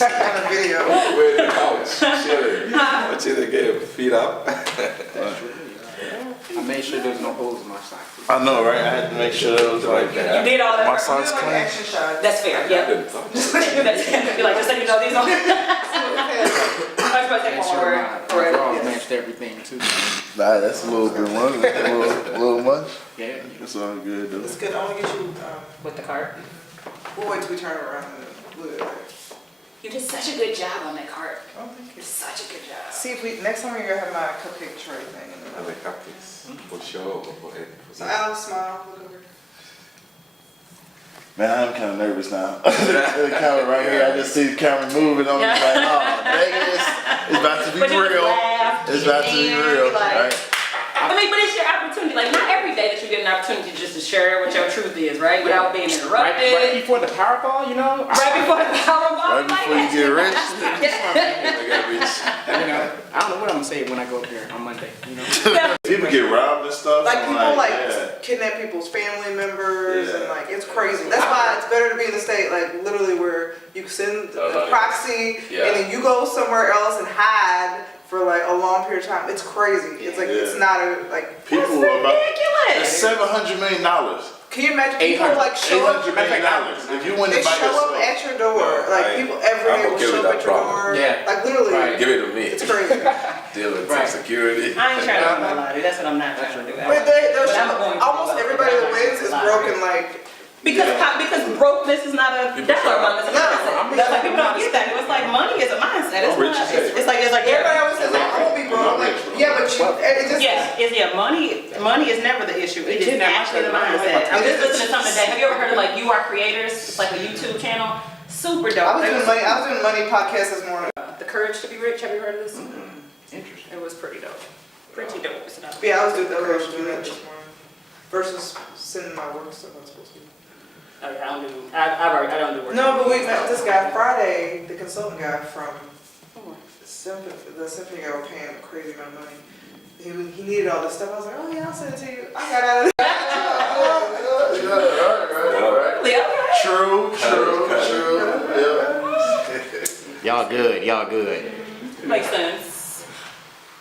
On the video. We're in the couch, chilling. Chilling, getting feet up. I made sure there was no holes in my sock. I know, right? I had to make sure it was like that. You did all that. My work. socks Like clean. action shots. That's fair. Yep. You're like, just so you know, these are. I'm supposed to take Make one sure word my for it. drawers matched everything too. Nah, that's a little bit much. A little much. Yeah. It's all good though. It's good. I want to get you. With the cart. We'll wait till we turn around and look at it. You did such a good job on that cart. Oh, thank you. You're such a good job. See if we next time we're gonna have my cupcake tray thing. I like cupcakes. For sure. So I'll smile. Look over. Man, I'm kind of nervous now. The camera right here, I just see the camera moving. I'm just like, oh, dang it, it's about to be But you just real. laugh, It's about to be real, like, right? I mean, but it's your opportunity. Like, not every day that you get an opportunity just to share what your truth is, right? Without being interrupted. Right before the Powerball, you know? Right before the Powerball. Right before you get rich. You know, I don't know what I'm gonna say when I go up there on Monday, you know? People get robbed and stuff. Like I'm people like yeah. kidnap people's family members Yeah. and like it's crazy. That's why it's better to be in the state like literally where you send the proxy and then you go somewhere else and hide for like a long period of time. It's crazy. It's like it's not a like People That's are about ridiculous. it's $700 million. can you imagine people like show up $800 million. If you went they to buy show up yourself. at your door. No, like people every day I'm will okay show with up that at your problem. door. Yeah. Like literally Right. Give it to me. it's crazy. Deal with Right. security. I ain't trying to do nobody. That's what I'm not trying to do. But they'll But show I'm going up, to almost go everybody to that wins is the broken like Because brokeness is not a dollar amount. It's a mindset. No. That's like people don't get that. It's like money is a mindset. It's not. It's like everybody always says like, I won't be broke. Like, yeah, but you it just money is never the issue. It is actually the mindset. I'm just listening to something today. Have you ever heard of like You Are Creators? It's like a YouTube channel. Super dope. I was doing money podcast this morning. The Courage to Be Rich. Have you heard of this? Interesting. It was pretty dope. Pretty dope. Yeah, I was doing that this morning. Versus sending my work stuff I'm supposed to do. Oh yeah, I don't do work. No, but we met this guy Friday, the consultant guy from the symphony guy. We're paying him a crazy amount of money. He needed all this stuff. I was like, oh yeah, I'll send it to you. I got out of True. Y'all good, y'all good. Makes sense.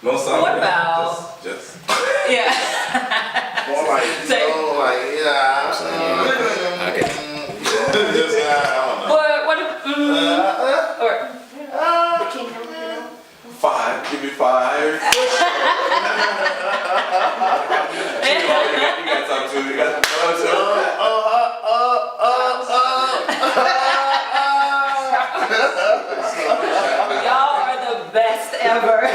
No sound. What about- Just. Yeah. More like, Okay. Just, I don't know. What if, or, 5. Give me 5. You got something too. You got something too. y'all are the best ever.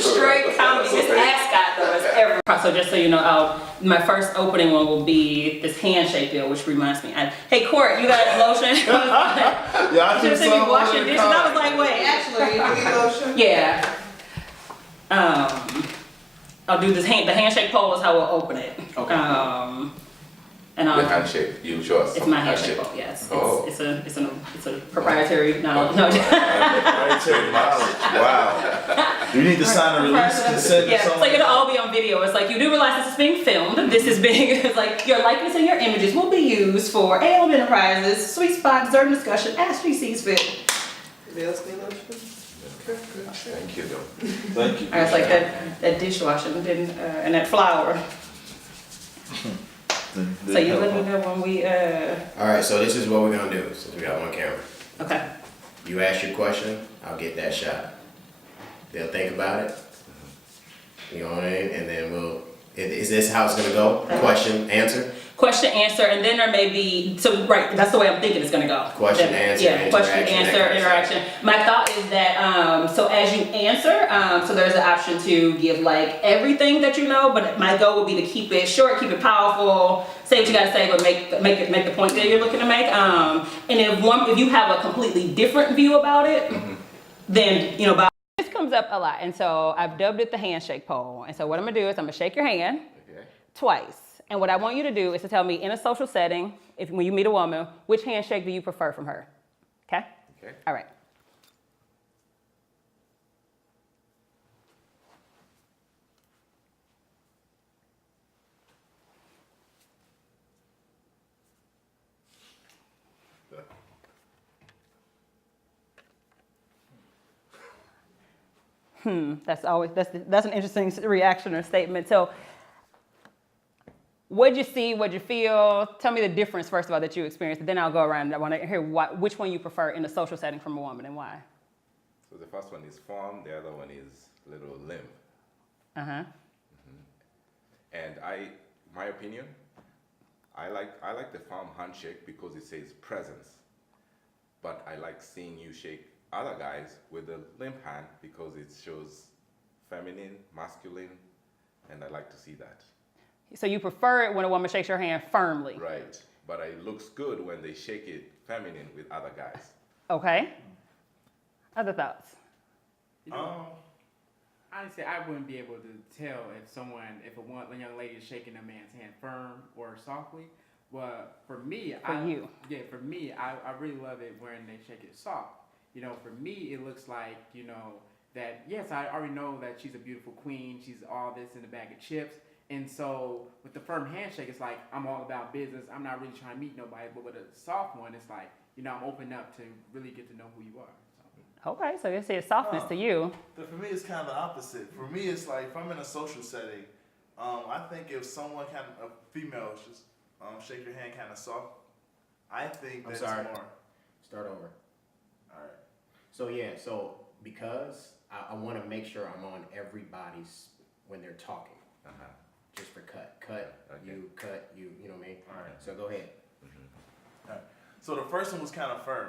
Straight comedy. This ascot though is ever. So just so you know, my first opening one will be this handshake deal, which reminds me. Hey Court, you got lotion? Yeah, I Should have seen me wash your dishes. I was like, wait, actually, you need lotion. yeah. I'll do this. The handshake pole is how we'll open it. Okay. And The I'll. handshake. You choose. It's my handshake pole. Yes. Oh. It's a proprietary. No. Proprietary knowledge. Wow. Do you need to sign a release consent or Yeah, something? it's like it'll all be on video. It's like you do realize this is being filmed. This is being, it's like your likeness and your images will be used for ALM Enterprises, Sweet Spot, Dessert and Discussion, as she sees fit. Anybody else need lotion? Thank you, though. Thank you. I was like that dishwashing and that flour. So you let me know when we, Alright, so this is what we're gonna do, since we got one camera. okay. You ask your question, I'll get that shot. They'll think about it. You know what I mean? And then is this how it's gonna go? Question, answer? Question, answer, and then there may be, so right, that's the way I'm thinking it's gonna go. Question, answer, Yeah, question, interaction, answer, that kind of interaction. My thought is that, so as you answer, so there's an option to give like everything that you know, but my goal would be to keep it short, keep it powerful, say what you gotta say, but make the point that you're looking to make. And if you have a completely different view about it, then, you know, this comes up a lot, and so I've dubbed it the handshake pole. And so what I'm gonna do is I'm gonna shake your hand twice. And what I want you to do is to tell me in a social setting, when you meet a woman, which handshake do you prefer from her? Okay? Okay. All right. That's an interesting reaction or statement. So, what'd you see? What'd you feel? Tell me the difference first of all that you experienced. And then I'll go around. I want to hear which one you prefer in a social setting from a woman and why. So the first one is firm, the other one is little limp. And my opinion, I like the firm handshake because it says presence. But I like seeing you shake other guys with the limp hand because it shows feminine, masculine, and I like to see that. So you prefer it when a woman shakes your hand firmly? Right, but it looks good when they shake it feminine with other guys. Okay. Other thoughts? Honestly, I wouldn't be able to tell if a young lady is shaking a man's hand firm or softly. But for me, I really love it when they shake it soft. For me, it looks like, that, yes, I already know that she's a beautiful queen. She's all this in a bag of chips. And so with the firm handshake, it's like, I'm all about business. I'm not really trying to meet nobody. But with a soft one, it's like, I'm open up to really get to know who you are. Okay, so you see a softness to you. But for me, it's kind of the opposite. For me, it's like if I'm in a social setting, I think if someone a female just shake your hand kind of soft, I think that's more. Start over. All right. So because I want to make sure I'm on everybody's when they're talking. Just for cut, okay. You know what I mean? All right. So go ahead. All right. So the first one was kind of firm.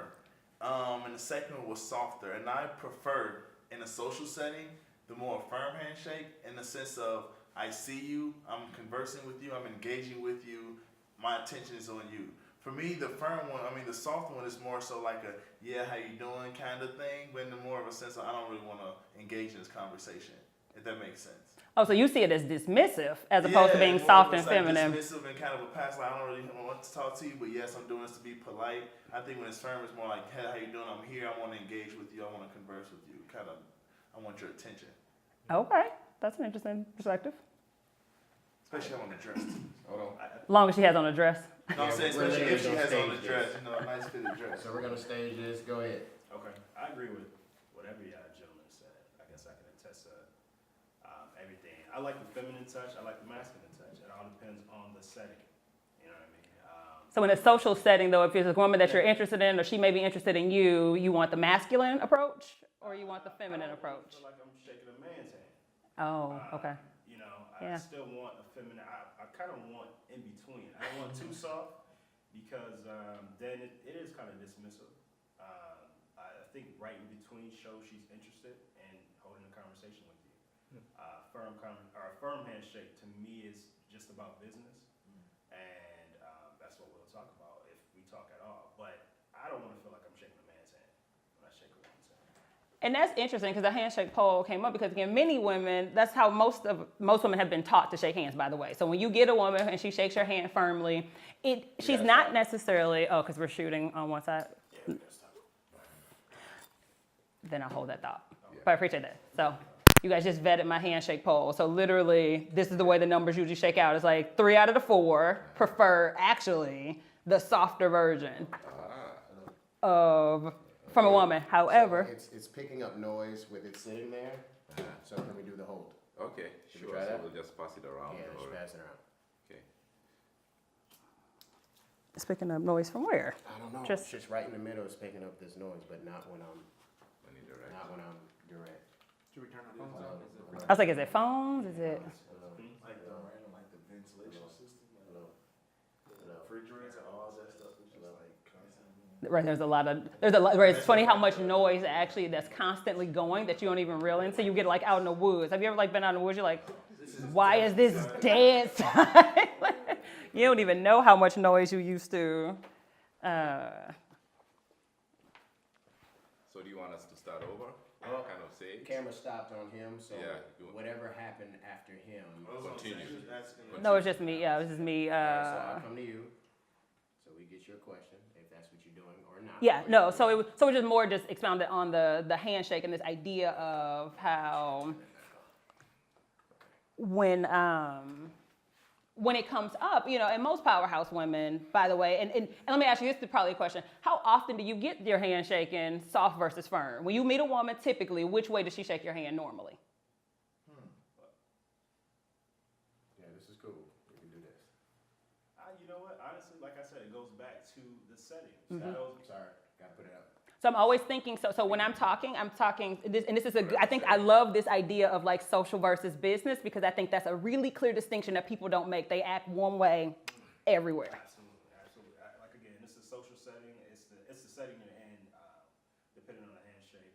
And the second one was softer. And I preferred, in a social setting, the more firm handshake in the sense of I see you, I'm conversing with you, I'm engaging with you, my attention is on you. For me, the the soft one is more so like a, yeah, how you doing kind of thing, but in the more of a sense of I don't really want to engage in this conversation, if that makes sense. Oh, so you see it as dismissive as opposed to being soft and feminine. Dismissive and kind of a pass, like I don't really want to talk to you, but yes, I'm doing this to be polite. I think when it's firm, it's more like, hey, how you doing? I'm here. I want to engage with you. I want to converse with you. I want your attention. Okay, that's an interesting perspective. Especially on the dress. Hold on. As long as she has on a dress. No, I'm saying especially if she has on a dress, a nice fitted dress. So we're gonna stage this. Go ahead. Okay, I agree with whatever y'all gentlemen said. I guess I can attest to everything. I like the feminine touch. I like the masculine touch. It all depends on the setting. You know what I mean? So in a social setting, though, if it's a woman that you're interested in, or she may be interested in you, you want the masculine approach, or you want the feminine approach? I feel like I'm shaking a man's hand. Oh, okay. I still want a feminine. I kind of want in between. I don't want too soft because then it is kind of dismissive. I think right in between shows she's interested in holding a conversation with you. Firm handshake to me is just about business, and that's what we'll talk about if we talk at all. But I don't want to feel like I'm shaking a man's hand when I shake a woman's hand. And that's interesting because the handshake poll came up because again, many women, that's how most women have been taught to shake hands, by the way. So when you get a woman and she shakes your hand firmly, she's not necessarily, because we're shooting on one side. Yeah, we gotta stop. Then I'll hold that thought. But I appreciate that. So you guys just vetted my handshake poll. So literally, this is the way the numbers usually shake out. It's like 3 out of the 4 prefer actually the softer version from a woman. However, So it's picking up noise with it sitting there. So can we do the hold? Okay, Should we sure. try So that? we'll just pass it around. Yeah, or- just pass it around. Okay. it's picking up noise from where? I don't know. Just- Just right in the middle is picking up this noise, but not when I'm When you direct. direct. Should we turn our phones off? I was like, is it phones? Is it? Like the ventilation system, the refrigerators and all that stuff is just like constant. Right, there's a lot. Right, it's funny how much noise actually that's constantly going that you don't even realize. So you get like out in the woods. Have you ever like been out in the woods? You're like, why is this dead? You don't even know how much noise you used to. So do you want us to start over? Well, Kind of say? Camera stopped on him, so Yeah. whatever happened after him. Continue. No, it's just me. Yeah, it was just me. So I'll come to you. So we get your question, if that's what you're doing or not. Yeah, no. So it was just more just expounded on the handshake and this idea of how when when it comes up, and most powerhouse women, by the way, and let me ask you, this is probably a question. How often do you get your hand shaken soft versus firm? When you meet a woman, typically, which way does she shake your hand normally? Yeah, this is cool. We can do this. You know what? Honestly, like I said, it goes back to the setting. Sorry, gotta put it up. So I'm always thinking, so when I'm talking, this is I think I love this idea of like social versus business, because I think that's a really clear distinction that people don't make. They act one way everywhere. Absolutely. Like again, this is a social setting. It's the setting you're in, depending on the handshake.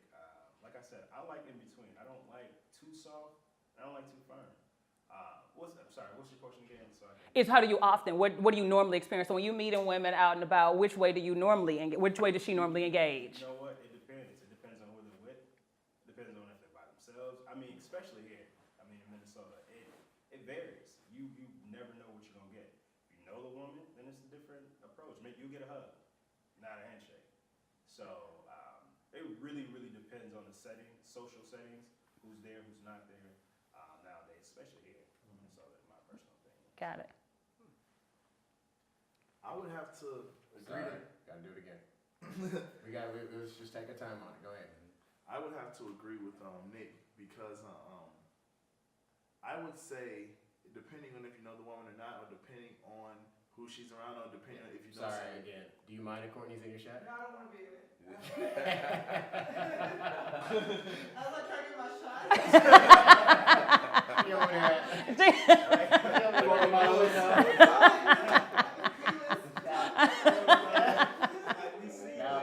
Like I said, I like in between. I don't like too soft. I don't like too firm. What's your question again? It's how do you often? What do you normally experience? So when you meet women out and about, which way do you normally engage? Which way does she normally engage? You know what? It depends. It depends on who they're with. It depends on if they're by themselves. I mean, especially here. I mean, in Minnesota, it varies. You never know what you're gonna get. If you know the woman, then it's a different approach. Maybe you get a hug, not a handshake. So it really, really depends on the setting, social settings, who's there, who's not there nowadays, especially here in Minnesota. In my personal opinion. Got it. I would have to agree. Gotta do it again. Let's just take our time on it. Go ahead. I would have to agree with Nick, because I would say, depending on if you know the woman or not, or depending on who she's around, or depending on if you know. Sorry again. Do you mind if Courtney's in your shot? No, I don't want to be in it. I was like trying to get my shot. You over there?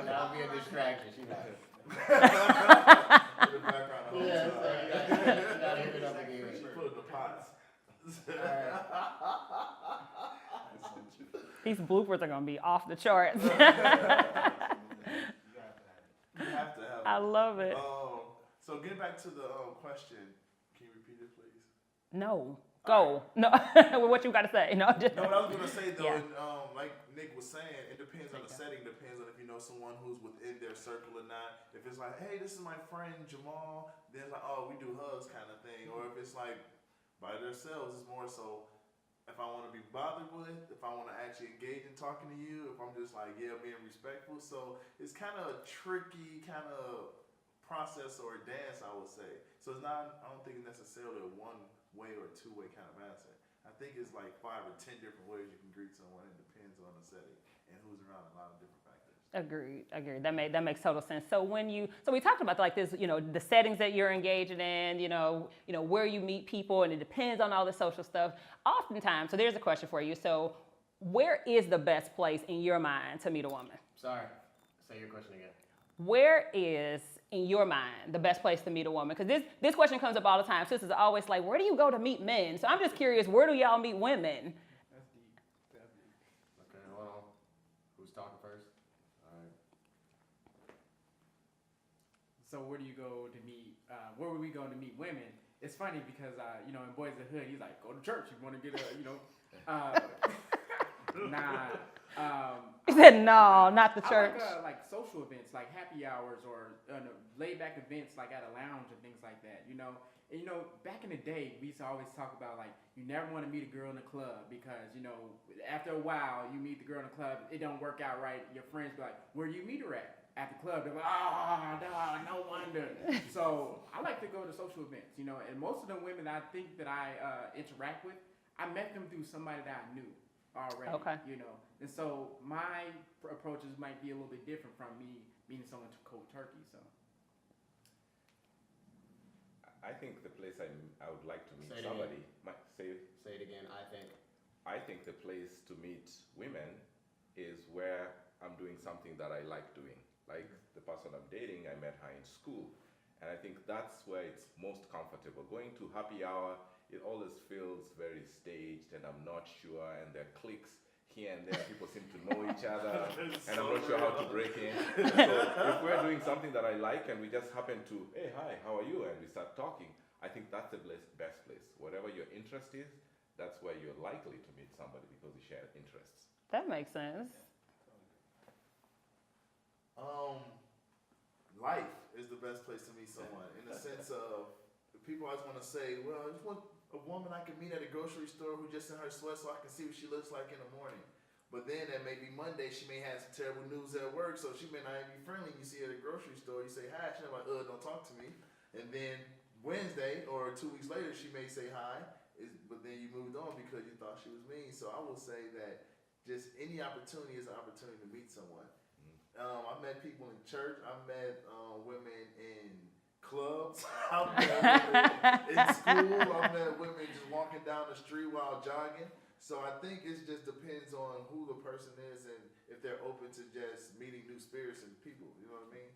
That'll be a distraction. She got it. In the background, You gotta hit it up again. She put in the pots. These bloopers are gonna be off the charts. You have to have I love it. So getting back to the question, can you repeat it, please? No. Go. No. What you gotta say? No. Just. No, what I was gonna say though, Yeah. and, like Nick was saying, it depends on the setting. Depends on if you know someone who's within their circle or not. If it's like, hey, this is my friend Jamal, then it's like, oh, we do hugs kind of thing. Or if it's like by themselves, it's more so if I want to be bothered with, if I want to actually engage in talking to you, if I'm just like, yeah, being respectful. So it's kind of a tricky kind of process or a dance, I would say. So it's not, I don't think it's necessarily a one way or two way kind of answer. I think it's like 5 or 10 different ways you can greet someone. It depends on the setting and who's around, a lot of different factors. Agreed. That makes total sense. So we talked about like this, the settings that you're engaging in, where you meet people, and it depends on all the social stuff. Oftentimes, so there's a question for you. So where is the best place in your mind to meet a woman? Sorry. Say your question again. Where is, in your mind, the best place to meet a woman? Because this question comes up all the time. Sisters are always like, where do you go to meet men? So I'm just curious, where do y'all meet women? That's deep. Okay, hold on. Who's talking first? All right. So where do you go to meet? Where would we go to meet women? It's funny because in Boys in the Hood, he's like, go to church. You want to get He said, no, not the church. I like social events, like happy hours or laid back events, like at a lounge and things like that. And back in the day, we used to always talk about like you never want to meet a girl in the club because after a while you meet the girl in the club, it don't work out right. Your friends be like, where do you meet her at the club? They're like, no wonder. So I like to go to social events, and most of the women I think that I interact with, I met them through somebody that I knew already. Okay. And so my approaches might be a little bit different from me meeting someone cold turkey. So I think the place I would like to meet Say it somebody. Say it again. I think the place to meet women is where I'm doing something that I like doing. Like the person I'm dating, I met her in school, and I think that's where it's most comfortable. Going to happy hour, it always feels very staged, and I'm not sure, and there are cliques here and there. People seem to know each other, and I'm not sure how to break in. So if we're doing something that I like, and we just happen to, hey, hi, how are you? And we start talking, I think that's the best place. Whatever your interest is, that's where you're likely to meet somebody because you share interests. That makes sense. Life is the best place to meet someone in the sense of people always want to say, well, I just want a a woman I can meet at a grocery store who just in her sweat so I can see what she looks like in the morning. But then that may be Monday, she may have some terrible news at work, so she may not even be friendly. You see her at a grocery store, you say hi, she's like, don't talk to me. And then Wednesday or 2 weeks later, she may say hi, but then you moved on because you thought she was mean. So I will say that just any opportunity is an opportunity to meet someone. I've met people in church. I've met women in clubs. I've met women in school. I've met women just walking down the street while jogging. So I think it just depends on who the person is and if they're open to just meeting new spirits and people. You know what I mean?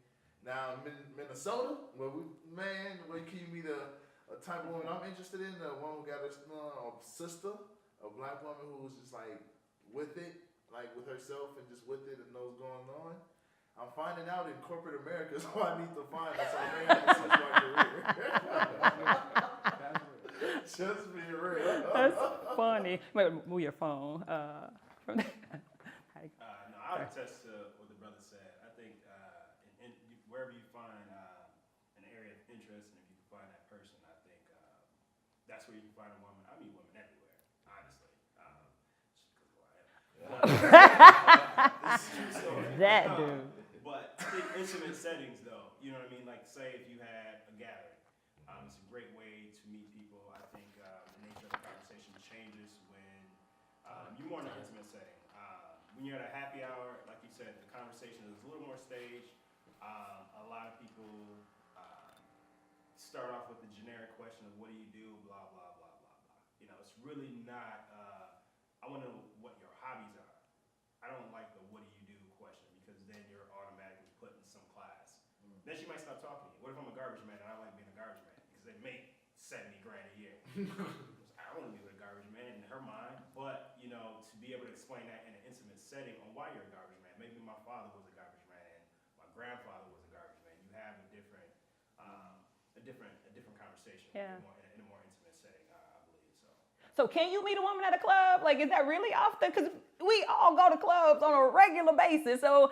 Now, Minnesota, where can you meet a type of woman I'm interested in? The one who got a sister, a black woman who's just like with it, like with herself and just with it and knows what's going on. I'm finding out in corporate America, so I need to find her. So I may have to switch my career. Just be real. That's funny. Wait, move your phone. No, I'll attest to what the brother said. I think wherever you find an area of interest, and if you can find that person, I think that's where you can find a woman. I meet women everywhere, honestly. Just because of who I am. This is a true story. That dude. But I think intimate settings, though, you know what I mean? Like, say if you had a gathering, it's a great way to meet people. I think the nature of the conversation changes when you are in an intimate setting. When you're at a happy hour, like you said, the conversation is a little more staged. A lot of people start off with the generic question of what do you do, blah, blah, blah, blah, blah. You know, it's really not, I want to know what your hobbies are. I don't like the what do you do question because then you're automatically put in some class. Then she might stop talking to you. What if I'm a garbage man and I like being a garbage man? Because they make $70 grand a year. I don't want to be with a garbage man in her mind. But, you know, to be able to explain that in an intimate setting on why you're a garbage man. Maybe my father was a garbage man, my grandfather was a garbage man. You have a different conversation in a more intimate setting, I believe. So can you meet a woman at a club? Like, is that really often? Because we all go to clubs on a regular basis. So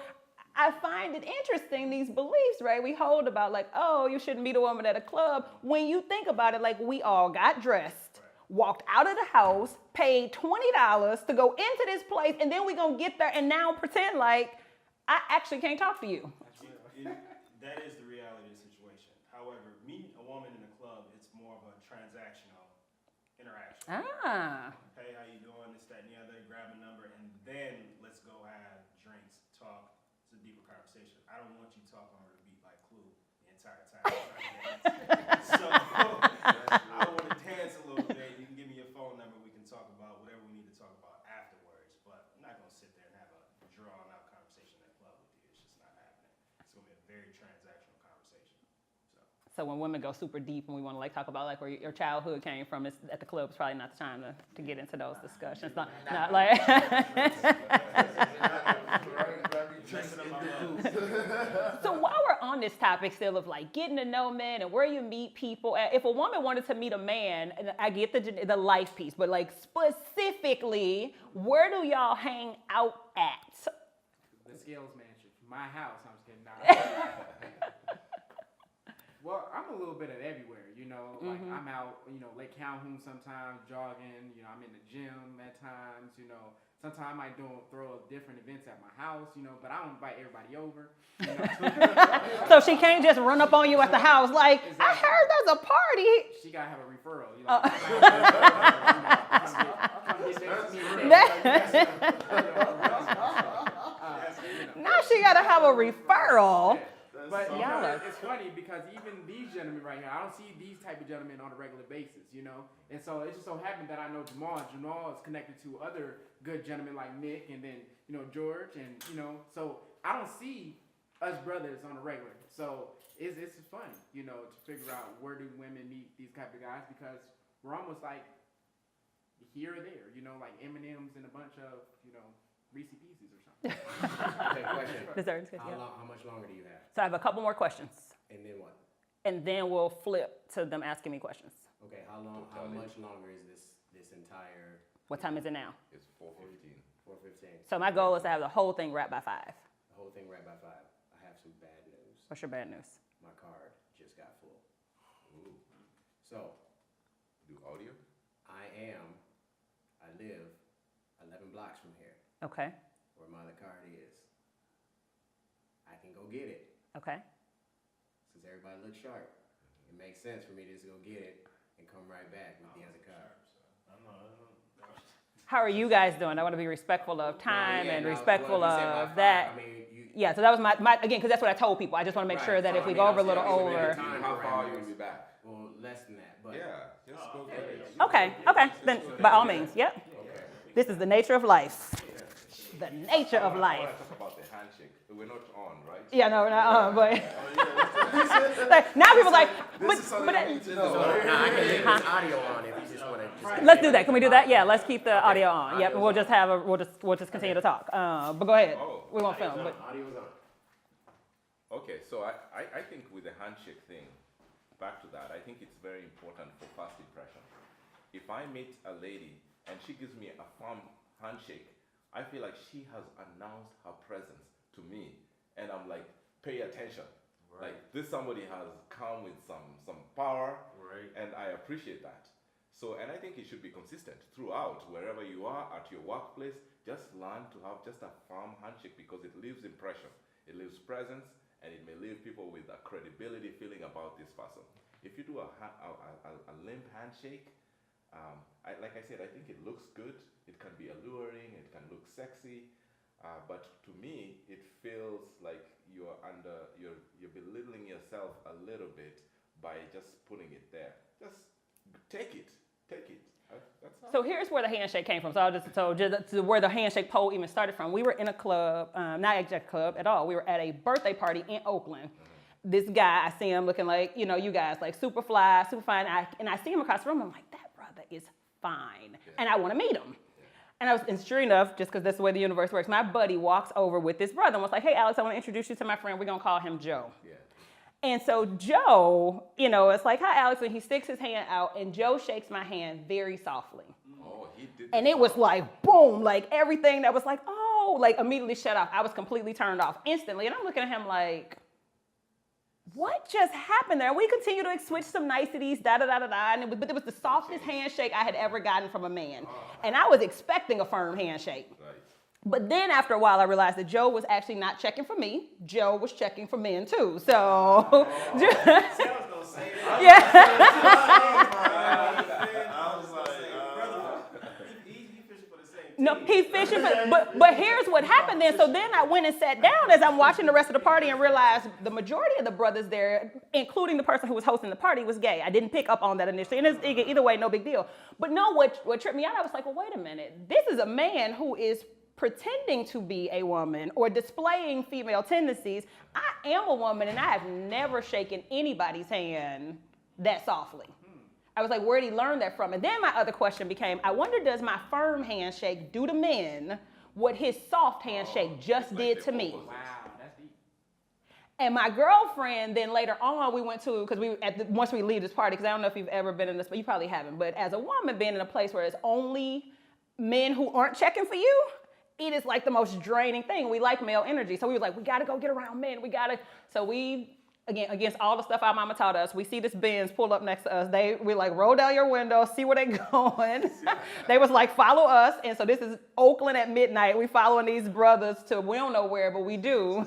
I find it interesting, these beliefs, right, we hold about like, oh, you shouldn't meet a woman at a club. When you think about it, like we all got dressed, walked out of the house, paid $20 to go into this place, and then we're going to get there and now pretend like I actually can't talk to you. That is the reality of the situation. However, meeting a woman in a club, it's more of a transactional interaction. Hey, how you doing? This, that, and the other. Grab a number, and then let's go have drinks, talk. It's a deeper conversation. I don't want you talking over the beat like Clue the entire time. So I want to dance a little bit. You can give me your phone number. We can talk about whatever we need to talk about afterwards. But I'm not going to sit there and have a drawn-out conversation at the club with you. It's just not happening. It's going to be a very transactional conversation. So when women go super deep and we want to like talk about like where your childhood came from, it's, at the club is probably not the time to get into those discussions. Not like. So while we're on this topic still of like getting to know men and where you meet people, if a woman wanted to meet a man, and I get the life piece, but like specifically, where do y'all hang out at? The Scales Mansion, my house. I'm just kidding. Nah. Well, I'm a little bit of everywhere, you know. Like I'm out, you know, Lake Calhoun sometimes, jogging. You know, I'm in the gym at times. You know, sometimes I might throw different events at my house. You know, but I don't invite everybody over. You know? So she can't just run up on you at the house like, exactly. I heard there's a party. She gotta have a referral. You know, now she gotta have a referral. But it's funny because even these gentlemen right here, I don't see these type of gentlemen on a regular basis, you know? And so it just so happened that I know Jamal. Jamal is connected to other good gentlemen like Nick and then, you know, George. And, you know, so I don't see us brothers on a regular. So it's funny, you know, to figure out where do women meet these type of guys because we're almost like here or there, you know, like M&M's and a bunch of, you know, Reese Pieces or something. Okay, question. How much longer do you have? So I have a couple more questions. And then what? And then we'll flip to them asking me questions. Okay, how much longer is this entire... What time is it now? It's 4:15. 4:15. So my goal is to have the whole thing wrapped by 5. The whole thing wrapped by 5. I have some bad news. What's your bad news? My card just got full. Ooh. So... Do audio? I live 11 blocks from here, Okay. where my other card is. I can go get it. Okay. Since everybody looks sharp, it makes sense for me to just go get it and come right back with the other card. How are you guys doing? I want to be respectful of time and respectful well, if you said by of 5, that. I mean, Yeah, so that was my again, because that's what I told people. I just want to make sure that if we go over a little over. How far are you be back? well, less than that, but Yeah, just go get it. Okay, then by all means, yep. This is the nature of life. The nature of I life. want to talk about the handshake. We're not on, right? Yeah, no, but like, now people like, but so now I can leave this audio on if you just want to. let's do that. Can we do that? Yeah, let's keep the audio on. Yep, and we'll just have we'll just continue to talk. But go ahead. Oh. We won't film. But Audio's on. Okay, so I think with the handshake thing, back to that, I think it's very important for first impression. If I meet a lady and she gives me a firm handshake, I feel like she has announced her presence to me, and I'm like, pay attention. Like this somebody has come with some power, and I appreciate that. So, and I think it should be consistent throughout, wherever you are, at your workplace, just learn to have just a firm handshake because it leaves impression, it leaves presence, and it may leave people with a credibility feeling about this person. If you do a limp handshake, like I said, I think it looks good, it can be alluring, it can look sexy, but to me, it feels like you're belittling yourself a little bit by just putting it there. Just take it. That's so here's where the handshake came from. Just to where the handshake poll even started from. We were in a club, not a club at all. We were at a birthday party in Oakland. This guy, I see him looking like, you guys, like super fly, super fine. And I see him across the room. I'm like, that brother is fine. And I want to meet him. And sure enough, just because that's the way the universe works, my buddy walks over with this brother and was like, hey, Alex, I want to introduce you to my friend. We're going to call him Joe. Yeah. And so Joe, it's like, hi, Alex. And he sticks his hand out, and Joe shakes my hand very softly. Oh, he did. And it was like, boom, like everything that was like, oh, like immediately shut off. I was completely turned off instantly. And I'm looking at him like, what just happened there? We continued to switch some niceties, da-da-da-da-da. But it was the softest handshake I had ever gotten from a man. And I was expecting a firm handshake. Right. But then after a while, I realized that Joe was actually not checking for me. Joe was checking for men too. So, No, he fishing, but here's what happened then. So then I went and sat down as I'm watching the rest of the party and realized the majority of the brothers there, including the person who was hosting the party, was gay. I didn't pick up on that initially, and either way, no big deal. But no, what tripped me out, I was like, well, wait a minute. This is a man who is pretending to be a woman or displaying female tendencies. I am a woman, and I have never shaken anybody's hand that softly. I was like, where'd he learn that from? And then my other question became, I wonder, does my firm handshake do to men what his soft handshake just did to me? Wow, that's deep. And my girlfriend, then later on, we went to, because once we leave this party, because I don't know if you've ever been in this, but you probably haven't, but as a woman being in a place where it's only men who aren't checking for you, it is like the most draining thing. We like male energy. So we were like, we got to go get around men. So we, again, against all the stuff our mama taught us, we see this Benz pull up next to us. We like, roll down your window, see where they going. They was like, follow us. And so this is Oakland at midnight. We following these brothers to, we don't know where, but we do.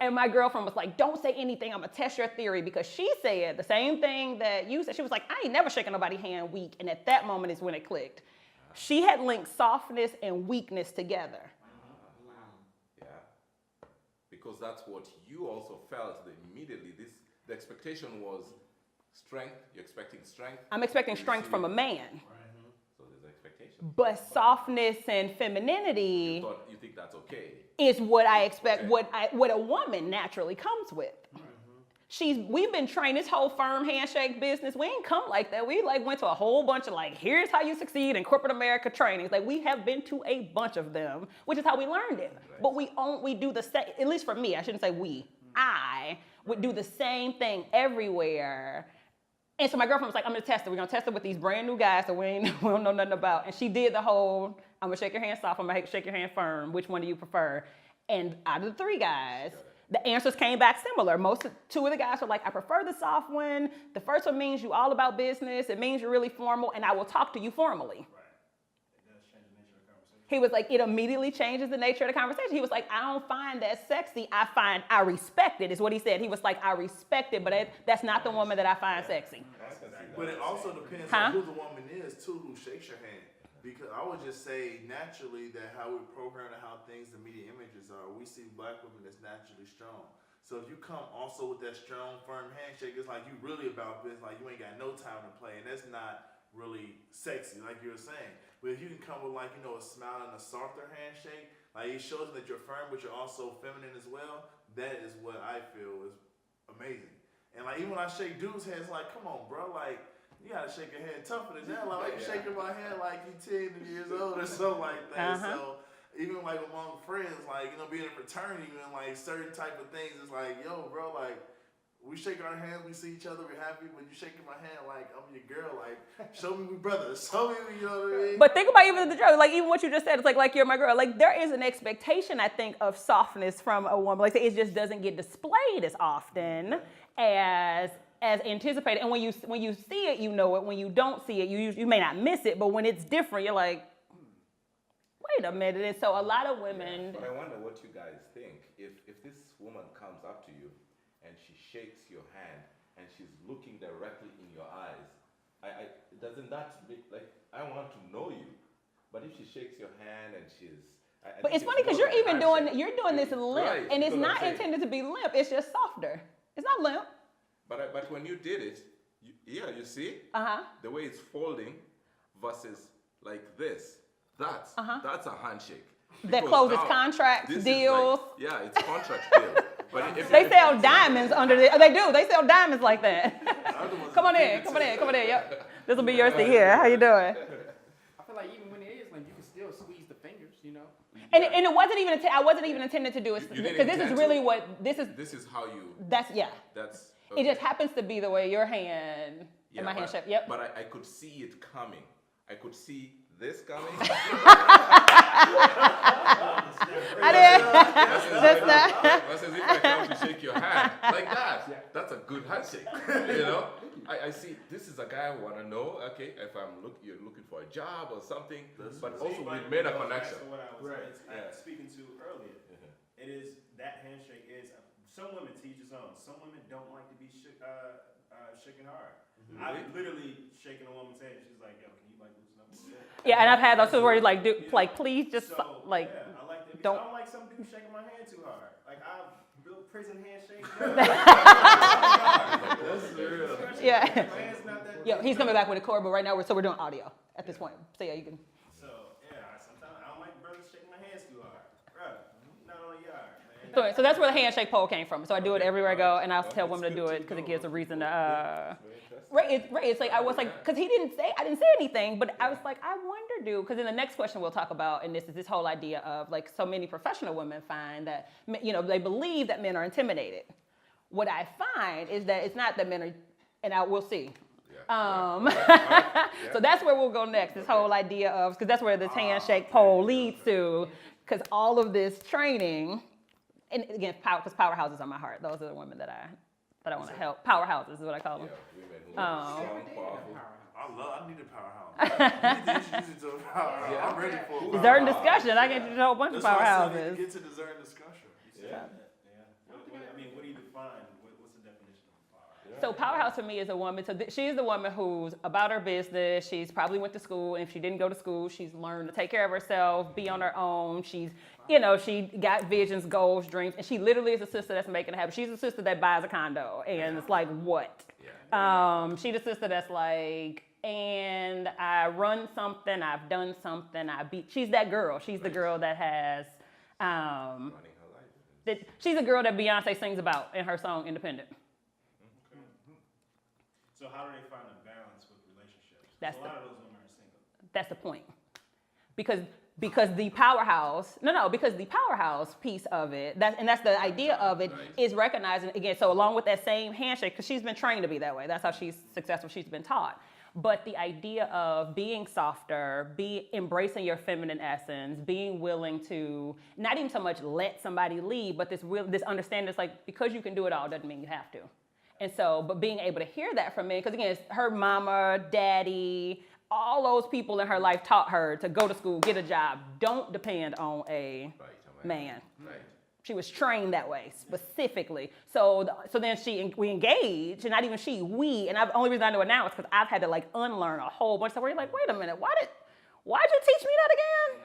And my girlfriend was like, don't say anything. I'm going to test your theory, because she said the same thing that you said. She was like, I ain't never shaking nobody's hand weak. And at that moment is when it clicked. She had linked softness and weakness together. Yeah. Because that's what you also felt that immediately. The expectation was strength. You're expecting strength. I'm expecting strength from a man. So there's expectation. But softness and femininity You think that's okay? is what I expect, what a woman naturally comes with. We've been trained, this whole firm handshake business, we ain't come like that. We went to a whole bunch of here's how you succeed in corporate America trainings. We have been to a bunch of them, which is how we learned it. Right. But we do the same, at least for me, I shouldn't say we, I would do the same thing everywhere. And so my girlfriend was like, I'm gonna test it. We're gonna test it with these brand new guys that we don't know nothing about. And she did the whole, I'm gonna shake your hand soft, I'm gonna shake your hand firm. Which one do you prefer? And out of the 3 guys, The answers came back similar. Two of the guys were like, I prefer the soft one. The first one means you all about business. It means you're really formal, and I will talk to you formally. He was like, it immediately changes the nature of the conversation. He was like, I don't find that sexy. I respect it, is what he said. He was like, I respect it, but that's not the woman that I find sexy. But it also depends on who the woman is, too, who shakes your hand. Because I would just say naturally that how we program and how things, the media images are, we see black women that's naturally strong. So if you come also with that strong, firm handshake, it's like you really about business, like you ain't got no time to play, and that's not really sexy, like you were saying. But if you can come with like, a smile and a softer handshake, like it shows that you're firm, but you're also feminine as well, that is what I feel is amazing. And like even when I shake dudes' hands, like, come on, bro, like, you gotta shake your hand tougher than that. Like, you shaking my hand like you 10 years old or something like that. So, even like among friends, like, being in fraternity and like certain type of things, it's like, yo, bro, like, we shake our hands, we see each other, we're happy, but you shaking my hand like I'm your girl, like, show me we brothers, show me, you know what I mean? But think about even the joke, like even what you just said, it's like you're my girl. Like there is an expectation, I think, of softness from a woman. Like it just doesn't get displayed as often as anticipated. And when you see it, you know it. When you don't see it, you may not miss it, but when it's different, you're like, wait a minute. And so a lot of women. But I wonder what you guys think. If this woman comes up to you and she shakes your hand and she's looking directly in your eyes, doesn't that make, like, I want to know you. But if she shakes your hand and but it's funny because you're doing this limp, right, and it's not intended to be limp. It's just softer. It's not limp. But when you did it, you see the way it's folding versus like this. That's a handshake. That closes contracts, deals. Like, it's contract deals. But they sell diamonds under the. They do. They sell diamonds like that. Come on in. Yep. This will be your seat here. How you doing? I feel like even when it is, like you can still squeeze the fingers, And it wasn't even. I wasn't even intended to do it because this is really what this is. This is how you. That's That's. Okay. It just happens to be the way your hand and my hand shape. Yep. But I could see it coming. I could see this coming. I did. That's as if I come to shake your hand like that. That's a good handshake. I see. This is a guy I want to know. Okay, if you're looking for a job or something, but also we made a connection. What I was speaking to earlier, it is that handshake is. Some women teach his own. Some women don't like to be shaken hard. I've literally shaken a woman's hand. She's like, "Yo, can you loosen up?" Yeah, and I've had those where like, please just I like that. Don't. I don't like some dudes shaking my hand too hard. Like I've built prison handshakes. This is real. Yeah. My hand's not that Yeah, he's coming back with a cord, but right now we're doing audio at this point. So yeah, you can. So sometimes I don't like brothers shaking my hands too hard. Bruh, not on the yard, man. So that's where the handshake pole came from. So I do it everywhere I go, and I'll tell women to do it because it gives a reason to. It's like I was like, because I didn't say anything, but I was like, I wonder, because in the next question we'll talk about, and this is this whole idea of like so many professional women find that they believe that men are intimidated. What I find is that it's not that men are, and we'll see. So that's where we'll go next. This whole idea of, because that's where this handshake pole leads to, because all of this training, and again, because powerhouses are my heart. Those are the women that I want to help. Powerhouses is what I call them. Strong, powerful. I need a powerhouse. You need to introduce it to a powerhouse. I'm ready for a powerhouse. Dessert discussion. I get you a whole bunch of That's why I said powerhouses. get to dessert discussion. What do you define? What's the definition of powerhouse? So powerhouse for me is a woman. So she's the woman who's about her business. She's probably went to school, and if she didn't go to school, she's learned to take care of herself, be on her own. She's, she got visions, goals, dreams, and she literally is a sister that's making it happen. She's a sister that buys a condo, and it's like, what? She's a sister that's like, and I run something, I've done something, she's that girl. She's the girl that has, Running her life. she's a girl that Beyonce sings about in her song Independent. So how do they find a balance with relationships? That's a lot of those women are single. That's the point. Because the powerhouse piece of it, that's the idea of it, is recognizing, again, so along with that same handshake, because she's been trained to be that way. That's how she's successful. She's been taught. But the idea of being softer, embracing your feminine essence, being willing to not even so much let somebody lead, but this understanding is like, because you can do it all doesn't mean you have to. And so, but being able to hear that from men, because again, it's her mama, daddy, all those people in her life taught her to go to school, get a job. Don't depend on a man. Right. She was trained that way specifically. So then we engaged, and not even she, we. And the only reason I know it now is because I've had to like unlearn a whole bunch of stuff. Where you're like, wait a minute, why'd you teach me that again?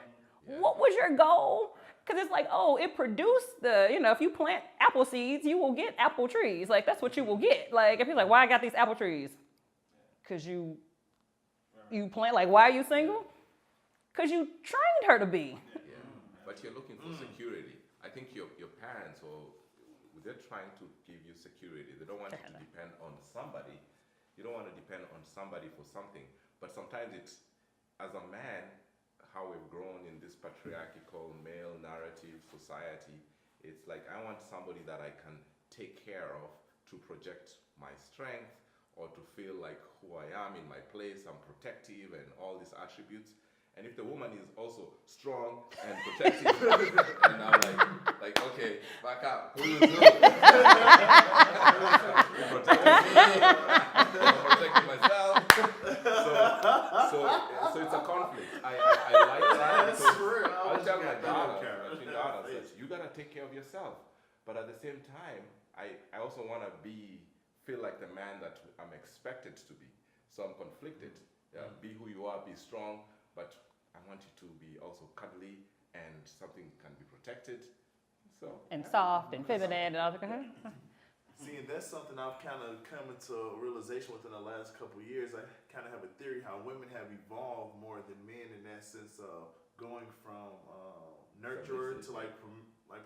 Yeah. What was your goal? Because it's like, oh, it produced if you plant apple seeds, you will get apple trees. Like, that's what you will get. Like, if you're like, why I got these apple trees? Because you plant, like, why are you single? Because you trained her to be. Yeah, but you're looking for security. I think your parents, they're trying to give you security. They don't want you to depend on somebody. You don't want to depend on somebody for something. But sometimes it's, as a man, how we've grown in this patriarchal male narrative society, it's like I want somebody that I can take care of to project my strength or to feel like who I am in my place, I'm protective and all these attributes. And if the woman is also strong and protective, and I'm like, okay, back up. Who is who? I'm protecting myself. So it's a conflict. I like that. I'll tell my daughter, you gotta take care of yourself. But at the same time, I also wanna feel like the man that I'm expected to be. So I'm conflicted. Yeah, be who you are, be strong, but I want you to be also cuddly and something can be protected. And soft and feminine and all that. See, and that's something I've kind of come into a realization within the last couple of years. I kind of have a theory how women have evolved more than men in that sense of going from nurturer to like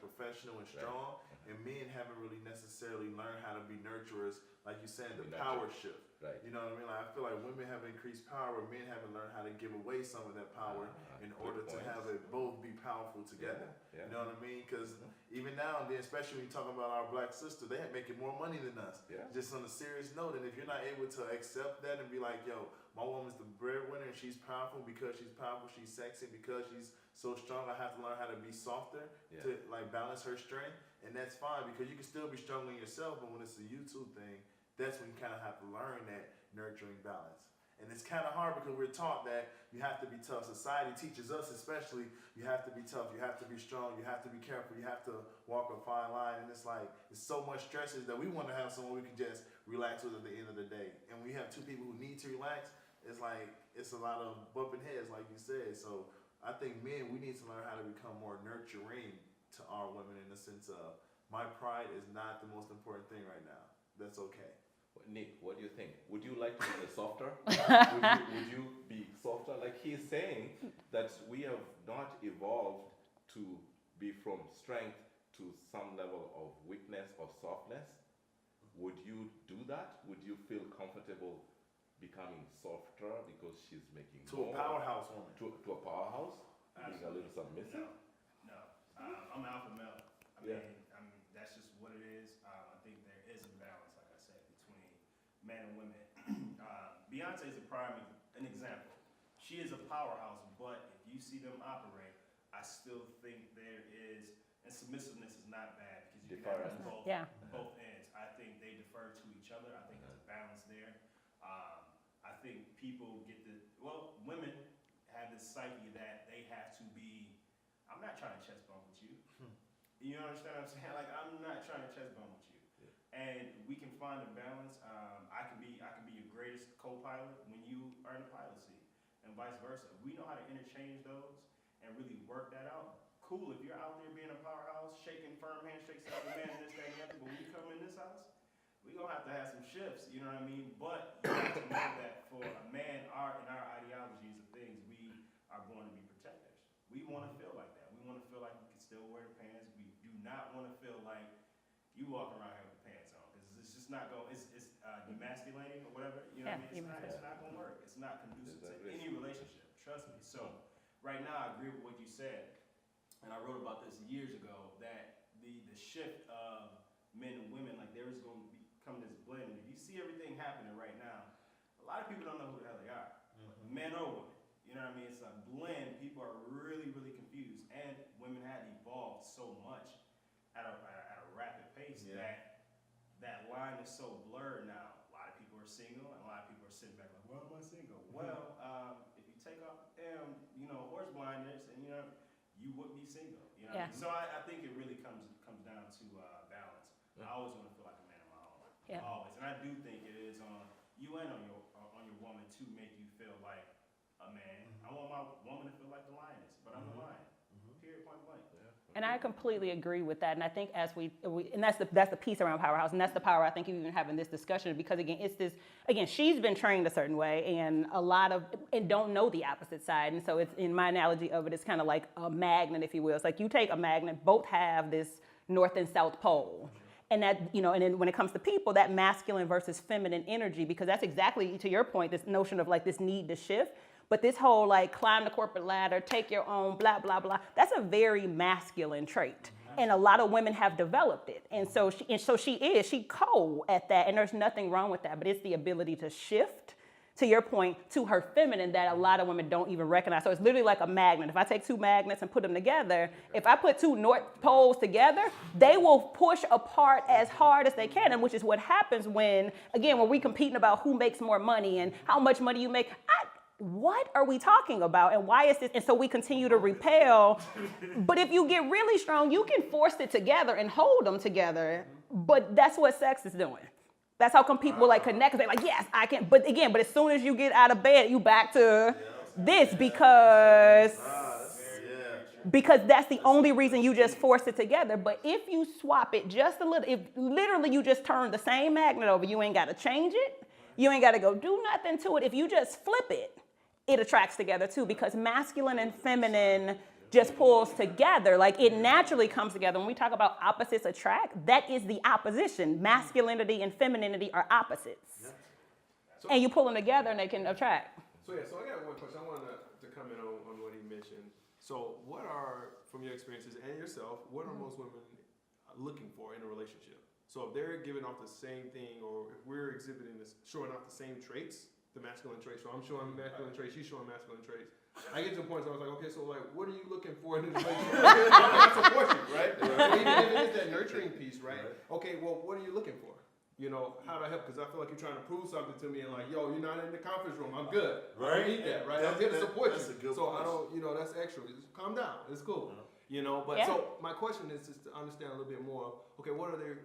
professional and strong. And men haven't really necessarily learned how to be nurturers, like you said, the power shift. Right. You know what I mean? Like I feel like women have increased power, men haven't learned how to give away some of that power in order to have it both be powerful together. Yeah. You know what I mean? Because even now and then, especially when you talk about our black sister, they are making more money than us. Yeah. Just on a serious note, and if you're not able to accept that and be like, yo, my woman's the breadwinner and she's powerful because she's powerful, she's sexy, because she's so strong, I have to learn how to be softer to like balance her strength. And that's fine because you can still be strong in yourself, but when it's a YouTube thing, that's when you kind of have to learn that nurturing balance. And it's kind of hard because we're taught that you have to be tough. Society teaches us especially you have to be tough, you have to be strong, you have to be careful, you have to walk a fine line. And it's like, it's so much stresses that we want to have someone we can just relax with at the end of the day. And we have two people who need to relax. It's like, it's a lot of bumping heads like you said. So I think men, we need to learn how to become more nurturing to our women in the sense of my pride is not the most important thing right now. That's okay. Nick, what do you think? Would you like to be softer? would you be softer? Like he's saying that we have not evolved to be from strength to some level of weakness or softness. Would you do that? Would you feel comfortable becoming softer because she's making to more? A powerhouse woman. To a powerhouse? Being a little submissive? No. I'm alpha male. I mean, that's just what it is. I think there is a balance, like I said, between men and women. Beyonce is an example. She is a powerhouse, but if you see them operate, I still think there is, and submissiveness is not bad because you can have both ends. I think they defer to each other. I think there's a balance there. I think people women have this psyche that they have to be, I'm not trying to chest bump with you. You understand what I'm saying? Like, I'm not trying to chest bump with you. And we can find a balance. I can be your greatest co-pilot when you are in the pilot seat, and vice versa. We know how to interchange those and really work that out. Cool, if you're out there being a powerhouse, shaking firm handshakes out the man and this, that, and the other, but when you come in this house, we're going to have some shifts, you know what I mean? But you have to know that for a man, in our ideologies of things, we are going to be protectors. We want to feel like that. We want to feel like we can still wear the pants. We do not want to feel like you walk around here with the pants on, because it's just not going. It's demasculating or whatever. You know what I mean? It's not going to work. It's not conducive to any relationship. Trust me. So right now, I agree with what you said, and I wrote about this years ago, that the shift of men and women, like there is going to become this blend. If you see everything happening right now, a lot of people don't know who the hell men or women. You know what I mean? It's a blend. People are really, really confused. And women have evolved so much at a rapid pace that line is so blurred now. A lot of people are single, and a lot of people are sitting back like, why am I single? Well, if you take off horse blinders, and you would be single. You know what I mean? So I think it really comes down to balance. I always want to feel like a man of my own. Yeah. Always. And I do think it is on you and on your woman to make you feel like a man. I want my woman to feel like the lioness, but I'm the lion. Period, point blank. And I completely agree with that. And I think as we and that's the piece around Powerhouse, and that's the power I think you even having this discussion, because she's been trained a certain way, and and don't know the opposite side. And so it's, in my analogy of it, it's kind of like a magnet, if you will. It's like you take a magnet, both have this north and south pole. And that, and then when it comes to people, that masculine versus feminine energy, because that's exactly, to your point, this notion of like this need to shift. But this whole like climb the corporate ladder, take your own, blah, blah, blah, that's a very masculine trait. And a lot of women have developed it. And so she cold at that, and there's nothing wrong with that, but it's the ability to shift, to your point, to her feminine that a lot of women don't even recognize. So it's literally like a magnet. If I take two magnets and put them together, if I put two north poles together, they will push apart as hard as they can, and which is what happens when we competing about who makes more money and how much money you make. What are we talking about, and why is this? And so we continue to repel. But if you get really strong, you can force it together and hold them together. But that's what sex is doing. That's how come people like connect. They're like, yes, I can. But as soon as you get out of bed, you back to this because that's the only reason you just force it together. But if you swap it just a little, if literally you just turn the same magnet over, you ain't got to change it. You ain't got to go do nothing to it. If you just flip it, it attracts together too, because masculine and feminine just pulls together. Like it naturally comes together. When we talk about opposites attract, that is the opposition. Masculinity and femininity are opposites. Yeah. And you pull them together and they can attract. So I got one question. I wanted to comment on what he mentioned. So what are, from your experiences and yourself, what are most women looking for in a relationship? So if they're giving off the same thing, or if we're exhibiting this, showing off the same traits, the masculine traits, so I'm showing masculine traits, she's showing masculine traits. I get to a point where I was like, okay, so like, what are you looking for in this relationship? I support you, right? So even if it is that nurturing piece, right? Okay, well, what are you looking for? How do I help? Because I feel like you're trying to prove something to me, and like, yo, you're not in the conference room. I'm good. I don't need that, right? I'm here to support you. So I don't, that's extra. Just calm down. It's cool. But so my question is just to understand a little bit more. Okay, what are they,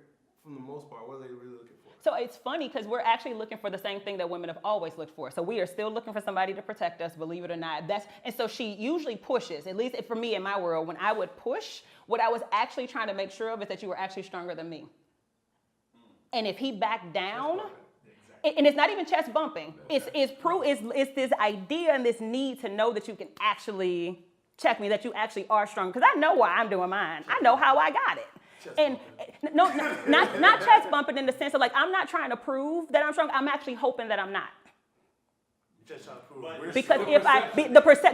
from the most part, what are they really looking for? So it's funny because we're actually looking for the same thing that women have always looked for. So we are still looking for somebody to protect us, believe it or not. And so she usually pushes, at least for me in my world, when I would push, what I was actually trying to make sure of is that you were actually stronger than me. And if he backed down, and it's not even chest bumping, it's this idea and this need to know that you can actually check me, that you actually are strong. Because I know why I'm doing mine. I know how I got it. And no, not chest bumping in the sense of like, I'm not trying to prove that I'm strong. I'm actually hoping that I'm not. You're just trying to prove. Because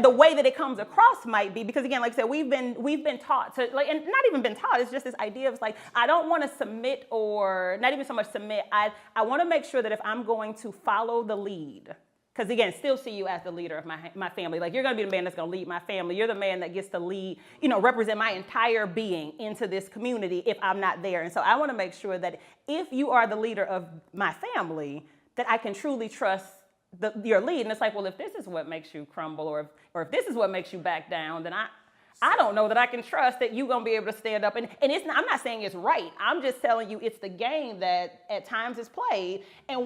the way that it comes across might be, because again, like I said, we've been taught to, like, and not even been taught, it's just this idea of like, I don't want to submit, or not even so much submit, I want to make sure that if I'm going to follow the lead, because again, still see you as the leader of my family. Like, you're going to be the man that's going to lead my family. You're the man that gets to lead, represent my entire being into this community if I'm not there. And so I want to make sure that if you are the leader of my family, that I can truly trust your lead. And it's like, well, if this is what makes you crumble, or if this is what makes you back down, then I don't know that I can trust that you're going to be able to stand up. And it's not, I'm not saying it's right. I'm just telling you it's the game that at times is played. And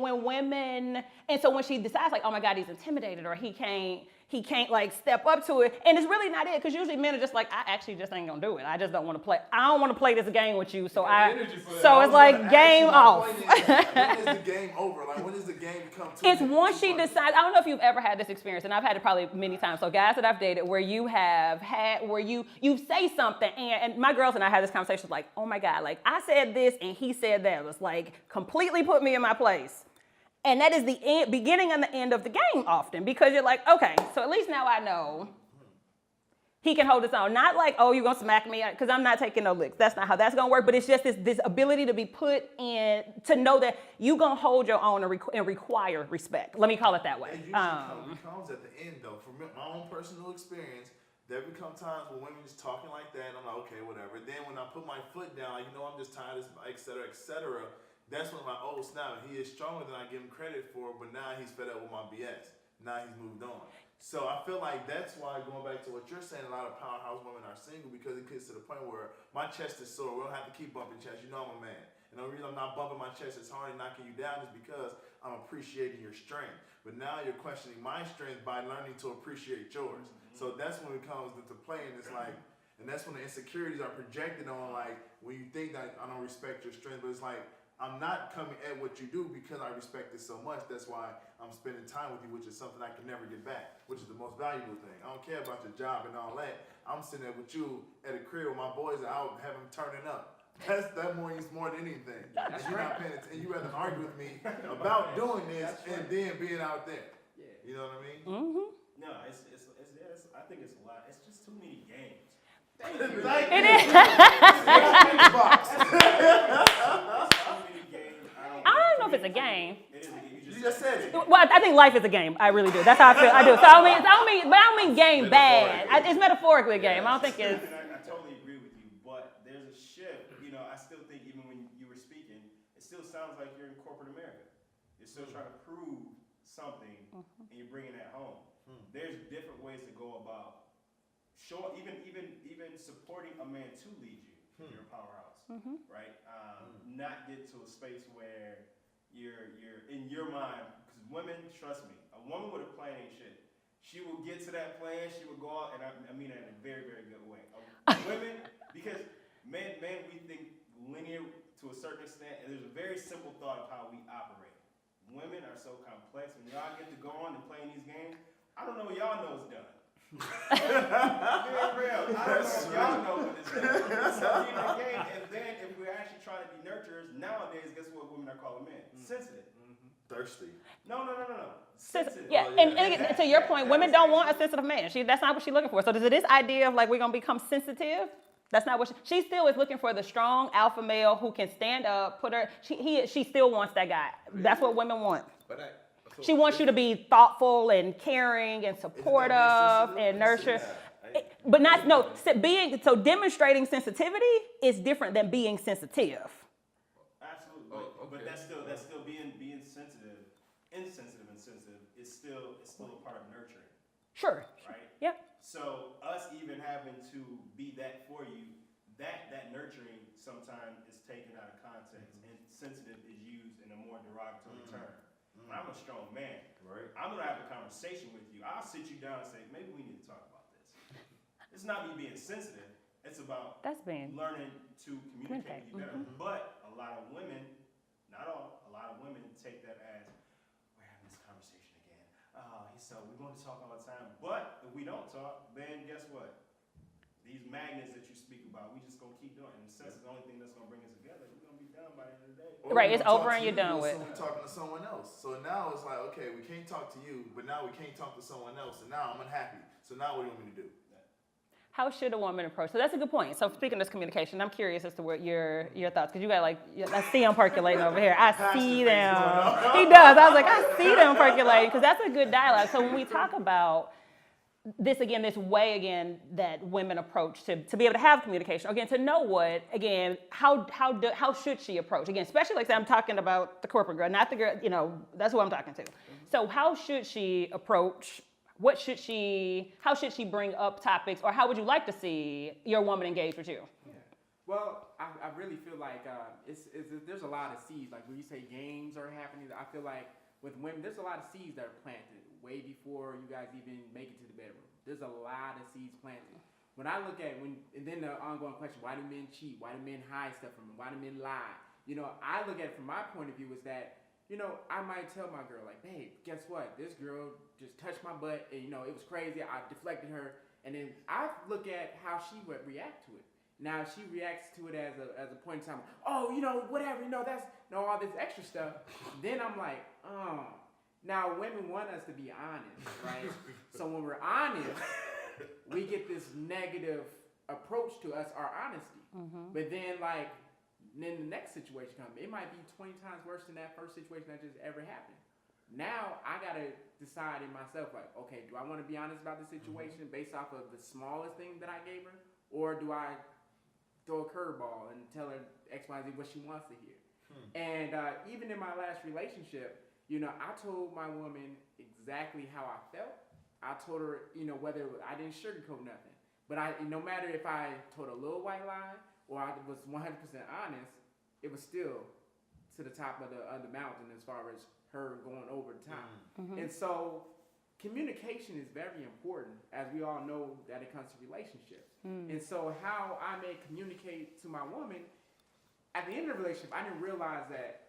so when she decides like, oh my God, he's intimidated, or he can't like step up to it. And it's really not it, because usually men are just like, I actually just ain't gonna do it. I just don't want to play. I don't want to play this game with you. So it's like game off. When is the game over? Like, when does the game come to? It's once she decides. I don't know if you've ever had this experience, and I've had it probably many times. So guys that I've dated, where you say something, and my girls and I had this conversation like, oh my God, like I said this and he said that. It was like completely put me in my place. And that is the beginning and the end of the game often, because you're like, okay, so at least now I know He can hold his own. Not like, oh, you're going to smack me, because I'm not taking no licks. That's not how that's going to work. But it's just this ability to be put in, to know that you're going to hold your own and require respect. Let me call it that way. It usually comes at the end, though. From my own personal experience, there become times when women just talking like that, and I'm like, okay, whatever. Then when I put my foot down, like, I'm just tired of this, et cetera, that's when I'm like, oh, snap, he is stronger than I give him credit for, but now he's fed up with my BS. Now he's moved on. So I feel like that's why, going back to what you're saying, a lot of powerhouse women are single, because it gets to the point where my chest is sore. We don't have to keep bumping chest. You know I'm a man. And the reason I'm not bumping my chest as hard and knocking you down is because I'm appreciating your strength. But now you're questioning my strength by learning to appreciate yours. So that's when it comes into play, and it's like, and that's when the insecurities are projected on, like, when you think that I don't respect your strength, but it's like, I'm not coming at what you do because I respect it so much. That's why I'm spending time with you, which is something I can never get back, which is the most valuable thing. I don't care about your job and all that. I'm sitting there with you at a crib where my boys are out having turning up. That means more than anything. That's you're not paying attention. You rather argue with me about doing this and then being out there. Yeah. You know what I mean? Mm-hmm. No, I think it's a lot. It's just too many games. It is. I don't know if it's a game. You just said it. Well, I think life is a game. I really do. That's how I feel. I do. So I don't mean game bad. It's metaphorically a game. I don't think it's. I totally agree with you, but there's a shift. I still think even when you were speaking, it still sounds like you're in corporate America. You're still trying to prove something, and you're bringing that home. There's different ways to go about even supporting a man to lead you in your powerhouse, right? Not get to a space where you're in your mind, because women, trust me, a woman with a plan ain't shit. She will get to that plan, she will go out, and I mean that in a very, very good way. Women, because men, we think linear to a certain extent, and there's a very simple thought of how we operate. Women are so complex. When y'all get to go on and play in these games, I don't know what y'all know is done. Very real. I don't know if y'all know what it's done. So in the game, and then if we're actually trying to be nurturers, nowadays, guess what women are calling men? Sensitive. Thirsty. No. Sensitive. Yeah, and to your point, women don't want a sensitive man. That's not what she's looking for. So does this idea of like we're gonna become sensitive? That's not what she still is looking for, the strong alpha male who can stand up, she still wants that guy. That's what women want. She wants you to be thoughtful and caring and supportive and nurture. But demonstrating sensitivity is different than being sensitive. Absolutely. But that's still being sensitive, insensitive and sensitive is still a part of nurturing. Sure. Right? Yep. So us even having to be that for you, that nurturing sometimes is taken out of context, and sensitive is used in a more derogatory term. When I'm a strong man, right? I'm gonna have a conversation with you. I'll sit you down and say, maybe we need to talk about this. It's not me being sensitive. It's about learning to communicate with you better. But a lot of women, not all, a lot of women take that as, we're having this conversation again. So we're going to talk all the time. But if we don't talk, then guess what? These magnets that you speak about, we just gonna keep doing it. And since it's the only thing that's gonna bring us together, we're gonna be done by the end of the day. Right, it's over and you're done with. So we're talking to someone else. So now it's like, okay, we can't talk to you, but now we can't talk to someone else. And now I'm unhappy. So now what do you want me to do? How should a woman approach? So that's a good point. So speaking of this communication, I'm curious as to what your thoughts, because you got I see them percolating over here. I see them. He does. I was like, I see them percolating, because that's a good dialogue. So when we talk about this way that women approach to be able to have communication, again, to know how should she approach? Again, especially like I said, I'm talking about the corporate girl, not the girl, that's who I'm talking to. So how should she approach? How should she bring up topics, or how would you like to see your woman engage with you? Yeah. Well, I really feel like there's a lot of seeds. Like when you say games are happening, I feel like with women, there's a lot of seeds that are planted way before you guys even make it to the bedroom. There's a lot of seeds planted. When I look at and then the ongoing question, why do men cheat? Why do men hide stuff from them? Why do men lie? I look at it from my point of view is that, I might tell my girl, like, babe, guess what? This girl just touched my butt, and, it was crazy. I deflected her. And then I look at how she would react to it. Now, she reacts to it as a point in time, oh, whatever, that's, all this extra stuff. Then I'm like, Now, women want us to be honest, right? So when we're honest, we get this negative approach to us, our honesty. But then then the next situation comes. It might be 20 times worse than that first situation that just ever happened. Now I gotta decide in myself, okay, do I want to be honest about the situation based off of the smallest thing that I gave her, or do I throw a curveball and tell her X, Y, Z what she wants to hear? And even in my last relationship, I told my woman exactly how I felt. I told her, whether I didn't sugarcoat nothing, but no matter if I told a little white lie or I was 100% honest, it was still to the top of the mountain as far as her going over the top. And so communication is very important, as we all know that it comes to relationships. And so how I may communicate to my woman, at the end of the relationship, I didn't realize that.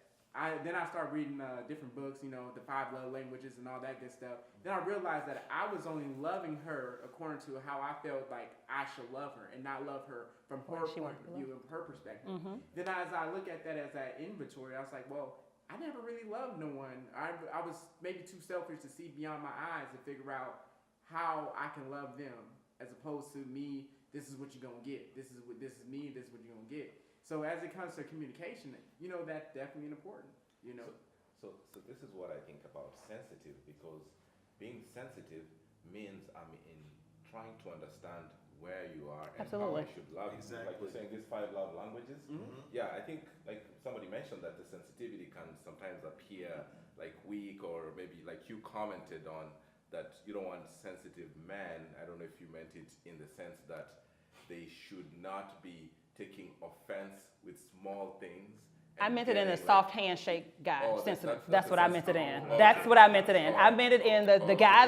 Then I started reading different books, the 5 love languages and all that good stuff. Then I realized that I was only loving her according to how I felt like I should love her, and not love her from her point of view and her perspective. Then as I look at that as that inventory, I was like, well, I never really loved no one. I was maybe too selfish to see beyond my eyes and figure out how I can love them, as opposed to me, this is what you're going to get. This is me, this is what you're going to get. So as it comes to communication, that's definitely important, So this is what I think about sensitive, because being sensitive means I'm in trying to understand where you are and how I should love you. Like we're saying, these 5 love languages. Yeah, I think like somebody mentioned that the sensitivity can sometimes appear like weak, or maybe like you commented on that you don't want sensitive men. I don't know if you meant it in the sense that they should not be taking offense with small things. I meant it in the soft handshake guy, sensitive. That's what I meant it in. That's what I meant it in. I meant it in the guy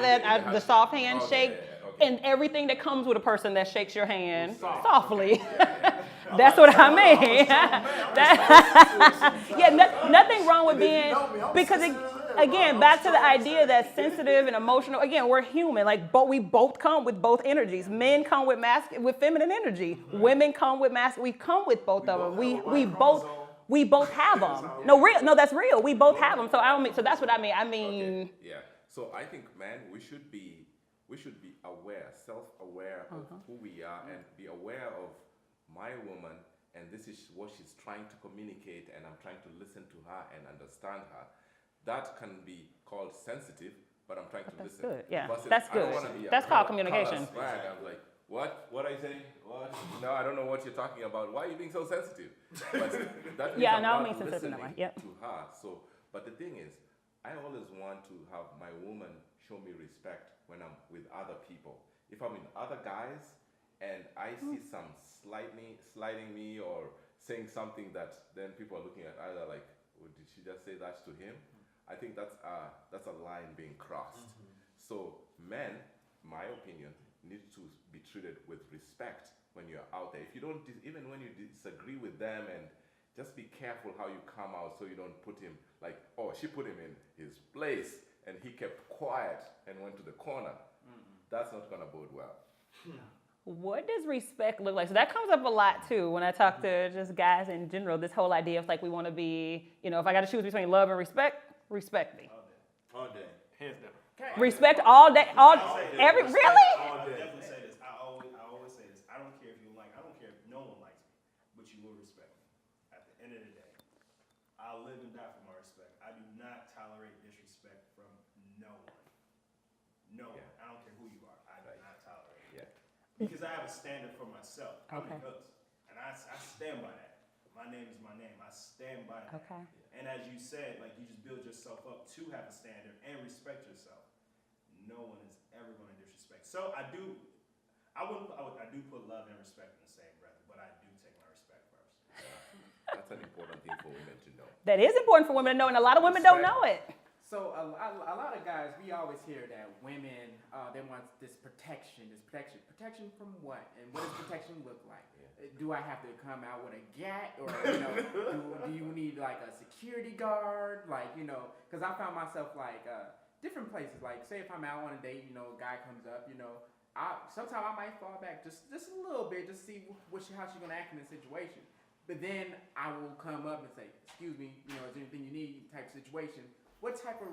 the soft handshake, and everything that comes with a person that shakes your hand softly. That's what I mean. Nothing wrong with being, because again, back to the idea that sensitive and emotional, again, we're human. We both come with both energies. Men come with feminine energy. Women come with we come with both of them. We both have them. No, that's real. We both have them. So that's what I mean. Okay. Yeah. So I think, man, we should be aware, self-aware of who we are, and be aware of my woman, and this is what she's trying to communicate, and I'm trying to listen to her and understand her. That can be called sensitive, but I'm trying to listen. Good. Yeah, Versus, that's good. That's called communication. I'm like, what are you saying? What? No, I don't know what you're talking about. Why are you being so sensitive? But that means I'm not listening to her. So, but the thing is, I always want to have my woman show me respect when I'm with other people. If I'm in other guys and I see some sliding me or saying something that then people are looking at either like, oh, did she just say that to him? I think that's a line being crossed. So men, my opinion, need to be treated with respect when you're out there. If you don't, even when you disagree with them, and just be careful how you come out, so you don't put him like, oh, she put him in his place and he kept quiet and went to the corner. That's not gonna bode well. What does respect look like? So that comes up a lot too when I talk to just guys in general. This whole idea of we want to be, if I got to choose between love and respect me. All day. Hands down. Respect all day, really? I definitely say this. I always say this. I don't care if I don't care if no one likes me, but you will respect me. At the end of the day, I'll live and die for my respect. I do not tolerate disrespect from no one. No one. I don't care who you are. I do not tolerate it. Because I have a standard for myself. I'm a coach. And I stand by that. My name is my name. I stand by that. Okay. And as you said, you just build yourself up to have a standard and respect yourself. No one is ever going to disrespect. So I do put love and respect in the same breath, but I do take my respect first. That's an important thing for women to know. That is important for women to know, and a lot of women don't know it. So a lot of guys, we always hear that women, they want this protection. Protection from what? And what does protection look like? Do I have to come out with a gat, or do you need a security guard? Because I found myself different places. Say if I'm out on a date, a guy comes up, sometimes I might fall back just a little bit, just see how she's gonna act in the situation. But then I will come up and say, excuse me, is there anything you need? Type of situation. What type of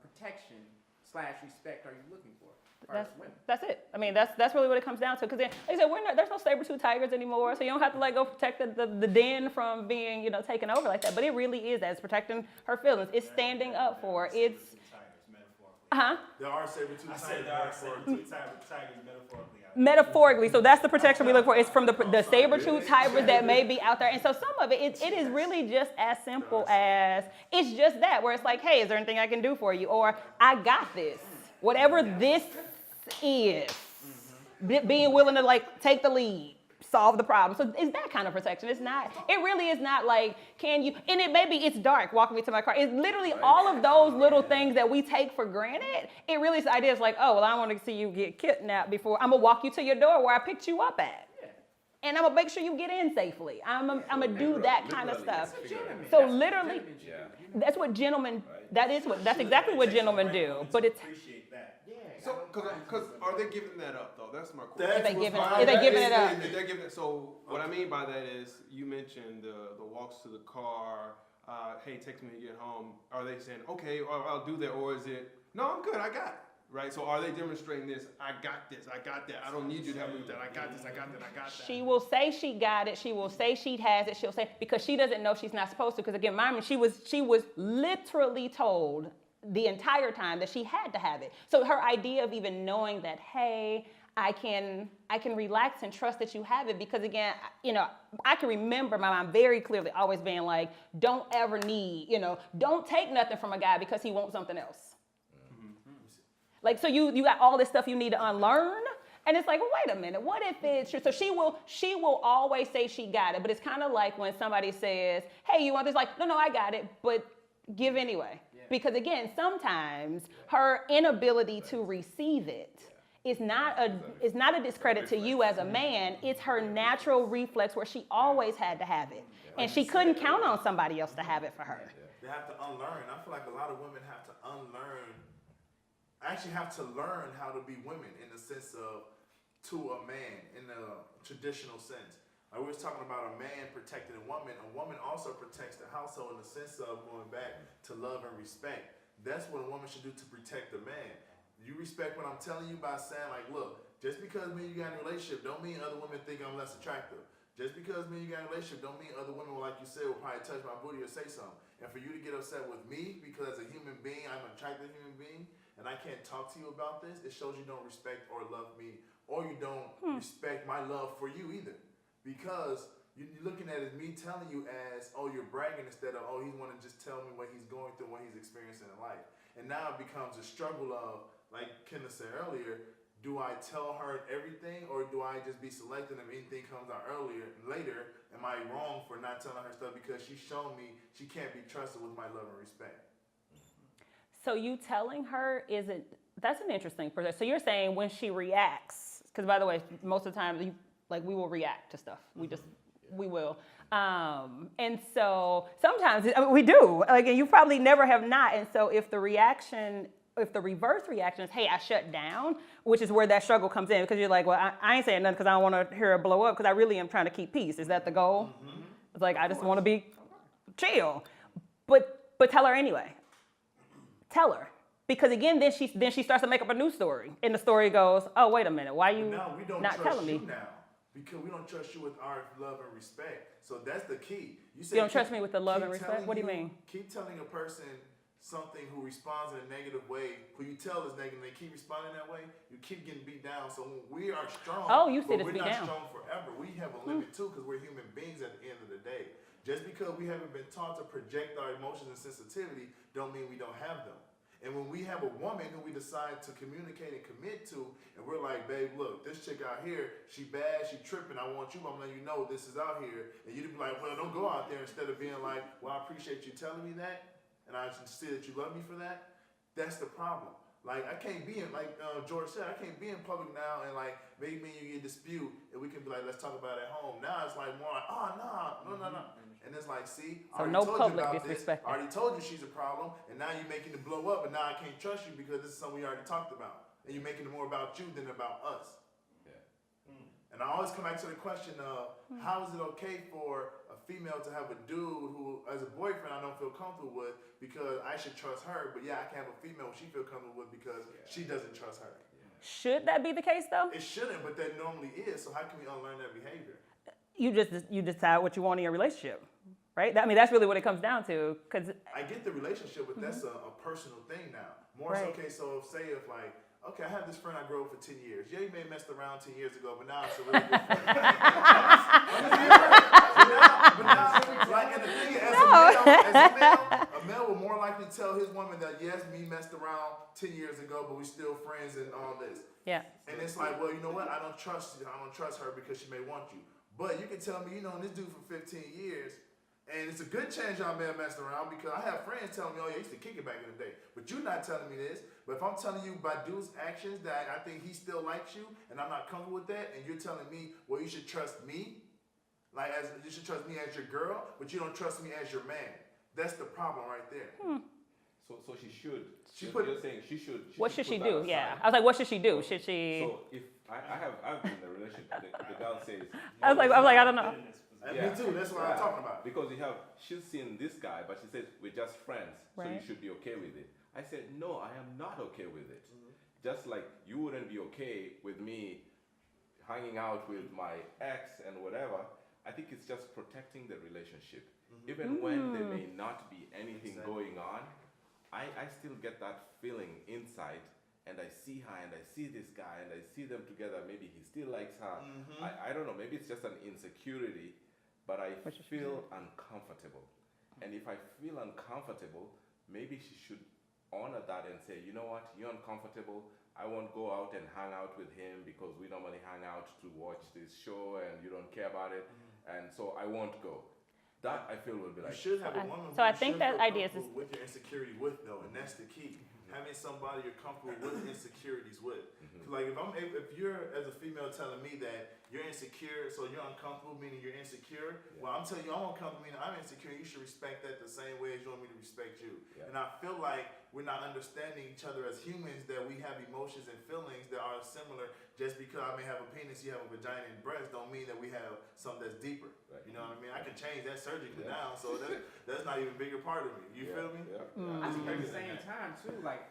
protection respect are you looking for? As women? That's it. I mean, that's really what it comes down to. Because then, like I said, there's no saber-tooth tigers anymore, so you don't have to like go protect the den from being, you know, taken over like that. But it really is that. It's protecting her feelings. It's standing up for her. It's There are saber-tooth tigers. I said there are saber-tooth tigers metaphorically. Metaphorically, so that's the protection we look for. It's from the saber-tooth tigers that may be out there. And so some of it is really just as simple as, it's just that, where it's like, hey, is there anything I can do for you? Or, I got this. Whatever this is, being willing to like take the lead, solve the problem. So it's that kind of protection. It's not, it really is not like, can you, and it maybe it's dark walking me to my car. It's literally all of those little things that we take for granted. It really is the idea is like, oh, well, I want to see you get kidnapped before, I'm gonna walk you to your door where I picked you up at. And I'm gonna make sure you get in safely. I'm gonna do that kind of stuff. So literally, that's what gentlemen, that's exactly what gentlemen do. But it's, So, because are they giving that up though? That's my question. If they giving it up. If they're giving it, so what I mean by that is, you mentioned the walks to the car. Hey, text me when you get home. Are they saying, okay, I'll do that, or is it, no, I'm good, I got it, right? So are they demonstrating this? I got this, I got that. I don't need you to help me with that. I got this, I got that, I got that. she will say she got it. She will say she has it. She'll say, because she doesn't know she's not supposed to. Because again, she was literally told the entire time that she had to have it. So her idea of even knowing that, hey, I can relax and trust that you have it, because again, you know, I can remember my mom very clearly always being like, don't ever need, you know, don't take nothing from a guy because he wants something else. Like, so you got all this stuff you need to unlearn. And it's like, well, wait a minute, what if it's true? So she will always say she got it, but it's kind of like when somebody says, hey, you want this? Like, no, I got it, but give anyway. Because again, sometimes her inability to receive it is not a discredit to you as a man. It's her natural reflex where she always had to have it. And she couldn't count on somebody else to have it for her. They have to unlearn. I feel like a lot of women have to unlearn, actually have to learn how to be women in the sense of to a man in the traditional sense. I was talking about a man protecting a woman also protects the household in the sense of going back to love and respect. That's what a woman should do to protect a man. You respect what I'm telling you by saying like, look, just because me and you got in a relationship don't mean other women think I'm less attractive. Just because me and you got in a relationship don't mean other women, like you said, will probably touch my booty or say something. And for you to get upset with me because as a human being, I'm an attractive human being, and I can't talk to you about this, it shows you don't respect or love me, or you don't respect my love for you either. Because you're looking at it as me telling you as, oh, you're bragging instead of, oh, he want to just tell me what he's going through, what he's experiencing in life. And now it becomes a struggle of, like Kenneth said earlier, do I tell her everything or do I just be selective if anything comes out later? Am I wrong for not telling her stuff because she's shown me she can't be trusted with my love and respect? So you telling her that's an interesting process. So you're saying when she reacts, because by the way, most of the time, we will react to stuff. We will. And so sometimes we do. Like, and you probably never have not. And so if the reverse reaction is, hey, I shut down, which is where that struggle comes in, because you're like, well, I ain't saying nothing because I don't want to hear her blow up, because I really am trying to keep peace. Is that the goal? Mm-hmm. It's like, I just want to be chill. But tell her anyway. Tell her. Because again, then she starts to make up a new story. And the story goes, oh, wait a minute, why you not telling me? Now. Because we don't trust you with our love and respect. So that's the key. You don't trust me with the love and respect? What do you mean? Keep telling a person something who responds in a negative way, who you tell is negative, and they keep responding that way, you keep getting beat down. So when we are strong, you said it's beat down. We're not strong forever. We have a limit too, because we're human beings at the end of the day. Just because we haven't been taught to project our emotions and sensitivity, don't mean we don't have them. And when we have a woman who we decide to communicate and commit to, and we're like, babe, look, this chick out here, she bad, she tripping, I want you, I'm letting you know this is out here. And you'd be like, well, don't go out there, instead of being like, well, I appreciate you telling me that, and I see that you love me for that. That's the problem. Like, I can't be in, like George said, I can't be in public now and like, maybe me and you get a dispute, and we can be like, let's talk about it at home. Now it's like more like, oh, no. And it's like, see, so no public disrespect. I already told you she's a problem, and now you're making it blow up, and now I can't trust you because this is something we already talked about. And you're making it more about you than about us. Yeah. And I always come back to the question of, how is it okay for a female to have a dude who, as a boyfriend, I don't feel comfortable with because I should trust her. But yeah, I can have a female she feel comfortable with because she doesn't trust her. Should that be the case though? It shouldn't, but that normally is. So how can we unlearn that behavior? You decide what you want in your relationship, right? I mean, that's really what it comes down to. Cause I get the relationship, but that's a personal thing now. More so, okay, so say if like, okay, I have this friend I grew up for 10 years. Yeah, you may have messed around 10 years ago, but now it's a really good friend. But now, like, and the thing is, a male will more likely tell his woman that, yes, me messed around 10 years ago, but we still friends and all this. Yeah. And it's like, well, you know what? I don't trust her because she may want you. But you can tell me, this dude for 15 years, and it's a good chance y'all may have messed around because I have friends telling me, oh, yeah, I used to kick it back in the day. But you're not telling me this. But if I'm telling you by dude's actions that I think he still likes you and I'm not comfortable with that, and you're telling me, well, you should trust me, you should trust me as your girl, but you don't trust me as your man. That's the problem right there. So she should. You're saying she should. What should she do? Yeah. I was like, what should she do? Should she? So if I've been in a relationship, the girl says. I was like, I don't know. Me too. That's what I'm talking about. Because she's seen this guy, but she says we're just friends, so you should be okay with it. I said no, I am not okay with it. Just like you wouldn't be okay with me hanging out with my ex and whatever. I think it's just protecting the relationship, even when there may not be anything going on. I still get that feeling inside, and I see her, and I see this guy, and I see them together. Maybe he still likes her. I don't know. Maybe it's just an insecurity, but I feel uncomfortable. And if I feel uncomfortable, maybe she should honor that and say, you know what, you're uncomfortable. I won't go out and hang out with him because we normally hang out to watch this show, and you don't care about it, and so I won't go. That I feel would be like. You should have a woman. So I think that idea is with your insecurity with though, and that's the key. Having somebody you're comfortable with insecurities with. Like if you're as a female telling me that you're insecure, so you're uncomfortable, meaning you're insecure. Well, I'm telling you I'm uncomfortable, meaning I'm insecure. You should respect that the same way as you want me to respect you. And I feel like we're not understanding each other as humans, that we have emotions and feelings that are similar. Just because I may have a penis, you have a vagina and breast, don't mean that we have something that's deeper. Right. You know what I mean? I can change that surgically now, so that's not even a bigger part of me. You feel me? I think at the same time too, like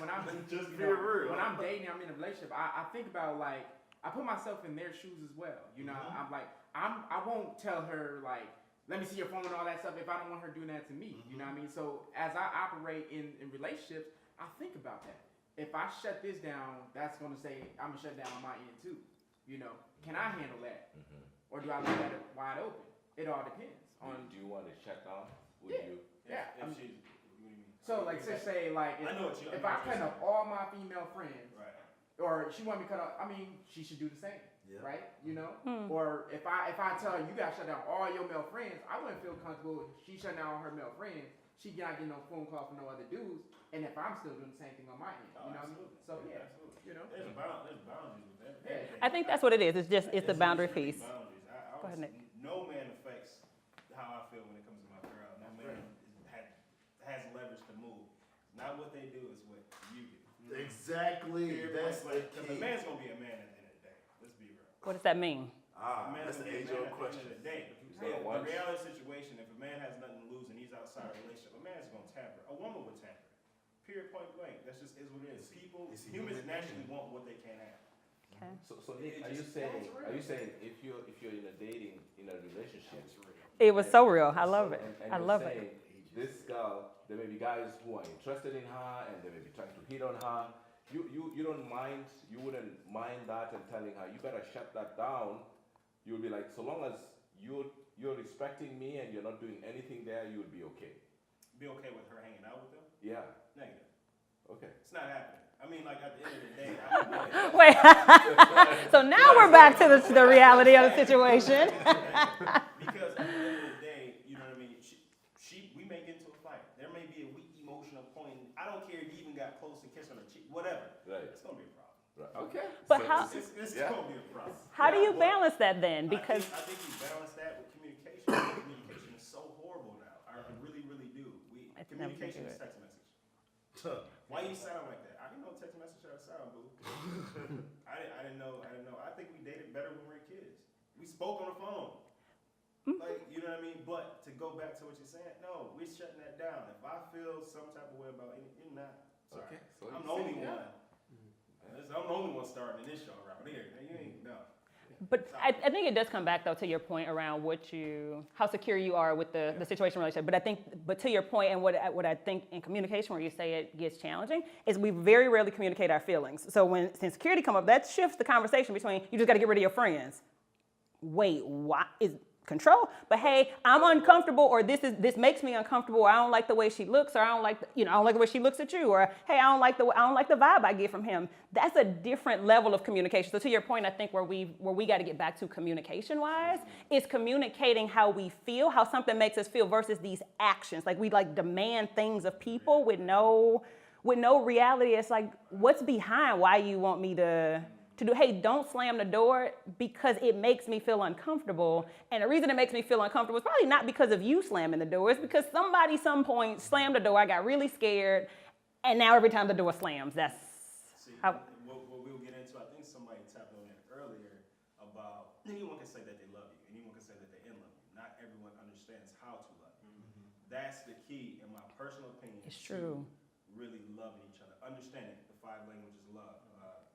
when I'm just when I'm dating, I'm in a relationship. I think about like I put myself in their shoes as well. You know, I'm like I won't tell her like, let me see your phone and all that stuff if I don't want her doing that to me. You know what I mean? So as I operate in relationships, I think about that. If I shut this down, that's gonna say I'm gonna shut down on my end too. You know, can I handle that, or do I leave that wide open? It all depends on. Do you want to shut down? Yeah. What do you mean? So like, say like, if I cut up all my female friends, Right. or she want me to cut off, I mean, she should do the same, right? You know, or if I tell her you gotta shut down all your male friends, I wouldn't feel comfortable. She shut down all her male friends. She not getting no phone call from no other dudes, and if I'm still doing the same thing on my end, you know what I mean? So you know, there's boundaries with that. I think that's what it is. It's the boundary piece. Boundaries. Go ahead, Nick. No man affects how I feel when it comes to my girl. No man has leverage to move. Not what they do, is what you do. Exactly. That's the key. Because a man's gonna be a man at the end of the day. Let's be real. What does that mean? That's an age-old question. At the end of the day, the reality situation, if a man has nothing to lose and he's outside a relationship, a man's gonna tamper. A woman would tamper. Period, point blank. That's just is what it is. Humans naturally want what they can't have. Okay. So Nick, are you saying if you're in a relationship? It was so real. I love it. And I love it. This girl, there may be guys who are interested in her and they may be trying to hit on her. You don't mind, you wouldn't mind that and telling her, you better shut that down. You'll be like, so long as you're respecting me and you're not doing anything there, you'll be okay. Be okay with her hanging out with them? Yeah. Negative. Okay. It's not happening. I mean, like at the end of the day, Wait. So now we're back to the reality of the situation. because at the end of the day, you know what I mean. We may get into a fight. There may be a weak emotional point. I don't care if you even got close and kissed on the cheek, whatever. Right. It's gonna be a problem. Right. Okay. But It's gonna be a problem. how do you balance that then? Because I think you balance that with communication. Communication is so horrible now. I really, really do. Communication is text message. Why you sound like that? I didn't know text message how to sound, boo. I didn't know. I think we dated better when we were kids. We spoke on the phone. Like, you know what I mean? But to go back to what you're saying, no, we're shutting that down. If I feel some type of way about it, you're not. Sorry. Okay, so I'm you the only say, one. I'm the only one starting this show around here. You ain't, no. But I think it does come back though to your point around how secure you are with the situation relationship. But to your point, and what I think in communication where you say it gets challenging is we very rarely communicate our feelings. So when insecurity come up, that shifts the conversation between you just got to get rid of your friends. Wait, what is control? But hey, I'm uncomfortable, or this makes me uncomfortable, or I don't like the way she looks, or I don't like the way she looks at you, or hey, I don't like the vibe I get from him. That's a different level of communication. So to your point, I think where we got to get back to communication wise is communicating how we feel, how something makes us feel versus these actions. Like we demand things of people with no reality. It's like, what's behind why you want me to do, hey, don't slam the door because it makes me feel uncomfortable. And the reason it makes me feel uncomfortable is probably not because of you slamming the door. It's because somebody some point slammed the door. I got really scared. And now every time the door slams, that's how. What we'll get into, I think somebody tapped on it earlier about anyone can say that they love you. Anyone can say that they love you. Not everyone understands how to love you. That's the key, in my personal opinion. It's true. Really loving each other. Understanding the 5 languages of love.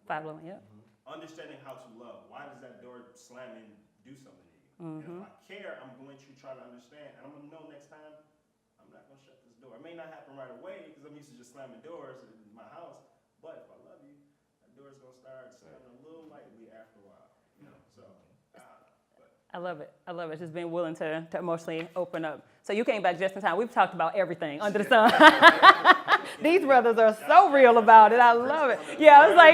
5 languages, yeah. Understanding how to love. Why does that door slamming do something to you? And if I care, I'm going to try to understand, and I'm going to know next time I'm not going to shut this door. It may not happen right away because I'm used to just slamming doors in my house, but if I love you, that door is going to start slamming a little lightly after a while. So I love it. I love it. Just being willing to emotionally open up. So you came back just in time. We've talked about everything under the sun. These brothers are so real about it. I love it. Yeah, I was like,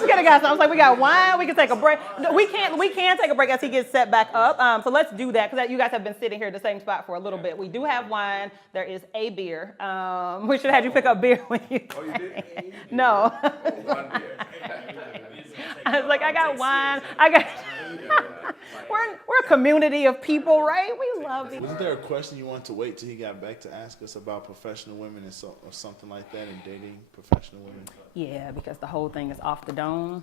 we could have got something. I was like, we got wine. We can take a break. No, we can take a break as he gets set back up. So let's do that because you guys have been sitting here at the same spot for a little bit. We do have wine. There is a beer. We should have had you pick up beer when you came. Oh, you did? No. One beer. I was like, I got wine. We're a community of people, right? We love each Wasn't there a question you wanted to wait till he got back to ask us about professional women or something like that, and dating professional women? Yeah, because the whole thing is off the dome.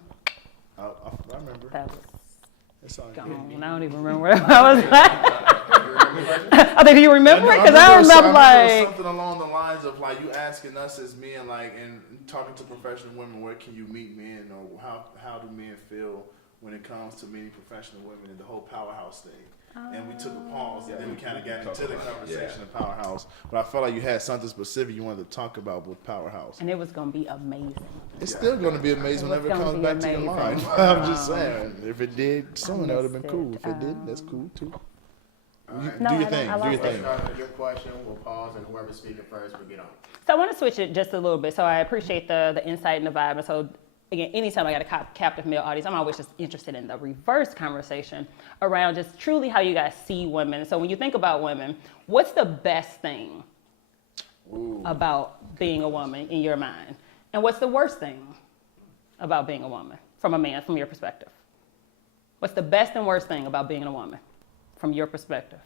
I remember. That was It's all gone. I don't even remember what I was like. I think you remember it because I remember like something along the lines of like you asking us as men, like, and talking to professional women, where can you meet men, or how do men feel when it comes to meeting professional women, and the whole powerhouse thing. And we took a pause, and then we kind of got into the conversation of powerhouse. But I felt like you had something specific you wanted to talk about with powerhouse. and it was gonna be amazing. It's still going to be amazing whenever it gonna comes be back to your amazing. mind. I'm just saying, if it did soon, that would have been missed cool. it. If it didn't, that's cool too. No, Do your I thing. don't- I Do your lost it. thing. Start with your question, we'll pause, and whoever's speaking first, we'll get on. So I want to switch it just a little bit. So I appreciate the insight and the vibe. And so again, anytime I got a captive male audience, I'm always just interested in the reverse conversation around just truly how you guys see women. So when you think about women, what's the best thing about being a woman in your mind? And what's the worst thing about being a woman from a man, from your perspective? What's the best and worst thing about being a woman from your perspective?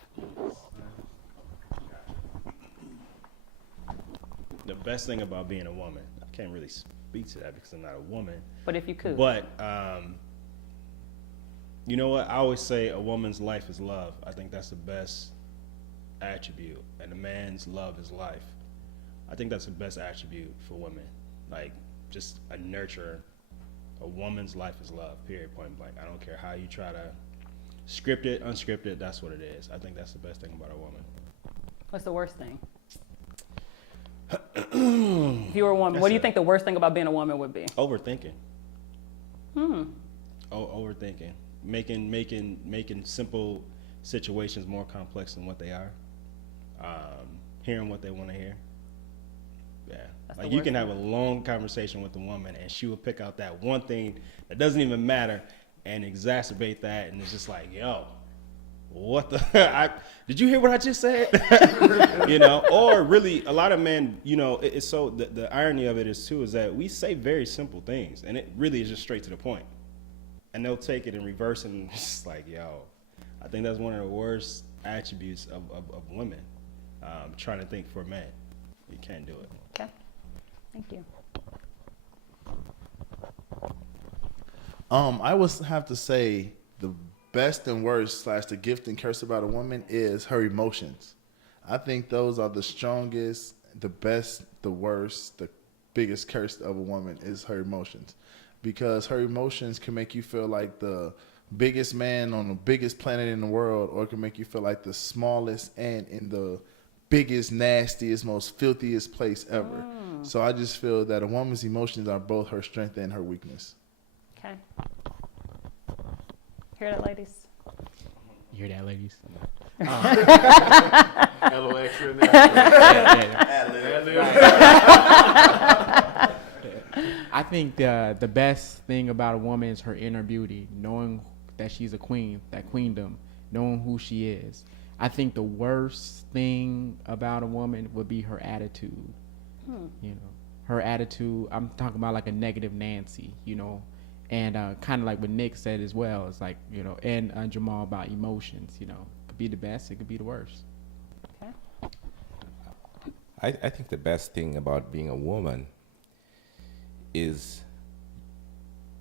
The best thing about being a woman, I can't really speak to that because I'm not a woman. But if you could. But you know what? I always say a woman's life is love. I think that's the best attribute. And a man's love is life. I think that's the best attribute for women. Like, just a nurturer. A woman's life is love, period, point blank. I don't care how you try to script it, unscripted, that's what it is. I think that's the best thing about a woman. What's the worst thing? If you were a woman, what do you think the worst thing about being a woman would be? Overthinking. Overthinking. Making simple situations more complex than what they are. Hearing what they want to hear. Yeah. Like you can have a long conversation with a woman and she will pick out that one thing that doesn't even matter and exacerbate that, and it's just like, yo, what the did you hear what I just said? You know, or really a lot of men, you know, it's so the irony of it is too is that we say very simple things and it really is just straight to the point. And they'll take it and reverse it and it's just like, yo, I think that's one of the worst attributes of women. Trying to think for men. You can't do it. Okay. Thank you. I would have to say the best and worst / the gift and curse about a woman is her emotions. I think those are the strongest, the best, the worst, the biggest curse of a woman is her emotions. Because her emotions can make you feel like the biggest man on the biggest planet in the world, or it can make you feel like the smallest ant in the biggest, nastiest, most filthiest place ever. So I just feel that a woman's emotions are both her strength and her weakness. Okay. Hear that, ladies? You hear that, ladies? A little extra in there. I think the best thing about a woman is her inner beauty, knowing that she's a queen, that queendom, knowing who she is. I think the worst thing about a woman would be her attitude. You know, her attitude. I'm talking about like a negative Nancy. You know, and kind of like what Nick said as well. It's like, you know, and Jamal about emotions. You know, it could be the best, it could be the worst. Okay. I think the best thing about being a woman is,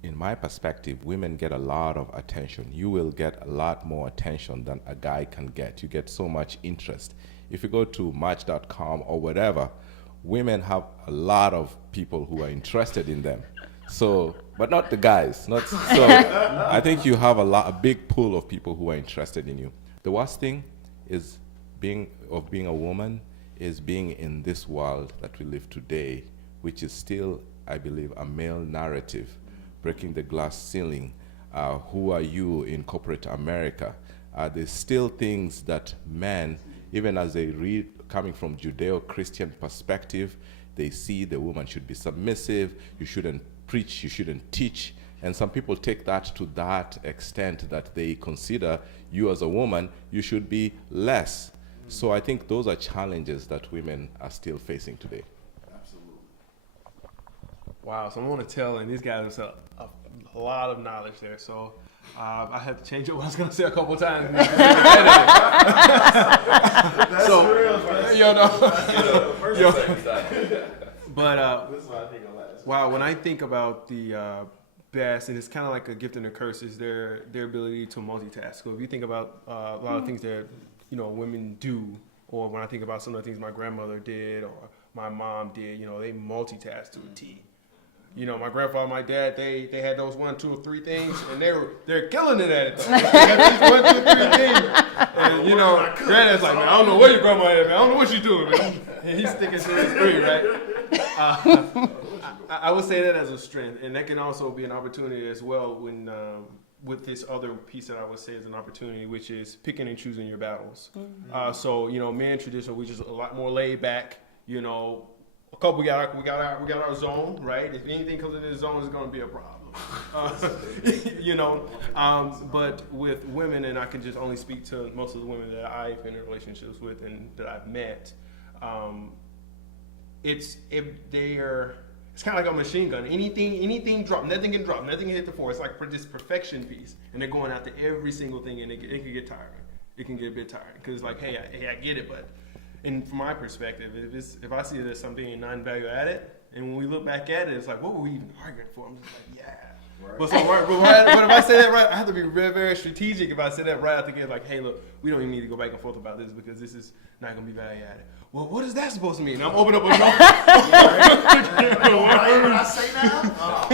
in my perspective, women get a lot of attention. You will get a lot more attention than a guy can get. You get so much interest. If you go to Match.com or whatever, women have a lot of people who are interested in them. So, but not the guys. So I think you have a big pool of people who are interested in you. The worst thing is being a woman is being in this world that we live today, which is still, I believe, a male narrative, breaking the glass ceiling. Who are you in corporate America? There's still things that men, even as they read, coming from Judeo-Christian perspective, they see the woman should be submissive, you shouldn't preach, you shouldn't teach. And some people take that to that extent that they consider you as a woman, you should be less. So I think those are challenges that women are still facing today. Wow, so I want to tell, and these guys have a lot of knowledge there. So I had to change up what I was going to say a couple of times. That's So, real. But wow, when I think about the best, and it's kind of like a gift and a curse, is their ability to multitask. So if you think about a lot of things that women do, or when I think about some of the things my grandmother did or my mom did, they multitask to a T. My grandfather, my dad, they had those 1, 2, or 3 things, and they're killing it at it. They had these 1, 2, 3 things, and granddad's like, man, I don't know what your grandma is, man. I don't know what she's doing, man. And he's sticking to his 3, right? I would say that as a strength, and that can also be an opportunity as well when with this other piece that I would say is an opportunity, which is picking and choosing your battles. So men traditional, we just a lot more laid back. A couple we got our zone, right? If anything comes in this zone, it's going to be a problem. But with women, and I can just only speak to most of the women that I've been in relationships with and that I've met. It's kind of like a machine gun. Anything drop, nothing can drop, nothing can hit the floor. It's like this perfection piece, and they're going after every single thing, and it can get tiring. It can get a bit tiring because it's like, hey, I get it, but. And from my perspective, if I see there's something non-value added, and when we look back at it, it's like, what were we even arguing for? I'm just like, yeah. Right. But if I say that right, I have to be very, very strategic. If I say that right, I think it's like, hey, look, we don't even need to go back and forth about this because this is not going to be value added. Well, what is that supposed to mean? I'm opening up a door. I say now? Oh,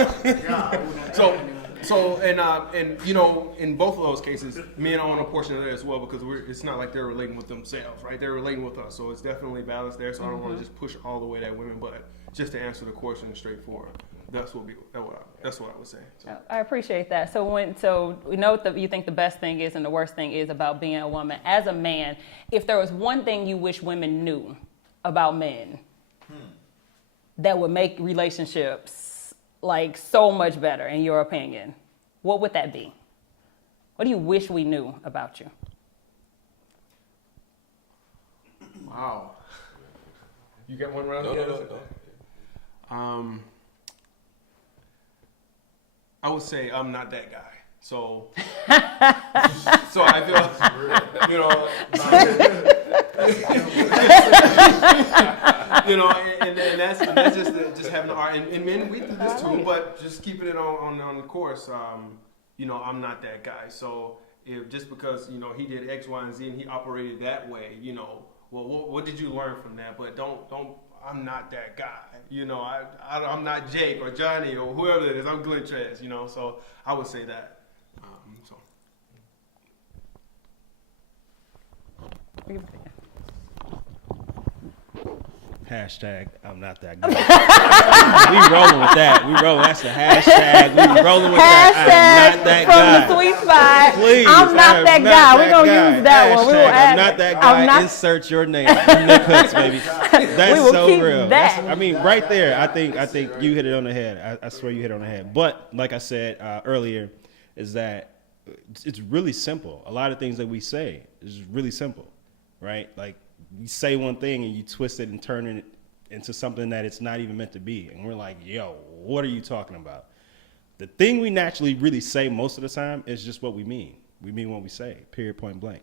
God. So in both of those cases, men own a portion of that as well because it's not like they're relating with themselves, right? They're relating with us, so it's definitely balanced there. So I don't want to just push all the way at women, but just to answer the question straightforward, that's what I would say. So. I appreciate that. So we know what you think the best thing is and the worst thing is about being a woman. As a man, if there was one thing you wish women knew about men that would make relationships like so much better, in your opinion, what would that be? What do you wish we knew about you? Wow. You got one round? No. I would say I'm not that guy. So I feel, and that's just having the art. And men, we do this too, but just keeping it on the course. I'm not that guy. So if just because, you know, he did X, Y, and Z and he operated that way, you know, well, what did you learn from that? But don't, I'm not that guy. You know, I'm not Jake or Johnny or whoever it is. I'm Glenn Trez, you know, so I would say that. So. Hashtag, I'm not that guy. We rolling with that. We rolling. That's a hashtag. We rolling with that. I'm not that from guy. the sweet spot. Please, I'm not that guy. We're going to use that one. We will Hashtag, add I'm not that guy. Insert your name. Nick Hooks, baby. That's will so keep real. that. I mean, right there, I think you hit it on the head. I swear you hit it on the head. But like I said earlier, is that it's really simple. A lot of things that we say is really simple, right? Like, you say one thing and you twist it and turn it into something that it's not even meant to be. And we're like, yo, what are you talking about? The thing we naturally really say most of the time is just what we mean. We mean what we say, period, point blank.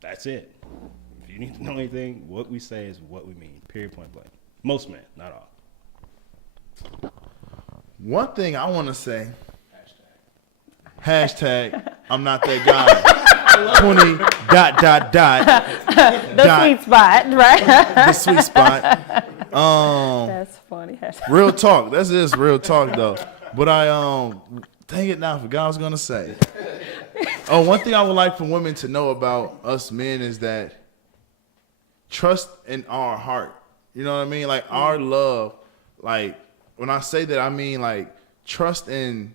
That's it. If you need to know anything, what we say is what we mean, period, point blank. Most men, not all. One thing I want to say, hashtag, I'm not that guy. 20 ... The sweet spot, right? The sweet spot. That's funny. Real talk. That's just real talk though. But dang it now, I forgot what I was gonna say. One thing I would like for women to know about us men is that trust in our heart. You know what I mean? Like our love. Like when I say that, I mean like trust in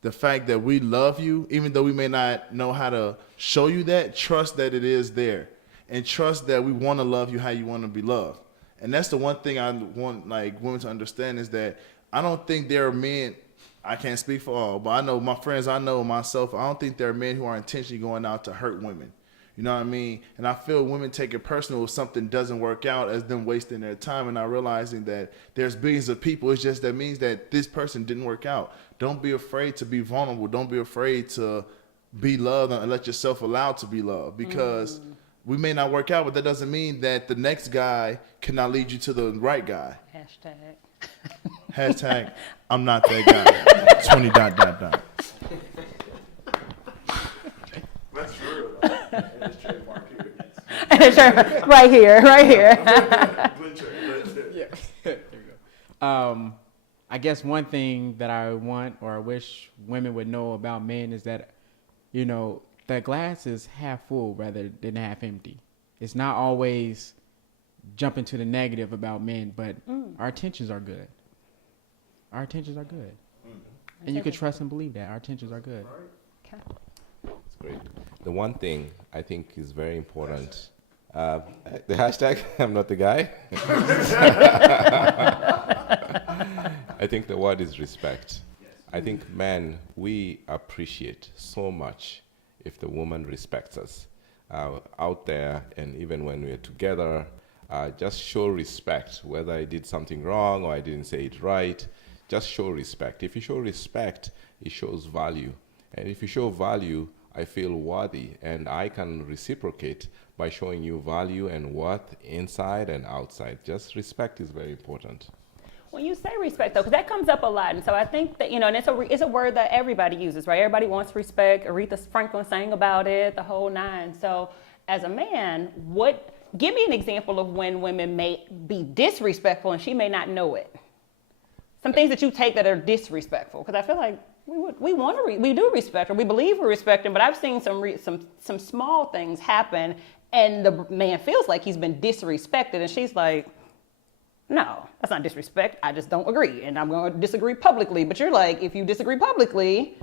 the fact that we love you, even though we may not know how to show you that. Trust that it is there, and trust that we want to love you how you want to be loved. And that's the one thing I want like women to understand is that I don't think there are men. I can't speak for all, but I know my friends. I know myself. I don't think there are men who are intentionally going out to hurt women. You know what I mean? And I feel women take it personal if something doesn't work out as them wasting their time and not realizing that there's billions of people. It's just that means that this person didn't work out. Don't be afraid to be vulnerable. Don't be afraid to be loved and let yourself allow to be loved because we may not work out, but that doesn't mean that the next guy cannot lead you to the right guy. Hashtag, I'm not that guy. 20 ... That's true. That's trademark here. Right here. Yeah. There you go. I guess one thing that I want or I wish women would know about men is that, you know, the glass is half full rather than half empty. It's not always jumping to the negative about men, but our intentions are good. Our intentions are good. And you can trust and believe that. Our intentions are good. That's great. The one thing I think is very important, the hashtag, I'm not the guy. I think the word is respect. I think men, we appreciate so much if the woman respects us out there, and even when we're together, just show respect, whether I did something wrong or I didn't say it right, just show respect. If you show respect, it shows value. And if you show value, I feel worthy, and I can reciprocate by showing you value and worth inside and outside. Just respect is very important. When you say respect, though, because that comes up a lot, and so I think that, you know, and it's a word that everybody uses, right? Everybody wants respect. Aretha Franklin sang about it, the whole nine. So as a man, give me an example of when women may be disrespectful and she may not know it. Some things that you take that are disrespectful, because I feel like we do respect her. We believe we respect him, but I've seen some small things happen, and the man feels like he's been disrespected, and she's like, no, that's not disrespect. I just don't agree, and I'm going to disagree publicly. But you're like, if you disagree publicly,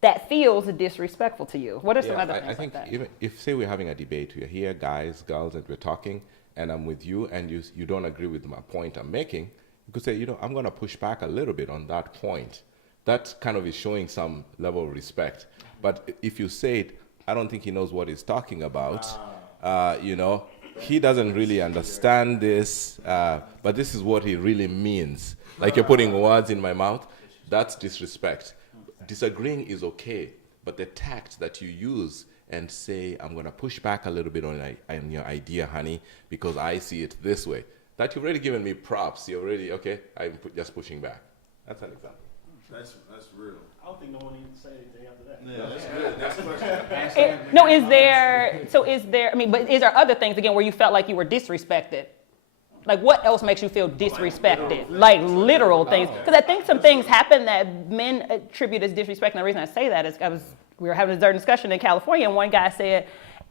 that feels disrespectful to you. What are some other things I think like that? even if, say, we're having a debate, we're here, guys, girls, and we're talking, and I'm with you, and you don't agree with my point I'm making, you could say, you know, I'm going to push back a little bit on that point. That kind of is showing some level of respect. But if you say it, I don't think he knows what he's talking about. You know, he doesn't really understand this, but this is what he really means. Like you're putting words in my mouth. That's disrespect. Disagreeing is okay, but the tact that you use and say, I'm going to push back a little bit on your idea, honey, because I see it this way. That you've already given me props. You're already, okay, I'm just pushing back. That's an example. That's real. I don't think no one needs to say anything after that. Yeah, that's good. That's a question. No, is there, I mean, but is there other things, again, where you felt like you were disrespected? Like, what else makes you feel disrespected? Like, literal things. Because I think some things happen that men attribute as disrespect. And the reason I say that is we were having a certain discussion in California, and one guy said,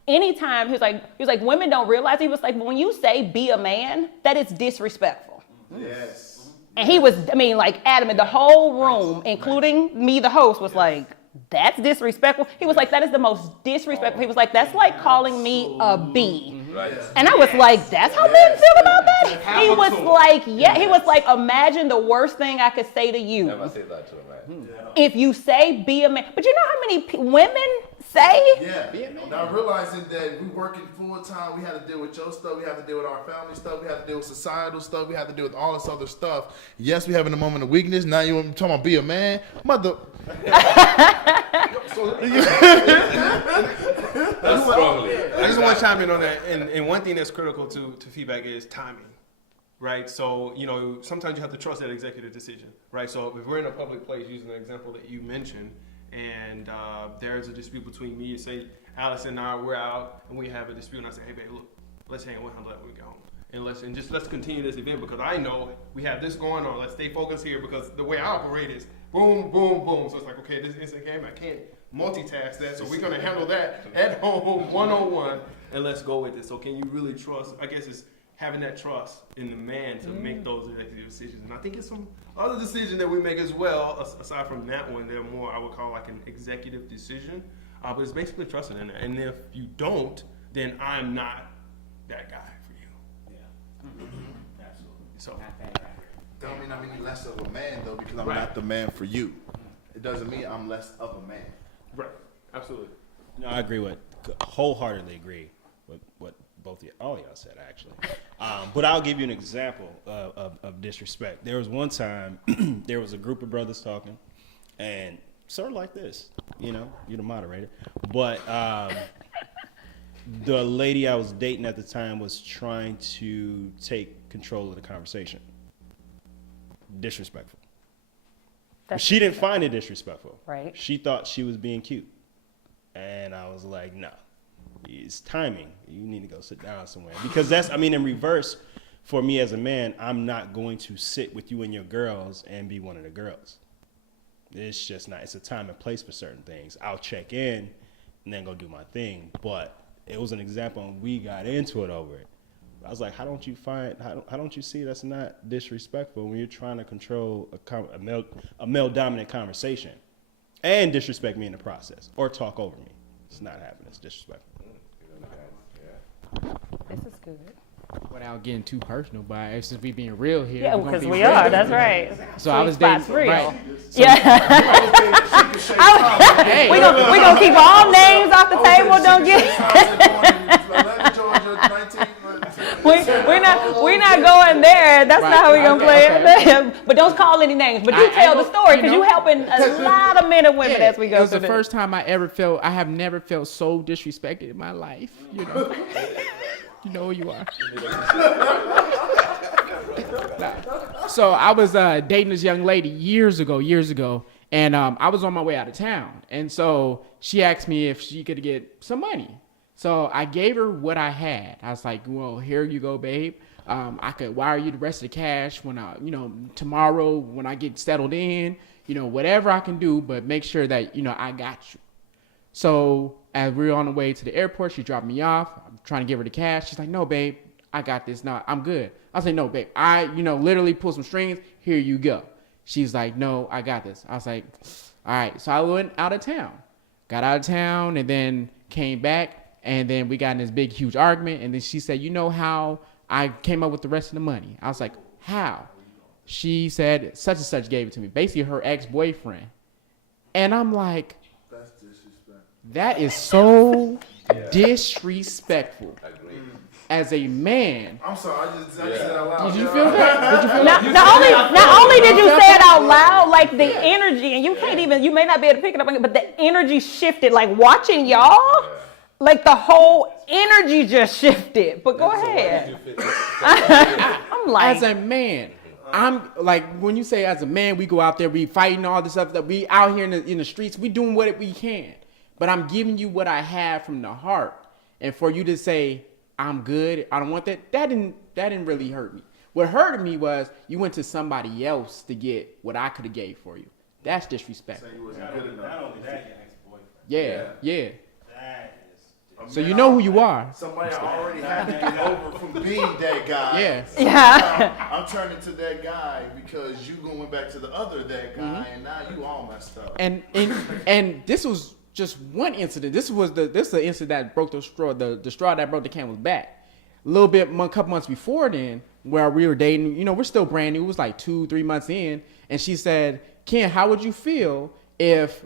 anytime, he was like, women don't realize, he was like, when you say be a man, that is disrespectful. Yes. And he was, I mean, like, adamant. The whole room, including me, the host, was like, that's disrespectful. He was like, that is the most disrespectful. He was like, that's like calling me a B. Right. And I was like, that's how men feel about that? He was like, he was like, imagine the worst thing I could say to you. Never say that to a man. If you say be a man. But you know how many women say? Yeah. Now realizing that we working full time, we have to deal with your stuff, we have to deal with our family stuff, we have to deal with societal stuff, we have to deal with all this other stuff. Yes, we having a moment of weakness. Now you talking about be a man, mother. That's strongly. I just want to chime in on that. And one thing that's critical to feedback is timing, right? So, you know, sometimes you have to trust that executive decision, right? So if we're in a public place, using the example that you mentioned, and there's a dispute between me and, say, Alice and I, we're out, and we have a dispute, and I say, hey, babe, look, let's hang on, we'll handle that when we get home. And let's continue this event, because I know we have this going on. Let's stay focused here, because the way I operate is boom, boom, boom. So it's like, okay, this instant game, I can't multitask that, so we're gonna handle that at home, one-on-one, and let's go with it. So can you really trust, I guess it's having that trust in the man to make those executive decisions. And I think it's some other decisions that we make as well, aside from that one, they're more, I would call like an executive decision, but it's basically trusting in that. And if you don't, then I'm not that guy for you. Yeah. Absolutely. So. Don't mean I'm any less of a man though, because I'm not the man for you. It doesn't mean I'm less of a man. Right. Absolutely. No, I wholeheartedly agree with what all y'all said, actually. But I'll give you an example of disrespect. There was one time, there was a group of brothers talking, and sort of like this, you know, you're the moderator. But the lady I was dating at the time was trying to take control of the conversation. Disrespectful. She didn't find it disrespectful. Right. She thought she was being cute. And I was like, no, it's timing. You need to go sit down somewhere. Because in reverse, for me as a man, I'm not going to sit with you and your girls and be one of the girls. It's just not. It's a time and place for certain things. I'll check in and then go do my thing. But it was an example, and we got into it over it. I was like, how don't you see that's not disrespectful when you're trying to control a male dominant conversation and disrespect me in the process or talk over me? It's not happening. It's disrespectful. This is good. Without getting too personal, but since we being real here. Yeah, because we are. That's right. So I was dating. Real. Right. So Hey. we gonna keep all names off the table. Don't get. We're not going there. That's not how we're gonna play it. But don't call any names. But do tell the story, because you helping a lot of men and women as we go. It was the first time I have never felt so disrespected in my life. You know. You know who you are. So I was dating this young lady years ago, and I was on my way out of town, and so she asked me if she could get some money. So I gave her what I had. I was like, well, here you go, babe. I could wire you the rest of the cash when tomorrow when I get settled in, whatever I can do, but make sure that, I got you. So as we were on the way to the airport, she dropped me off. I'm trying to give her the cash. She's like, no, babe, I got this. No, I'm good. I was like, no, babe, I, literally pull some strings. Here you go. She's like, no, I got this. I was like, all right. So I went out of town, and then came back. And then we got in this big, huge argument. And then she said, you know how I came up with the rest of the money? I was like, how? She said, such and such gave it to me. Basically, her ex-boyfriend. And I'm like, that's disrespectful. That is so disrespectful. As a man. I'm sorry, I just said it out loud. Did you feel that? Not only did you say it out loud, like the energy, and you may not be able to pick it up, but the energy shifted. Like watching y'all. Like the whole energy just shifted. But go ahead. I'm like, as a man, I'm like, when you say as a man, we go out there, we fighting all this stuff, that we out here in the streets, we doing what we can. But I'm giving you what I have from the heart. And for you to say, I'm good, I don't want that, that didn't really hurt me. What hurted me was you went to somebody else to get what I could have gave for you. That's disrespectful. Not only that, your ex-boyfriend. Yeah. That is. So you know who you are. Somebody already had to get over from being that guy. Yeah. Yeah. I'm turning to that guy because you went back to the other that guy, and now you all messed up. And this was just one incident. This is the incident that broke the straw. The straw that broke the camel's back. A little bit, a couple months before then, where we were dating, you know, we're still brand new. It was like 2-3 months in, and she said, "Ken, how would you feel if,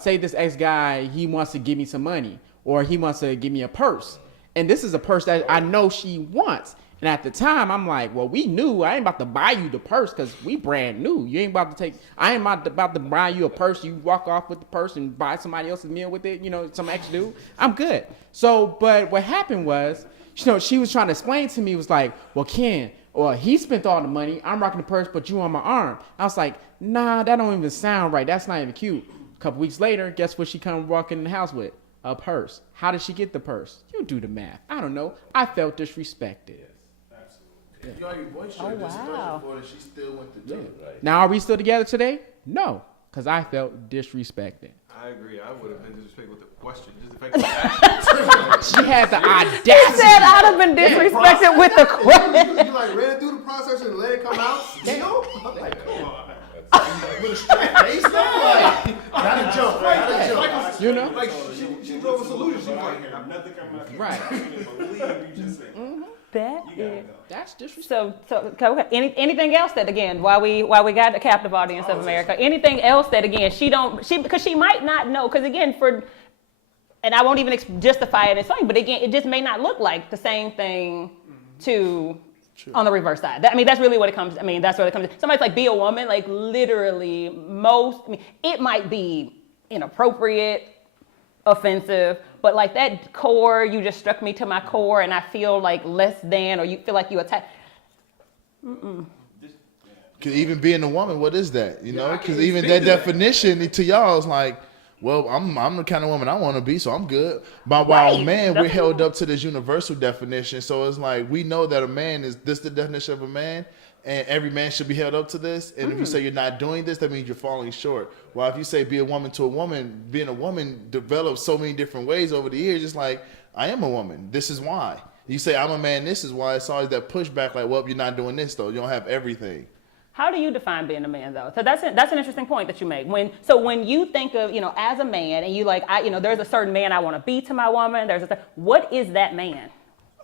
say, this ex guy, he wants to give me some money, or he wants to give me a purse, and this is a purse that I know she wants." And at the time, I'm like, well, we knew I ain't about to buy you the purse because we brand new. You ain't about to I ain't about to buy you a purse. You walk off with the purse and buy somebody else's meal with it, you know, some extra dude. I'm good. So, but what happened was, you know, she was trying to explain to me, was like, well, Ken, or he spent all the money. I'm rocking the purse, but you on my arm. I was like, nah, that don't even sound right. That's not even cute. A couple weeks later, guess what she come walking in the house with? A purse. How did she get the purse? You do the math. I don't know. I felt disrespected. You already voiced your displeasure for it, she still went to do it. Right. Now, are we still together today? No, because I felt disrespected. I agree. I would have been disrespectful with the question. Just the fact that she had the audacity. He said I'd have been disrespected with the question. You like read through the process and let it come out still? I'm like, come on. With a straight face though? Like, not a joke, right? Not a joke. You know? like she drove a solution. She was like, Nothing coming out. Right. I can't believe you just said. That's disrespectful. So okay. Anything else that, again, while we got the captive audience of America, anything else that, again, because she might not know, because again, and I won't even justify it as something, but again, it just may not look like the same thing on the reverse side. That's really what it comes. That's what it comes to. Somebody's like, be a woman, like literally it might be inappropriate, offensive, but like that core, you just struck me to my core and I feel like less than, or you feel like you attack. Cause even being a woman, what is that? You know, because even that definition to y'all is like, well, I'm the kind of woman I want to be, so I'm good. But while man, we're held up to this universal definition. So it's like, we know that a man is this the definition of a man, and every man should be held up to this. And if you say you're not doing this, that means you're falling short. Well, if you say be a woman to a woman, being a woman develops so many different ways over the years. It's like, I am a woman. This is why. You say I'm a man. This is why. It's always that pushback. Like, well, you're not doing this though. You don't have everything. How do you define being a man, though? So that's an interesting point that you make. When you think of, as a man, and you like, there's a certain man I want to be to my woman. What is that man?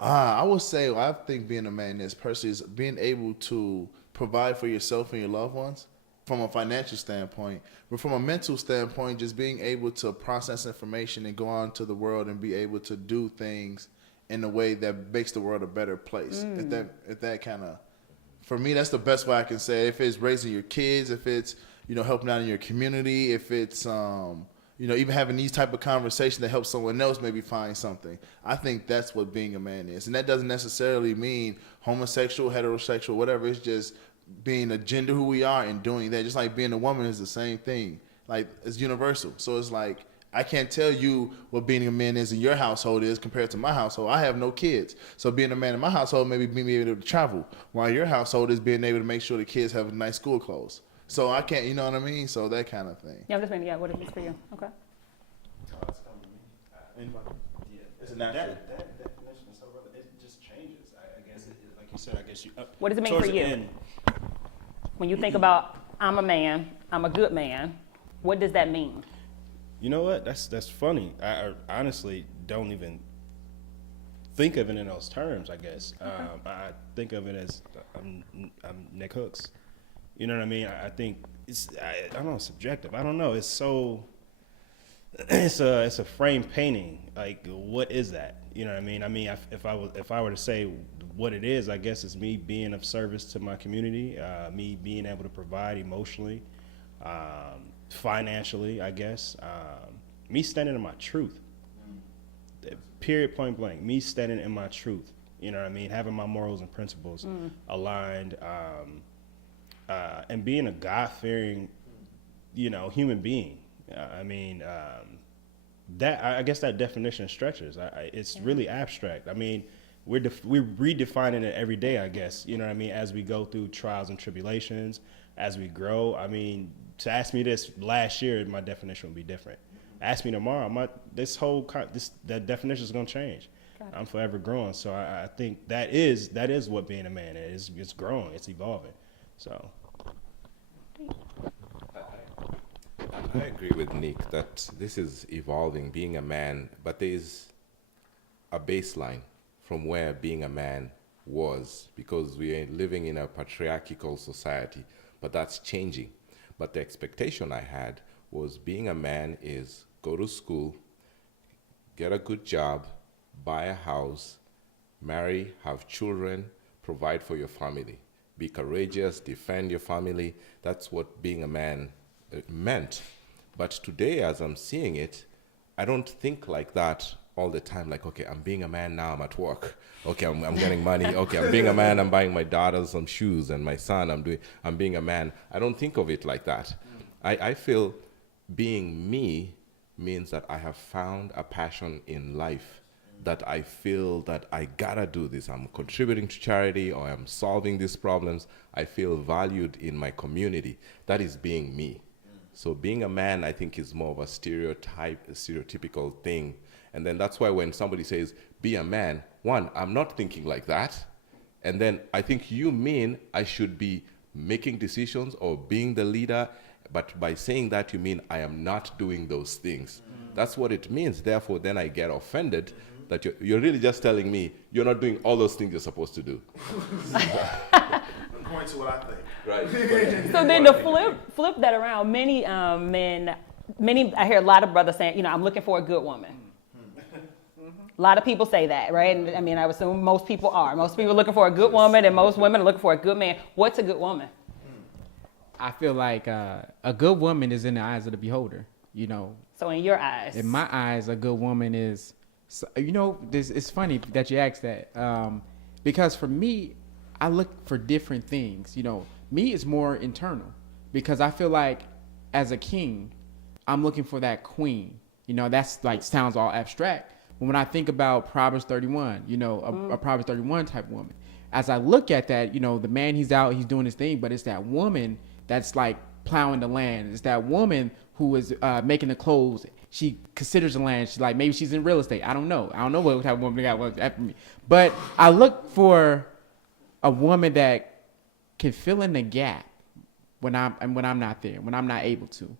I would say, I think being a man is personally is being able to provide for yourself and your loved ones from a financial standpoint, but from a mental standpoint, just being able to process information and go out into the world and be able to do things in a way that makes the world a better place. If that kind of, for me, that's the best way I can say it. If it's raising your kids, if it's, helping out in your community, if it's, even having these type of conversations that help someone else maybe find something. I think that's what being a man is. And that doesn't necessarily mean homosexual, heterosexual, whatever. It's just being a gender who we are and doing that. Just like being a woman is the same thing. Like, it's universal. So it's like, I can't tell you what being a man is in your household is compared to my household. I have no kids. So being a man in my household, maybe being able to travel. While your household is being able to make sure the kids have nice school clothes. So I can't, you know what I mean? So that kind of thing. Yeah, I'm just saying, what is it for you? Okay. It's a natural. That definition is so relevant. It just changes. I guess, like you said, What does it mean for you? When you think about, I'm a man, I'm a good man, what does that mean? You know what? That's funny. I honestly don't even think of it in those terms, I guess. I think of it as I'm Nick Hooks. You know what I mean? I think I don't know, subjective. I don't know. It's so it's a frame painting. Like, what is that? You know what I mean? I mean, if I were to say what it is, I guess it's me being of service to my community, me being able to provide emotionally, financially, I guess, me standing in my truth. Period, point blank. Me standing in my truth. You know what I mean? Having my morals and principles aligned. and being a God-fearing, human being. I mean, that I guess that definition stretches. It's really abstract. I mean, we're redefining it every day, I guess. You know what I mean? As we go through trials and tribulations, as we grow. I mean, to ask me this last year, my definition would be different. Ask me tomorrow, that definition is going to change. Gotcha. I'm forever growing. So I think that is what being a man is. It's growing. It's evolving. So. I agree with Nick that this is evolving, being a man, but there is a baseline from where being a man was, because we are living in a patriarchal society, but that's changing. But the expectation I had was being a man is go to school, get a good job, buy a house, marry, have children, provide for your family, be courageous, defend your family. That's what being a man meant. But today, as I'm seeing it, I don't think like that all the time. Like, okay, I'm being a man now, I'm at work. Okay, I'm getting money. Okay, I'm being a man, I'm buying my daughter some shoes, and my son, I'm being a man. I don't think of it like that. I feel being me means that I have found a passion in life, that I feel that I gotta do this. I'm contributing to charity, or I'm solving these problems. I feel valued in my community. That is being me. So being a man, I think, is more of a stereotypical thing. And then that's why when somebody says, be a man, one, I'm not thinking like that. And then I think you mean I should be making decisions or being the leader. But by saying that, you mean I am not doing those things. That's what it means. Therefore, then I get offended that you're really just telling me you're not doing all those things you're supposed to do. According to what I think. Right. So then to flip that around, many men, I hear a lot of brothers saying, I'm looking for a good woman. A lot of people say that, right? And I mean, I would assume most people are. Most people are looking for a good woman, and most women are looking for a good man. What's a good woman? I feel like a good woman is in the eyes of the beholder, So in your eyes? In my eyes, a good woman is, it's funny that you asked that. Because for me, I look for different things. Me is more internal, because I feel like as a king, I'm looking for that queen. That's like sounds all abstract. But when I think about Proverbs 31, a Proverbs 31 type woman, as I look at that, the man, he's out, he's doing his thing, but it's that woman that's like plowing the land. It's that woman who is making the clothes. She considers the land. She's like, maybe she's in real estate. I don't know what type of woman got one after me. But I look for a woman that can fill in the gap when I'm not there, when I'm not able to.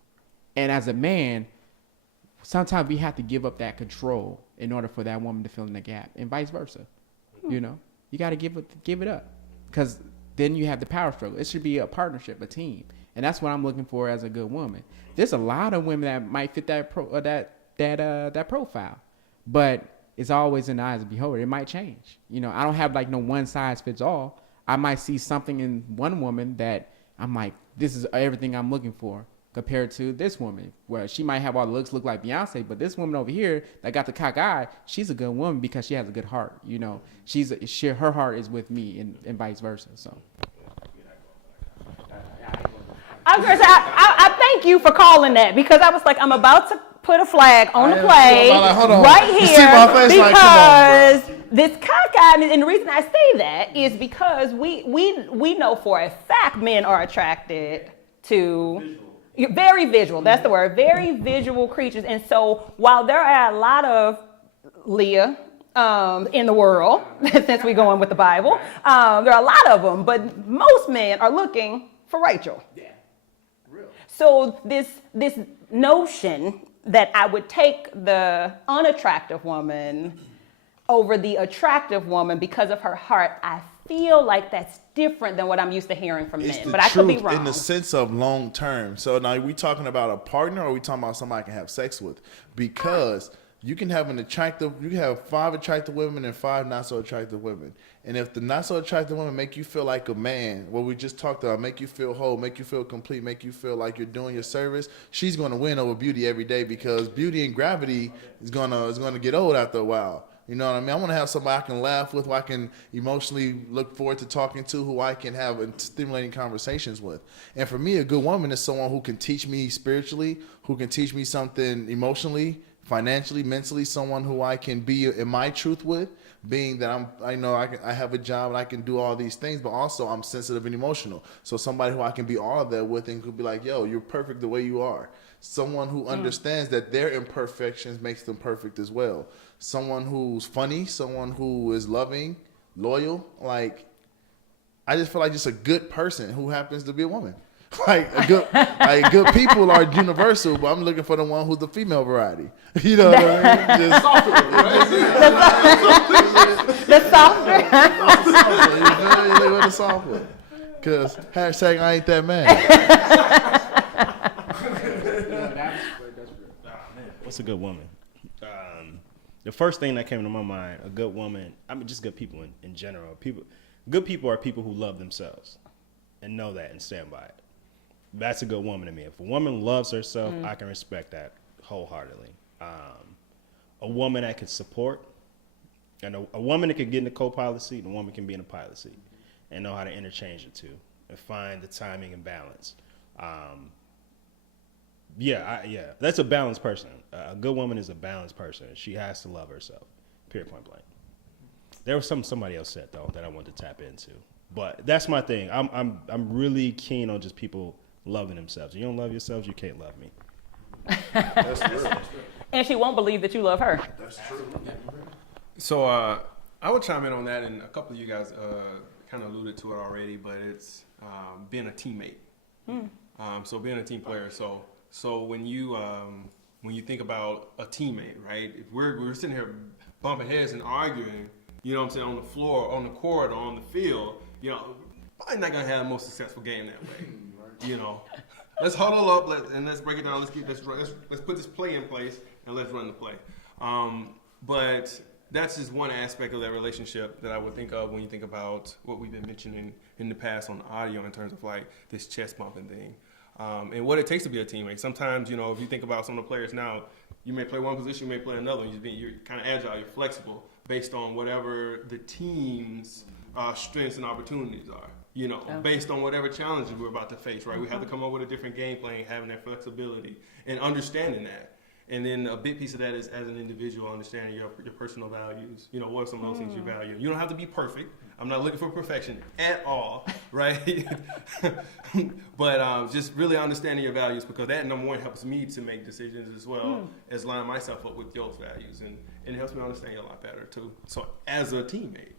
And as a man, sometimes we have to give up that control in order for that woman to fill in the gap, and vice versa. You got to give it up, because then you have the power struggle. It should be a partnership, a team, and that's what I'm looking for as a good woman. There's a lot of women that might fit that profile, but it's always in the eyes of the beholder. It might change. I don't have like no one size fits all. I might see something in one woman that I'm like, this is everything I'm looking for, compared to this woman, where she might have all the looks, look like Beyonce, but this woman over here that got the cock eye, she's a good woman because she has a good heart. Her heart is with me, and vice versa. So. I was gonna say, I thank you for calling that, because I was like, I'm about to put a flag on the play right here, because this cockeyed, and the reason I say that is because we know for a fact men are attracted to very visual. That's the word. Very visual creatures. And so while there are a lot of Leah in the world, since we're going with the Bible, there are a lot of them, but most men are looking for Rachel. Yeah. Real. So this notion that I would take the unattractive woman over the attractive woman because of her heart, I feel like that's different than what I'm used to hearing from men, but I could be wrong. In the sense of long term. So now, are we talking about a partner, or are we talking about somebody I can have sex with? Because you can have you have 5 attractive women and 5 not so attractive women. And if the not so attractive women make you feel like a man, what we just talked about, make you feel whole, make you feel complete, make you feel like you're doing your service, she's going to win over beauty every day, because beauty and gravity is going to get old after a while. You know what I mean? I want to have somebody I can laugh with, who I can emotionally look forward to talking to, who I can have stimulating conversations with. And for me, a good woman is someone who can teach me spiritually, who can teach me something emotionally, financially, mentally, someone who I can be in my truth with, being that I have a job and I can do all these things, but also I'm sensitive and emotional. So somebody who I can be all of that with and could be like, yo, you're perfect the way you are. Someone who understands that their imperfections makes them perfect as well. Someone who's funny, someone who is loving, loyal. Like, I just feel like just a good person who happens to be a woman. Good people are universal, but I'm looking for the one who's the female variety. You know what I mean? Just softer, the softer. You look for the soft one. Because hashtag I ain't that man. What's a good woman? The first thing that came to my mind, a good woman, I mean, just good people in general. Good people are people who love themselves and know that and stand by it. That's a good woman to me. If a woman loves herself, I can respect that wholeheartedly. A woman that can support, and a woman that can get in the co-pilot seat, and a woman can be in the pilot seat, and know how to interchange the two and find the timing and balance. That's a balanced person. A good woman is a balanced person. She has to love herself, period, point blank. There was somebody else said though that I wanted to tap into, but that's my thing. I'm really keen on just people loving themselves. If you don't love yourselves, you can't love me. That's true. And she won't believe that you love her. That's true. So I would chime in on that, and a couple of you guys kind of alluded to it already, but it's being a teammate. So being a team player. So when you think about a teammate, right? If we're sitting here bumping heads and arguing, you know what I'm saying, on the floor, on the court, or on the field, you know, probably not gonna have the most successful game that way. You know, let's huddle up and let's break it down. Let's put this play in place and let's run the play. But that's just one aspect of that relationship that I would think of when you think about what we've been mentioning in the past on the audio in terms of like this chest bumping thing. And what it takes to be a teammate. Sometimes, you know, if you think about some of the players now, you may play one position, you may play another. You're kind of agile, you're flexible based on whatever the team's strengths and opportunities are. You know, based on whatever challenges we're about to face, right? We have to come up with a different game plan, having that flexibility and understanding that. And then a big piece of that is, as an individual, understanding your personal values. You know, what are some of those things you value? You don't have to be perfect. I'm not looking for perfection at all, right? But just really understanding your values, because that, number one, helps me to make decisions as well as line myself up with those values. And it helps me understand you a lot better, too. So as a teammate,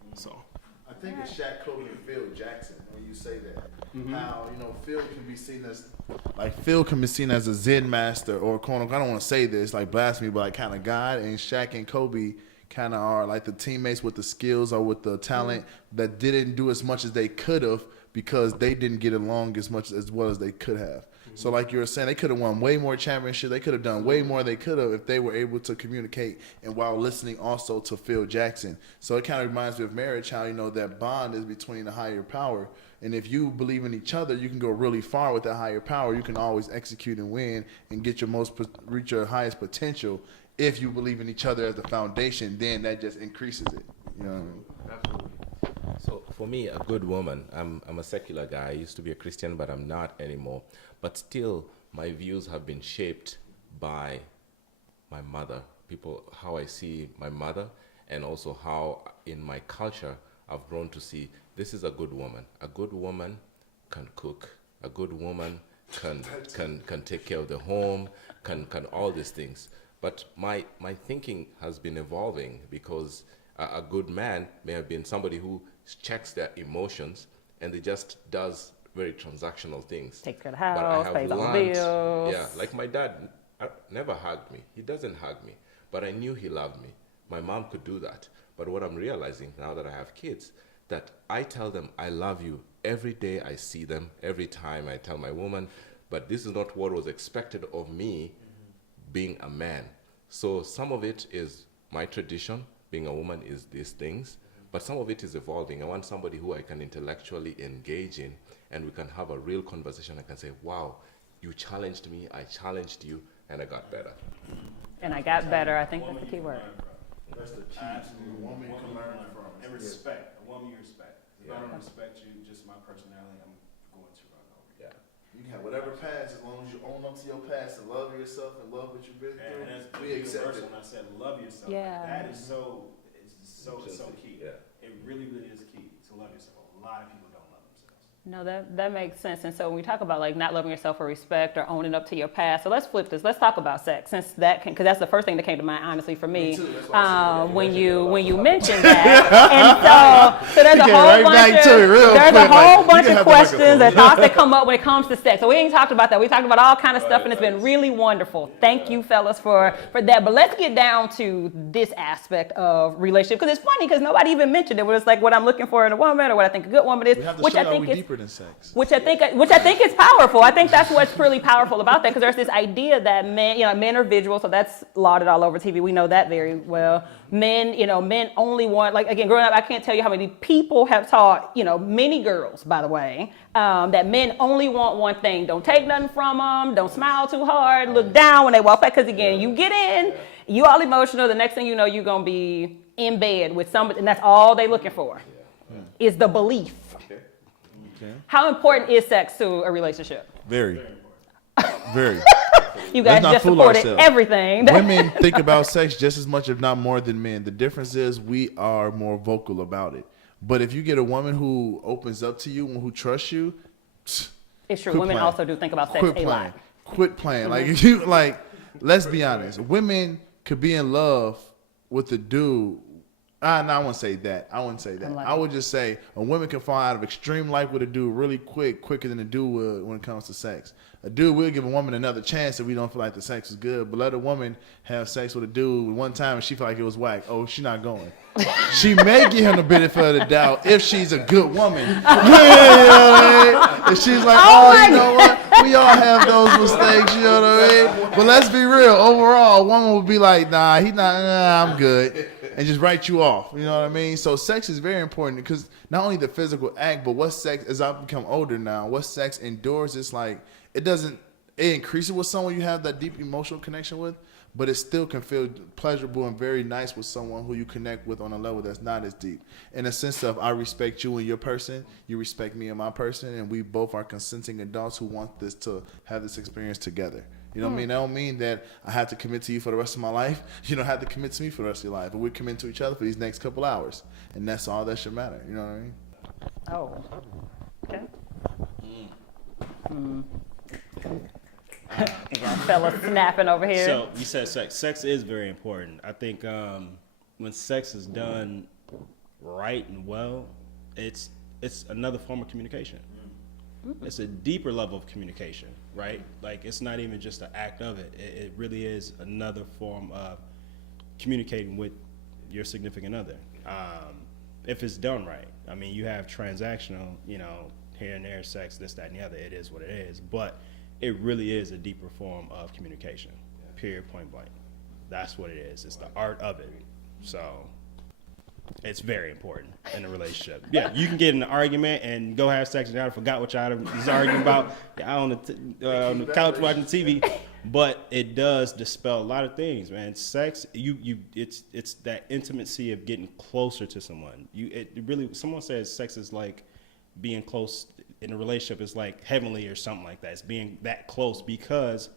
I think it's Shaq, Kobe, and Phil Jackson when you say that. How, you know, Phil can be seen as a Zen master, or quote unquote, I don't want to say this like blasphemy, but like kind of God, and Shaq and Kobe kind of are like the teammates with the skills or with the talent that didn't do as much as they could have because they didn't get along as well as they could have. So like you were saying, they could have won way more championships. They could have done way more they could have if they were able to communicate and while listening also to Phil Jackson. So it kind of reminds me of marriage, how, you know, that bond is between a higher power. And if you believe in each other, you can go really far with that higher power. You can always execute and win and get reach your highest potential. If you believe in each other as the foundation, then that just increases it. You know what I mean? absolutely. So for me, a good woman, I'm a secular guy. I used to be a Christian, but I'm not anymore. But still, my views have been shaped by my mother, how I see my mother, and also how in my culture I've grown to see this is a good woman. A good woman can cook. A good woman can take care of the home, can all these things. But my thinking has been evolving, because a good man may have been somebody who checks their emotions and they just does very transactional things. Takes care of the house, pays all the bills. Yeah, like my dad never hugged me. He doesn't hug me, but I knew he loved me. My mom could do that. But what I'm realizing now that I have kids, that I tell them I love you every day I see them, every time I tell my woman, but this is not what was expected of me being a man. So some of it is my tradition, being a woman is these things, but some of it is evolving. I want somebody who I can intellectually engage in, and we can have a real conversation. I can say, wow, you challenged me, I challenged you, and I got better. And I got better, I think that's the key word. That's the key. Absolutely. A woman can learn from. And respect. A woman you respect. If I don't respect you, just my personality, I'm going to run over you. Yeah. You can have whatever past, as long as you own up to your past and love yourself and love what you've been through. And that's we accept it. when I said love yourself. Yeah. That is so key. Yeah. It really, really is key to love yourself. A lot of people don't love themselves. No, that makes sense. And so when we talk about like not loving yourself or respect or owning up to your past, so let's flip this. Let's talk about sex, since that can, because that's the first thing that came to mind, honestly, for me. When you mentioned that, and so there's a whole bunch of questions and thoughts that come up when it comes to sex. So we ain't talked about that. We talked about all kind of stuff, and it's been really wonderful. Thank you, fellas, for that. But let's get down to this aspect of relationship, because it's funny because nobody even mentioned it. Where it's like what I'm looking for in a woman or what I think a good woman is, which I think is deeper than sex. Which I think is powerful. I think that's what's really powerful about that, because there's this idea that men are visual, so that's lauded all over TV. We know that very well. Men only want, like, again, growing up, I can't tell you how many people have taught, many girls, by the way, that men only want one thing. Don't take nothing from them. Don't smile too hard. Look down when they walk back, because again, you get in, you all emotional. The next thing you know, you're gonna be in bed with somebody, and that's all they looking for, is the belief. Okay. How important is sex to a relationship? Very. Very. You guys just supported everything. Women think about sex just as much, if not more, than men. The difference is we are more vocal about it. But if you get a woman who opens up to you and who trusts you, it's true. Women also do think about sex a lot. Quit playing. Like, if you let's be honest. Women could be in love with a dude. No, I wouldn't say that. I would just say a woman can fall out of extreme like with a dude really quicker than a dude would when it comes to sex. A dude will give a woman another chance if we don't feel like the sex is good, but let a woman have sex with a dude one time and she feel like it was whack. Oh, she's not going. She may give him the benefit of the doubt if she's a good woman. And she's like, you know what? We all have those mistakes, you know what I mean? But let's be real. Overall, a woman will be like, nah, I'm good. And just write you off, you know what I mean? So sex is very important, because not only the physical act, but what sex, as I've become older now, what sex endures, it's like, it increases with someone you have that deep emotional connection with, but it still can feel pleasurable and very nice with someone who you connect with on a level that's not as deep. In a sense of, I respect you and your person, you respect me and my person, and we both are consenting adults who want this to have this experience together. You know what I mean? That don't mean that I have to commit to you for the rest of my life. You don't have to commit to me for the rest of your life. But we commit to each other for these next couple hours. And that's all that should matter. You know what I mean? Oh. Okay. You got a fella snapping over here. So you said sex. Sex is very important. I think when sex is done right and well, it's another form of communication. It's a deeper level of communication, right? Like, it's not even just an act of it. It really is another form of communicating with your significant other. If it's done right. I mean, you have transactional, here and there, sex, this, that, and the other. It is what it is. But it really is a deeper form of communication, period, point blank. That's what it is. It's the art of it. So it's very important in a relationship. Yeah, you can get in an argument and go have sex and y'all forgot what y'all was arguing about on the couch watching TV, but it does dispel a lot of things, man. Sex, it's that intimacy of getting closer to someone. Someone says sex is like being close in a relationship is like heavenly or something like that. It's being that close because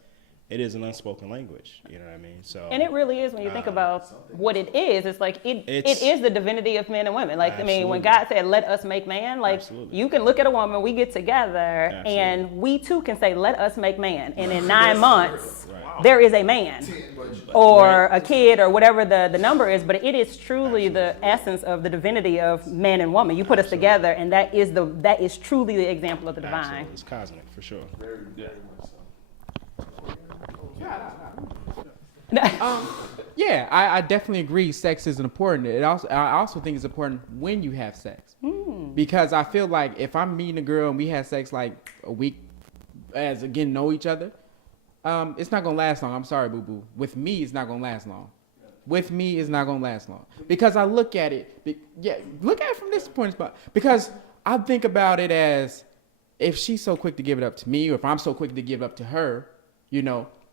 it is an unspoken language, you know what I mean? So, and it really is when you think about what it is. It's like it is the divinity of men and women. Like, absolutely. I mean, when God said, "Let us make man," like, absolutely. You can look at a woman, we get together, absolutely. And we too can say, "Let us make man," and in 9 months, right. There is a man, or a kid, or whatever the number is. But it is truly the essence of the divinity of man and woman. You put us together, and that is truly the example of the divine. Absolutely. It's cosmic for sure. Very much so. I definitely agree. Sex is important. I also think it's important when you have sex, because I feel like if I'm meeting a girl and we have sex like a week as getting to know each other, it's not gonna last long. I'm sorry, boo boo. With me, it's not gonna last long. With me, it's not gonna last long because I look at it. Look at it from this point of view, because I think about it as if she's so quick to give it up to me, or if I'm so quick to give it up to her,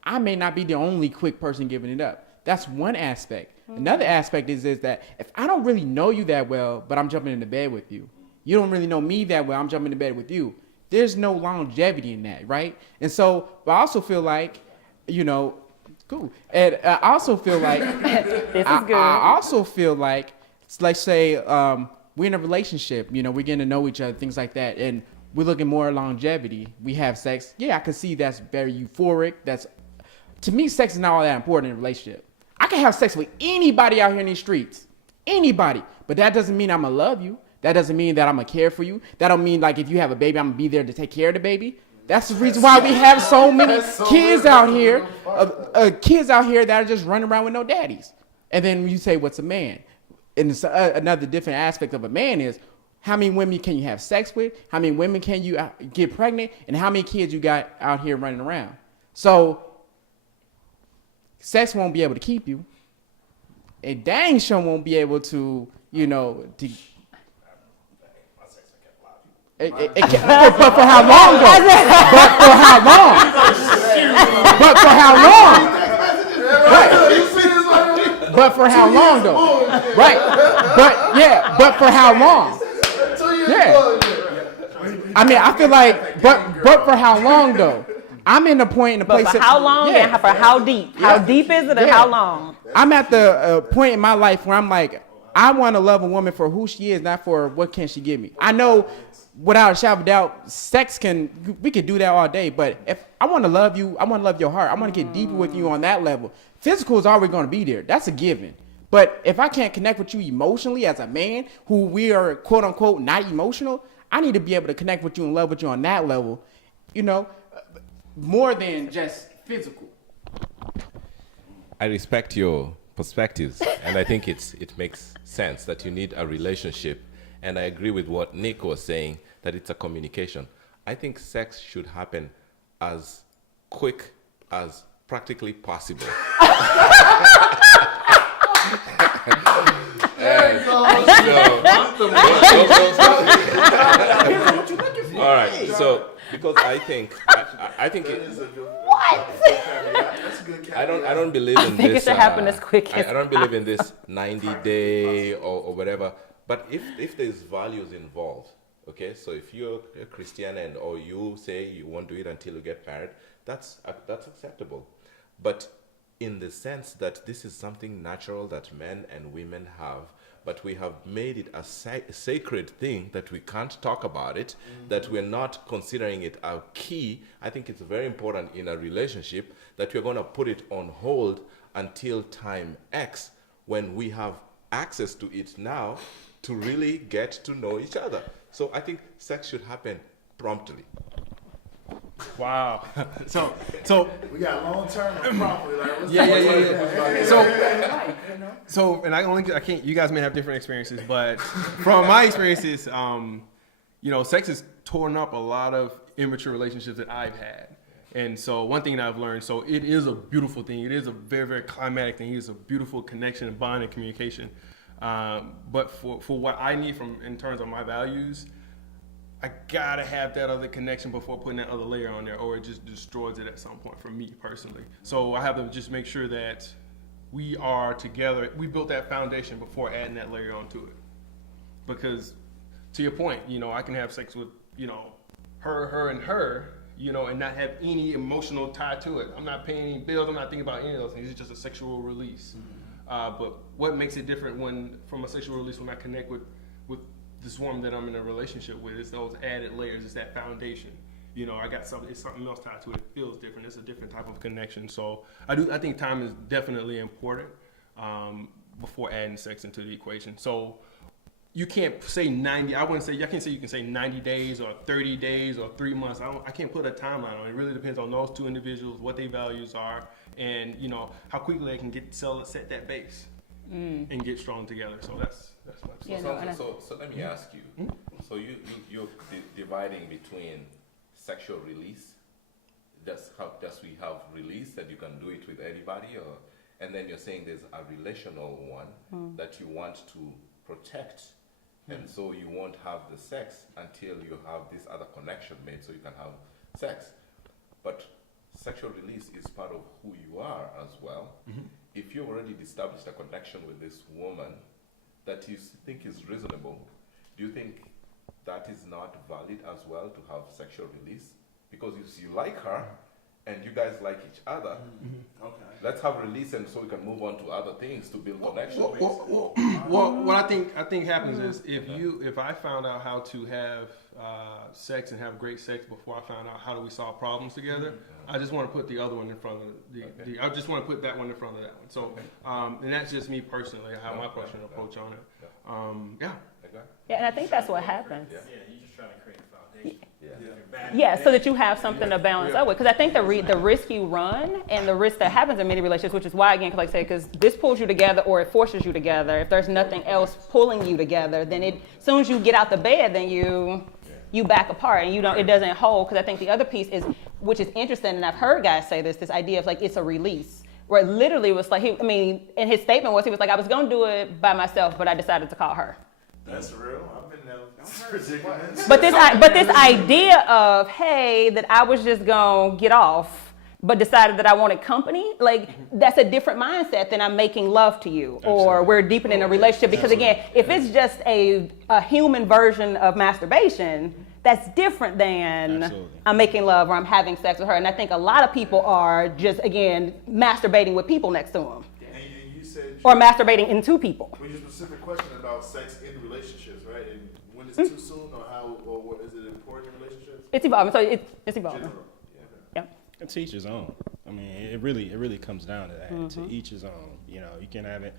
I may not be the only quick person giving it up. That's one aspect. Another aspect is that if I don't really know you that well, but I'm jumping into bed with you, you don't really know me that well, I'm jumping into bed with you, there's no longevity in that, right? And so, but I also feel like, cool. And I also feel like, this is good. I also feel like, let's say we're in a relationship, we're getting to know each other, things like that, and we're looking more at longevity. We have sex. Yeah, I can see that's very euphoric. To me, sex is not all that important in a relationship. I can have sex with anybody out here in these streets, anybody, but that doesn't mean I'm gonna love you. That doesn't mean that I'm gonna care for you. That don't mean like if you have a baby, I'm gonna be there to take care of the baby. That's the reason why we have so many kids out here, kids out here that are just running around with no daddies. And then you say, what's a man? And it's another different aspect of a man is how many women can you have sex with? How many women can you get pregnant? And how many kids you got out here running around? So sex won't be able to keep you. And dang sure won't be able to, but for how long though? But for how long? But for how long? Right. But for how long though? Right. But for how long? Yeah. I mean, I feel like, but for how long though? I'm in the point in the place. But for how long and for how deep? How deep is it and how long? I'm at the point in my life where I'm like, I want to love a woman for who she is, not for what can she give me. I know without a shadow of a doubt, we could do that all day. But if I want to love you, I want to love your heart. I want to get deeper with you on that level. Physical is always going to be there. That's a given. But if I can't connect with you emotionally as a man who we are quote unquote not emotional, I need to be able to connect with you and love with you on that level, more than just physical. I respect your perspectives, and I think it makes sense that you need a relationship. And I agree with what Nick was saying, that it's a communication. I think sex should happen as quick as practically possible. All right, so because I think I don't believe in this. It should happen as quick as I don't believe in this 90-day or whatever. But if there's values involved, okay. So if you're a Christian or you say you won't do it until you get married, that's acceptable. But in the sense that this is something natural that men and women have, but we have made it a sacred thing that we can't talk about it, that we're not considering it a key. I think it's very important in a relationship that we're going to put it on hold until time X when we have access to it now to really get to know each other. So I think sex should happen promptly. Wow. So we got long term and promptly. Like, yeah. So, and I can't. You guys may have different experiences, but from my experiences, sex has torn up a lot of immature relationships that I've had. And so one thing that I've learned, so it is a beautiful thing. It is a very, very climatic thing. It is a beautiful connection and bond and communication. But for what I need in terms of my values, I gotta have that other connection before putting that other layer on there, or it just destroys it at some point for me personally. So I have to just make sure that we are together. We built that foundation before adding that layer onto it. Because to your point, I can have sex with, her and her, and not have any emotional tie to it. I'm not paying any bills. I'm not thinking about any of those things. It's just a sexual release. But what makes it different from a sexual release when I connect with this woman that I'm in a relationship with? It's those added layers. It's that foundation. I got something. It's something else tied to it. It feels different. It's a different type of connection. So I think time is definitely important before adding sex into the equation. So you can't say 90. I can't say you can say 90 days or 30 days or 3 months. I can't put a timeline on it. It really depends on those two individuals, what their values are, and how quickly they can set that base and get strong together. So that's my So let me ask you. So you're dividing between sexual release. Does we have release that you can do it with anybody, and then you're saying there's a relational one that you want to protect, and so you won't have the sex until you have this other connection made, so you can have sex. But sexual release is part of who you are as well. if you've already established a connection with this woman that you think is reasonable, do you think that is not valid as well to have sexual release? Because you like her and you guys like each other. Okay. Let's have release and so we can move on to other things to build connection. Well, what I think happens is if I found out how to have sex and have great sex before I found out how do we solve problems together, I just want to put the other one in front of I just want to put that one in front of that one. So, and that's just me personally, how my personal approach on it. Yeah, and I think that's what happens. Yeah, you're just trying to create a foundation. Yeah, so that you have something to balance out with. Because I think the risk you run and the risk that happens in many relationships, which is why, again, like I say, because this pulls you together or it forces you together. If there's nothing else pulling you together, then as soon as you get out the bed, then you back apart and it doesn't hold. Because I think the other piece is, which is interesting, and I've heard guys say this idea of like it's a release. Where it literally was like, in his statement he was like, I was going to do it by myself, but I decided to call her. That's real. I've been there. Predicaments. But this idea of, hey, that I was just gonna get off, but decided that I wanted company, like that's a different mindset than I'm making love to you or we're deepening a relationship. Because again, if it's just a human version of masturbation, that's different than I'm making love or I'm having sex with her. And I think a lot of people are just, again, masturbating with people next to them. And you said or masturbating into people. We just specific question about sex in relationships, right? And when it's too soon, or how, or what, is it important in relationships? It's evolving. So it's evolving. General. Yeah. To each his own. I mean, it really comes down to that. To each his own. You know, you can have it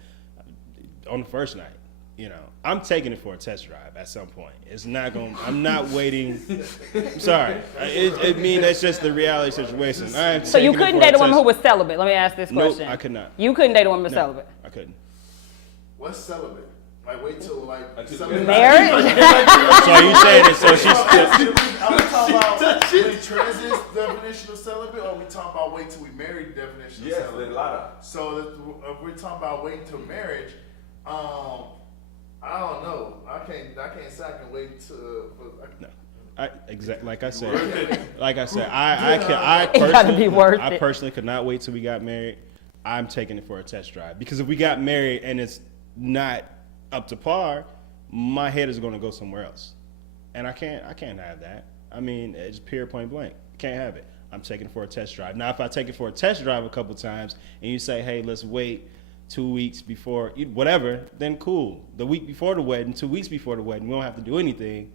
on the first night. You know, I'm taking it for a test drive at some point. It's not going. I'm not waiting. I'm sorry. I mean, that's just the reality situation. So you couldn't date a woman who was celibate. Let me ask this question. Nope, I could not. You couldn't date a woman who was celibate. I couldn't. What's celibate? Like wait till like marriage. So you saying it? So she's still. Are we talking about when Trez's definition of celibate, or are we talking about wait till we marry the definition of celibate? The latter. So if we're talking about waiting till marriage, I don't know. I can't say I can wait to. No. Exactly. Like I said, I personally could not wait till we got married. I'm taking it for a test drive because if we got married and it's not up to par, my head is going to go somewhere else, and I can't have that. I mean, it's pure point blank. Can't have it. I'm taking it for a test drive. Now, if I take it for a test drive a couple times and you say, hey, let's wait 2 weeks before, whatever, then cool. The week before the wedding, 2 weeks before the wedding, we don't have to do anything.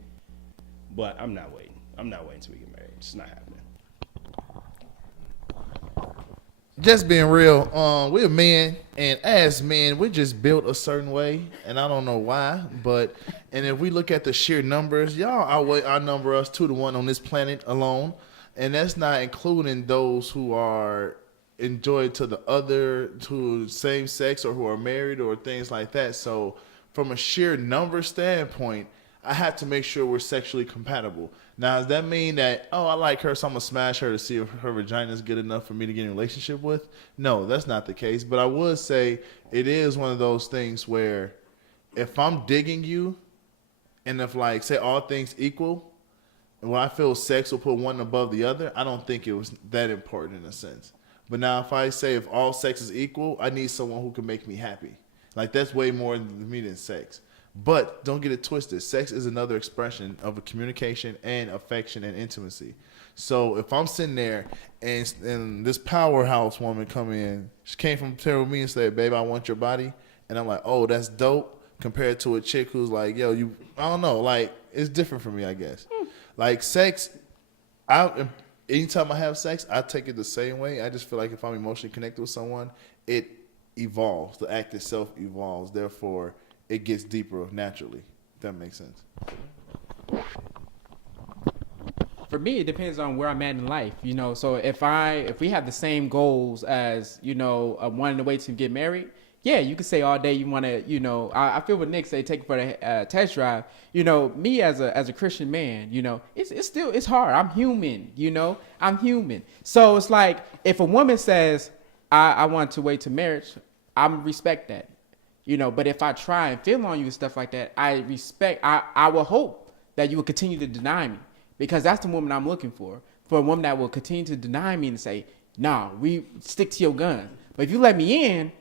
But I'm not waiting. I'm not waiting till we get married. It's not happening. Just being real, we're men, and as men, we're just built a certain way, and I don't know why, and if we look at the sheer numbers, y'all outnumber us 2-1 on this planet alone, and that's not including those who are enjoyed to same sex or who are married or things like that. So from a sheer number standpoint, I have to make sure we're sexually compatible. Now, does that mean that, I like her, so I'm going to smash her to see if her vagina is good enough for me to get in a relationship with? No, that's not the case. But I would say it is one of those things where if I'm digging you, and if, like, say all things equal, when I feel sex will put one above the other, I don't think it was that important in a sense. But now if I say if all sex is equal, I need someone who can make me happy. Like, that's way more to me than sex. But don't get it twisted. Sex is another expression of a communication and affection and intimacy. So if I'm sitting there and this powerhouse woman come in, she came from tell me and said, babe, I want your body. And I'm like, oh, that's dope, compared to a chick who's like, yo, I don't know. Like, it's different for me, I guess. Like, sex, anytime I have sex, I take it the same way. I just feel like if I'm emotionally connected with someone, it evolves. The act itself evolves. Therefore, it gets deeper naturally. If that makes sense. For me, it depends on where I'm at in life, you know. So if we have the same goals as, you know, wanting to wait to get married, yeah, you can say all day you want to, you know. I feel what Nick say, take it for the test drive. You know, me as a Christian man, you know, it's hard. I'm human, you know. I'm human. So it's like if a woman says I want to wait to marriage, I respect that. You know, but if I try and feel on you and stuff like that, I will hope that you will continue to deny me, because that's the woman I'm looking for a woman that will continue to deny me and say, nah, we stick to your guns. But if you let me in,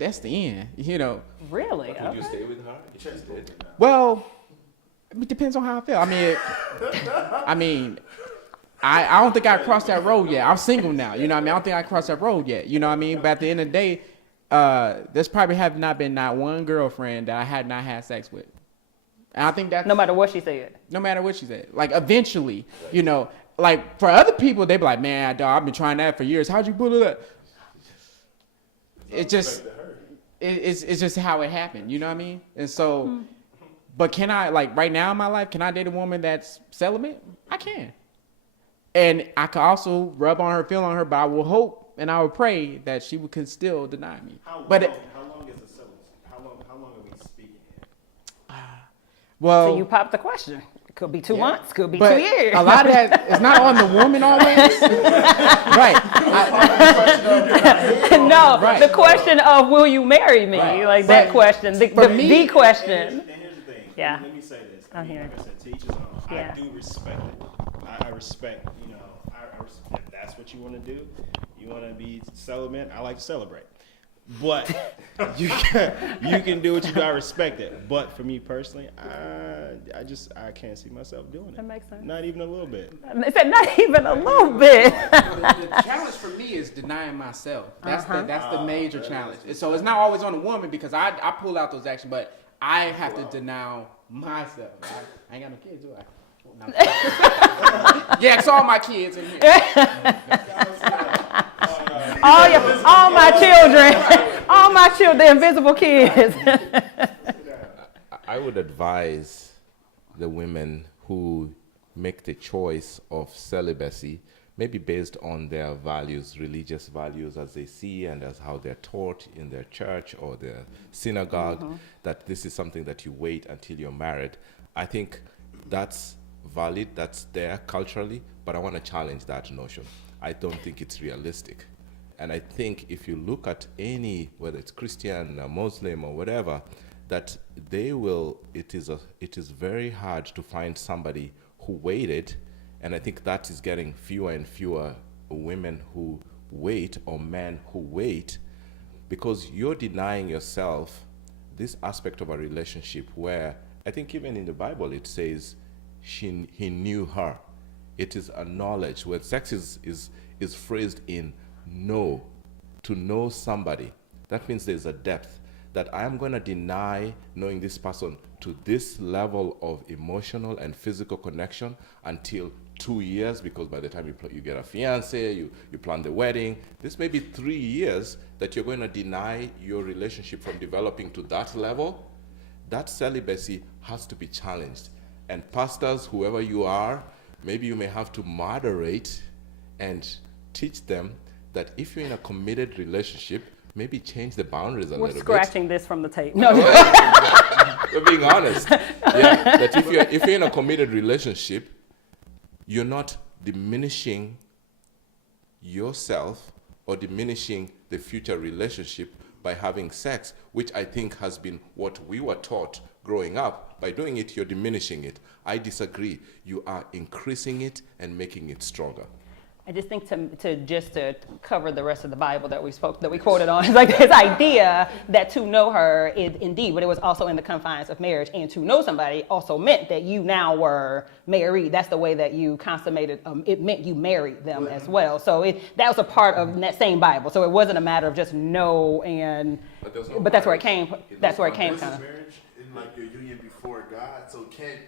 that's the end, you know. Really? Would you stay with her if she did? Well, it depends on how I feel. I don't think I crossed that road yet. I'm single now, you know what I mean? I don't think I crossed that road yet, you know what I mean? But at the end of the day, there's probably have not been not one girlfriend that I had not had sex with. And I think that no matter what she said. No matter what she said. Like eventually, you know, like for other people, they be like, man, dog, I've been trying that for years. How'd you pull it up? It's just how it happened, you know what I mean? And so, but can I, like right now in my life, can I date a woman that's celibate? I can. And I could also rub on her, feel on her, but I will hope and I will pray that she can still deny me. How long is a celibacy? How long are we speaking here? Well, so you popped the question. It could be 2 months, could be 2 years. A lot of that is not on the woman always. Right. The question of will you marry me? Right. Like that question. The question. And here's the thing. Yeah. Let me say this. Like I said, to each his own. I do respect it. I respect, you know, if that's what you want to do, you want to be celibate, I like to celebrate. But you can do what you do, I respect it. But for me personally, I can't see myself doing it. That makes sense. Not even a little bit. It said not even a little bit. The challenge for me is denying myself. That's the major challenge. So it's not always on the woman because I pull out those actions, but I have to deny myself. I ain't got no kids, do I? Yeah, it's all my kids in here. all my children, the invisible kids. I would advise the women who make the choice of celibacy, maybe based on their values, religious values as they see and as how they're taught in their church or their synagogue, that this is something that you wait until you're married. I think that's valid, that's there culturally, but I want to challenge that notion. I don't think it's realistic. And I think if you look at any, whether it's Christian or Muslim or whatever, that it is very hard to find somebody who waited, and I think that is getting fewer and fewer women who wait or men who wait, because you're denying yourself this aspect of a relationship where I think even in the Bible it says he knew her. It is a knowledge where sex is phrased in know, to know somebody. That means there's a depth that I am going to deny knowing this person to this level of emotional and physical connection until 2 years, because by the time you get a fiance, you plan the wedding, this may be 3 years that you're going to deny your relationship from developing to that level. That celibacy has to be challenged. And pastors, whoever you are, maybe you may have to moderate and teach them that if you're in a committed relationship, maybe change the boundaries a little bit. We're scratching this from the tape. No. We're being honest. Yeah, that if you're in a committed relationship, you're not diminishing yourself or diminishing the future relationship by having sex, which I think has been what we were taught growing up. By doing it, you're diminishing it. I disagree. You are increasing it and making it stronger. I just think to cover the rest of the Bible that we quoted on, it's like this idea that to know her is indeed, but it was also in the confines of marriage, and to know somebody also meant that you now were married. That's the way that you consummated. It meant you married them as well. So that was a part of that same Bible. So it wasn't a matter of just know and. But that's where it came. That's where it came from. Marriage in like your union before God. So can't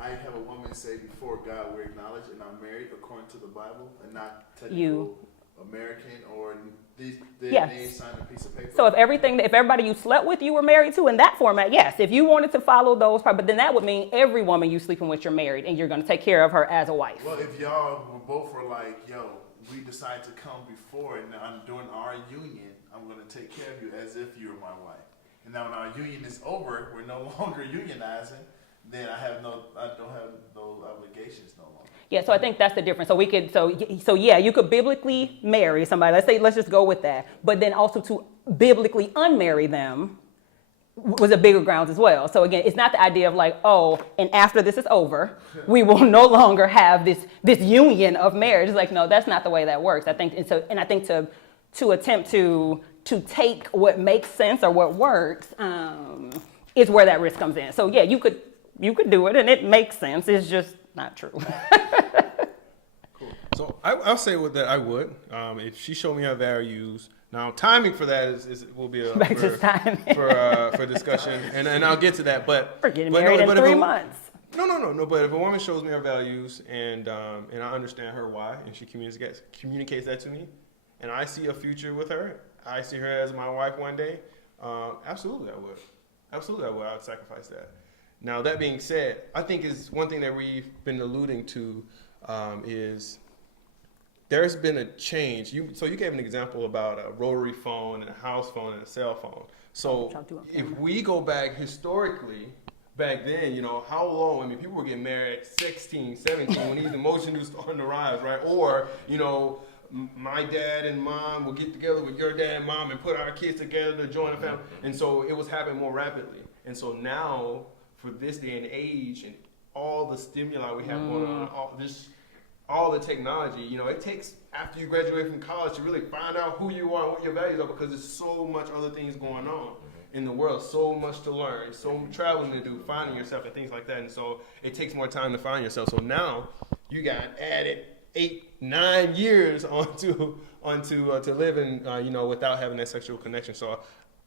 I have a woman say before God we're acknowledged and I'm married according to the Bible and not technical American or they signed a piece of paper. So if everybody you slept with you were married to in that format, yes. If you wanted to follow those parts, but then that would mean every woman you sleeping with you're married and you're going to take care of her as a wife. Well, if y'all both were like, yo, we decide to come before and during our union, I'm going to take care of you as if you were my wife. And now when our union is over, we're no longer unionizing. Then I don't have those obligations no longer. Yeah, so I think that's the difference. So you could biblically marry somebody. Let's just go with that. But then also to biblically unmarry them was a bigger grounds as well. So again, it's not the idea of like, oh, and after this is over, we will no longer have this union of marriage. It's like, no, that's not the way that works. I think to attempt to to take what makes sense or what works, is where that risk comes in. So yeah, you could do it and it makes sense. It's just not true. Cool. So I'll say that I would. If she showed me her values. Now timing for that will be for discussion, and I'll get to that. But we're getting married in 3 months. No. But if a woman shows me her values and I understand her why, and she communicates that to me, and I see a future with her, I see her as my wife one day. Absolutely, I would. I would sacrifice that. Now that being said, I think is one thing that we've been alluding to is there's been a change. So you gave an example about a rotary phone and a house phone and a cell phone. So if we go back historically, back then, how long? I mean, people were getting married at 16, 17 when these emotions were starting to rise, right? Or, my dad and mom will get together with your dad and mom and put our kids together to join a family. And so it was happening more rapidly. And so now, for this day and age and all the stimuli we have going on, all the technology, it takes after you graduate from college to really find out who you are and what your values are, because there's so much other things going on in the world, so much to learn, so much traveling to do, finding yourself and things like that. And so it takes more time to find yourself. So now you got added 8-9 years onto living, without having that sexual connection. So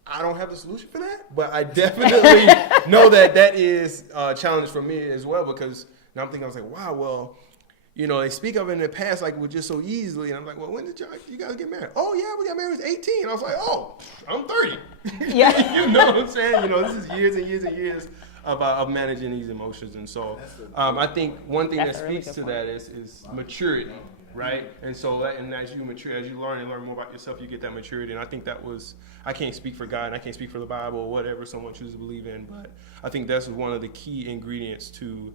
I don't have the solution for that, but I definitely know that is a challenge for me as well, because now I'm thinking, I was like, wow, well, they speak of it in the past like it was just so easily, and I'm like, well, when did you guys get married? Oh yeah, we got married when I was 18. I was like, oh, I'm 30. Yeah. You know what I'm saying? This is years and years and years of managing these emotions. And so I think one thing that speaks to that is maturity, right? And so and as you mature, as you learn and learn more about yourself, you get that maturity. And I think I can't speak for God and I can't speak for the Bible or whatever someone chooses to believe in, but I think that's one of the key ingredients to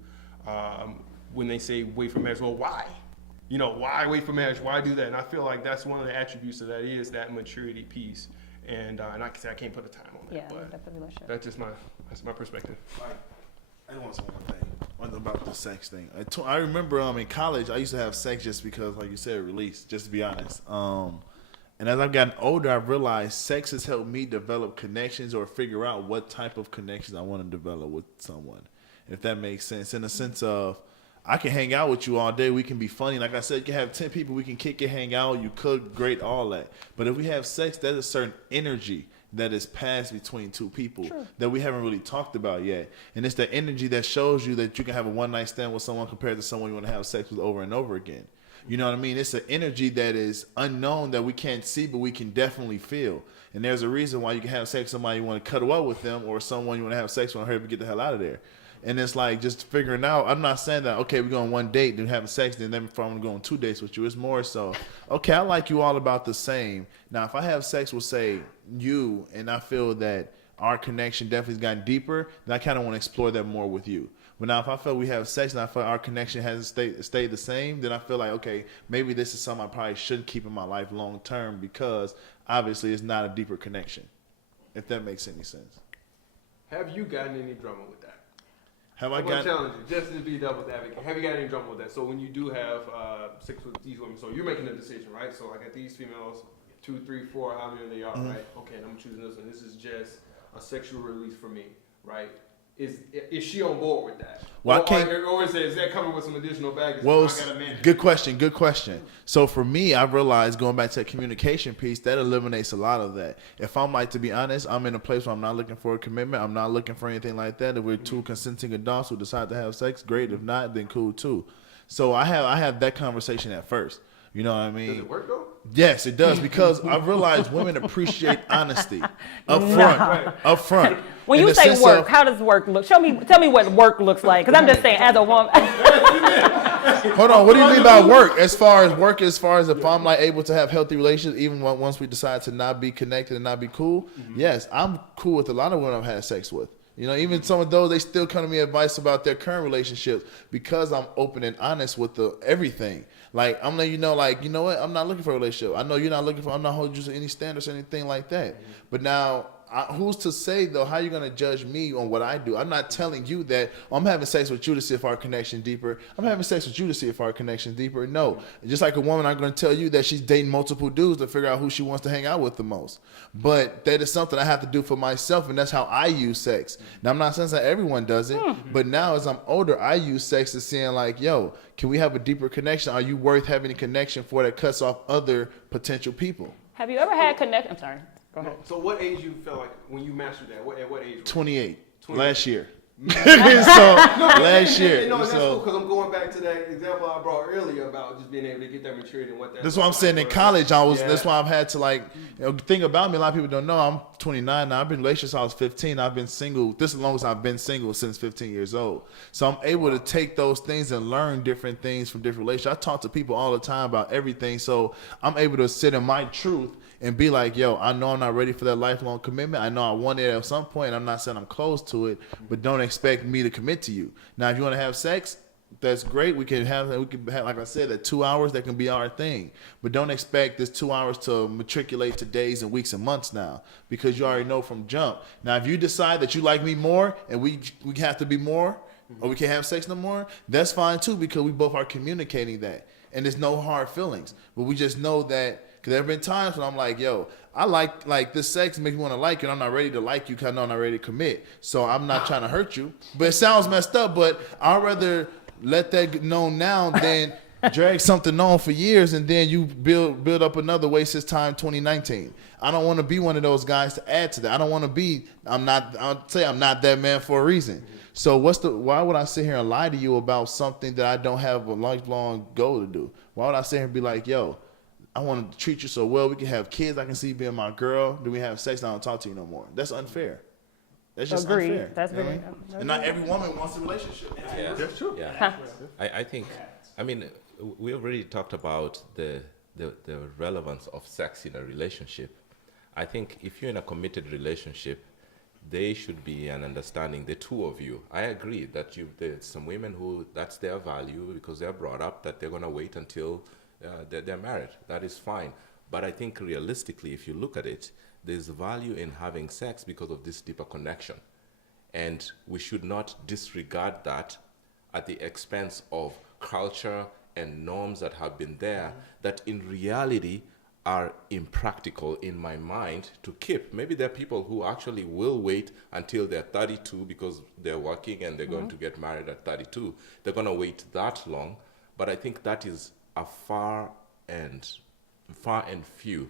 when they say wait for marriage. Well, why? Why wait for marriage? Why do that? And I feel like that's one of the attributes of that is that maturity piece. And I can say I can't put a time on that, but that's just my perspective. I want to say one thing about the sex thing. I remember in college I used to have sex just because, like you said, release. Just to be honest. And as I've gotten older, I've realized sex has helped me develop connections or figure out what type of connections I want to develop with someone. If that makes sense, in the sense of I can hang out with you all day. We can be funny. Like I said, you can have 10 people. We can kick it, hang out. You cook, great, all that. But if we have sex, there's a certain energy that is passed between two people that we haven't really talked about yet. And it's the energy that shows you that you can have a one-night stand with someone compared to someone you want to have sex with over and over again. You know what I mean? It's an energy that is unknown that we can't see, but we can definitely feel. And there's a reason why you can have sex with somebody you want to cuddle up with them, or someone you want to have sex with and hurry up and get the hell out of there. And it's like just figuring out, I'm not saying that, okay, we're going one date, then having sex, then I'm going to go on 2 dates with you. It's more so, okay, I like you all about the same. Now, if I have sex with, say, you, and I feel that our connection definitely has gotten deeper, then I kind of want to explore that more with you. But now if I feel we have sex and I feel our connection hasn't stayed the same, then I feel like, okay, maybe this is something I probably shouldn't keep in my life long term, because obviously it's not a deeper connection, if that makes any sense. Have you gotten any drama with that? Have I gotten... challenge you, just to be devil's advocate. Have you got any drama with that? So when you do have sex with these women, so you're making a decision, right? So I got these females, 2, 3, 4, how many they are, right? Okay, and I'm choosing this one. This is just a sexual release for me, right? Is she on board with that? Well, or is that coming with some additional baggage? Well, good question. So for me, I've realized, going back to that communication piece, that eliminates a lot of that. If I'm like, to be honest, I'm in a place where I'm not looking for a commitment. I'm not looking for anything like that. If we're two consenting adults who decide to have sex, great. If not, then cool too. So I have that conversation at first. You know what I mean? Does it work though? Yes, it does, because I've realized women appreciate honesty up front. When you say work, how does work look? Tell me what work looks like, because I'm just saying, as a woman. Hold on, what do you mean by work? As far as if I'm like able to have healthy relations, even once we decide to not be connected and not be cool, yes, I'm cool with a lot of women I've had sex with. You know, even some of those, they still come to me advice about their current relationships, because I'm open and honest with everything. Like, I'm letting you know, like, you know what? I'm not looking for a relationship. I know you're not looking for, I'm not holding you to any standards or anything like that. But now, who's to say though? How you gonna judge me on what I do? I'm not telling you that I'm having sex with you to see if our connection deeper. I'm having sex with you to see if our connection deeper. No, just like a woman, I'm gonna tell you that she's dating multiple dudes to figure out who she wants to hang out with the most. But that is something I have to do for myself, and that's how I use sex. Now I'm not saying that everyone does it, but now as I'm older, I use sex as seeing like, yo, can we have a deeper connection? Are you worth having a connection for that cuts off other potential people? Have you ever had connect? I'm sorry. Go ahead. So what age you felt like when you mastered that? At what age? 28. 28. Last year. Last year. No, that's cool because I'm going back to that example I brought earlier about just being able to get that maturity and what that. That's why I'm saying in college that's why I've had to think about me. A lot of people don't know I'm 29 now. I've been in relationships since I was 15. I've been single this as long as I've been single since 15 years old. So I'm able to take those things and learn different things from different relationships. I talk to people all the time about everything. So I'm able to sit in my truth and be like, yo, I know I'm not ready for that lifelong commitment. I know I want it at some point. I'm not saying I'm close to it, but don't expect me to commit to you. Now, if you want to have sex, that's great. We can have, like I said, that 2 hours, that can be our thing. But don't expect this 2 hours to matriculate to days and weeks and months now, because you already know from jump. Now, if you decide that you like me more and we have to be more, or we can't have sex no more, that's fine too, because we both are communicating that. And there's no hard feelings. But we just know that. Because there have been times when I'm like, yo, I like this sex makes me want to like you, and I'm not ready to like you because I know I'm not ready to commit. So I'm not trying to hurt you. But it sounds messed up, but I'd rather let that get known now than drag something on for years and then you build up another waste his time 2019. I don't want to be one of those guys to add to that. I don't want to be, I'll say I'm not that man for a reason. So why would I sit here and lie to you about something that I don't have a lifelong goal to do? Why would I sit here and be like, yo, I want to treat you so well. We can have kids. I can see you being my girl. Do we have sex? I don't talk to you no more. That's unfair. That's just unfair. That's very. And not every woman wants a relationship. Yeah, that's true. Yeah. I think. I mean, we already talked about the relevance of sex in a relationship. I think if you're in a committed relationship, there should be an understanding, the two of you. I agree that there's some women who that's their value because they're brought up that they're gonna wait until they're married. That is fine. But I think realistically, if you look at it, there's value in having sex because of this deeper connection. And we should not disregard that at the expense of culture and norms that have been there that in reality are impractical in my mind to keep. Maybe there are people who actually will wait until they're 32 because they're working and they're going to get married at 32. They're going to wait that long. But I think that is a far and few,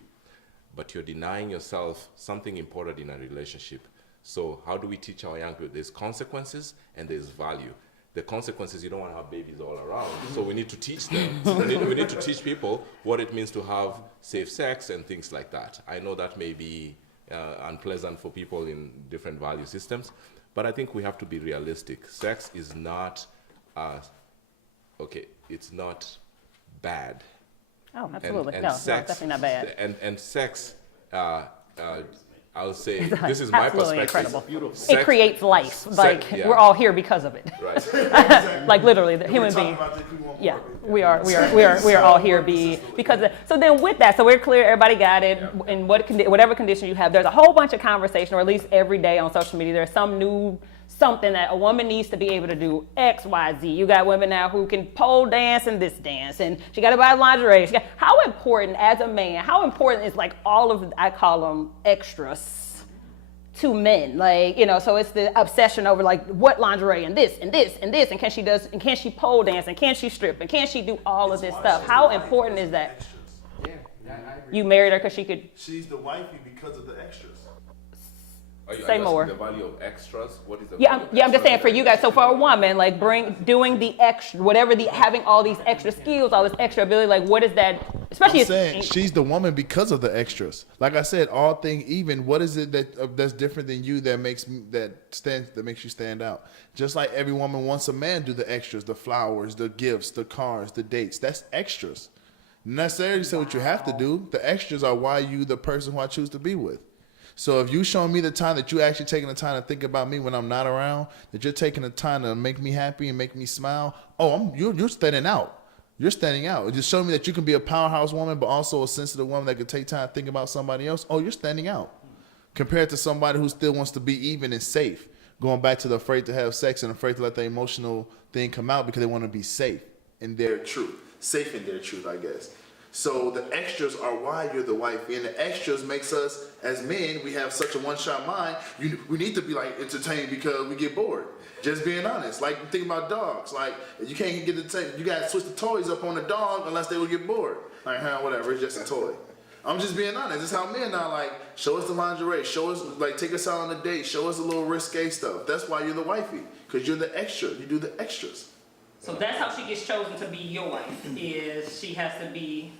but you're denying yourself something important in a relationship. So how do we teach our young people? There's consequences and there's value. The consequences, you don't want to have babies all around. So we need to teach them. we need to teach people what it means to have safe sex and things like that. I know that may be unpleasant for people in different value systems, but I think we have to be realistic. Sex is not, it's not bad. Oh, absolutely. And no, sex, definitely not bad. And sex, I'll say, this is my absolutely perspective. incredible. Sex, it creates life. Like yeah. we're all here because of it. Right. Like literally, the human being. Yeah, we are all here because of, so then with that, so we're clear, everybody got it. Yeah. In whatever condition you have, there's a whole bunch of conversation, or at least every day on social media, there's some new something that a woman needs to be able to do X, Y, Z. You got women now who can pole dance and this dance, and she got to buy lingerie. How important as a man, how important is like all of, I call them extras to men, like, you know, so it's the obsession over like what lingerie and this and this and this, and can she pole dance and can she strip and can she do all of this stuff? How important is that? Yeah, I agree. You married her because she could. She's the wifey because of the extras. Say more. The value of extras. What is the Yeah, value of I'm just saying for you guys. So for a woman, like doing the extra, having all these extra skills, all this extra ability, like what is that? Especially I'm saying she's the woman because of the extras. Like I said, all things even. What is it that's different than you that makes you stand out? Just like every woman wants a man to do the extras, the flowers, the gifts, the cars, the dates. That's extras. Not necessarily say what you have to do. The extras are why you the person who I choose to be with. So if you show me the time that you actually taking the time to think about me when I'm not around, that you're taking the time to make me happy and make me smile, you're standing out. You're standing out. Just show me that you can be a powerhouse woman, but also a sensitive woman that can take time to think about somebody else. Oh, you're standing out. compared to somebody who still wants to be even and safe. Going back to the afraid to have sex and afraid to let the emotional thing come out because they want to be safe in their truth. Safe in their truth, I guess. So the extras are why you're the wifey, and the extras makes us, as men, we have such a one-shot mind. We need to be like entertained because we get bored. Just being honest. Like, think about dogs. Like, you can't get you gotta switch the toys up on the dog unless they will get bored. Like, whatever, it's just a toy. I'm just being honest. This is how men are. Like, show us the lingerie, show us, like, take us out on a date, show us a little risque stuff. That's why you're the wifey, because you're the extra. You do the extras. So that's how she gets chosen to be your wife, is she has to be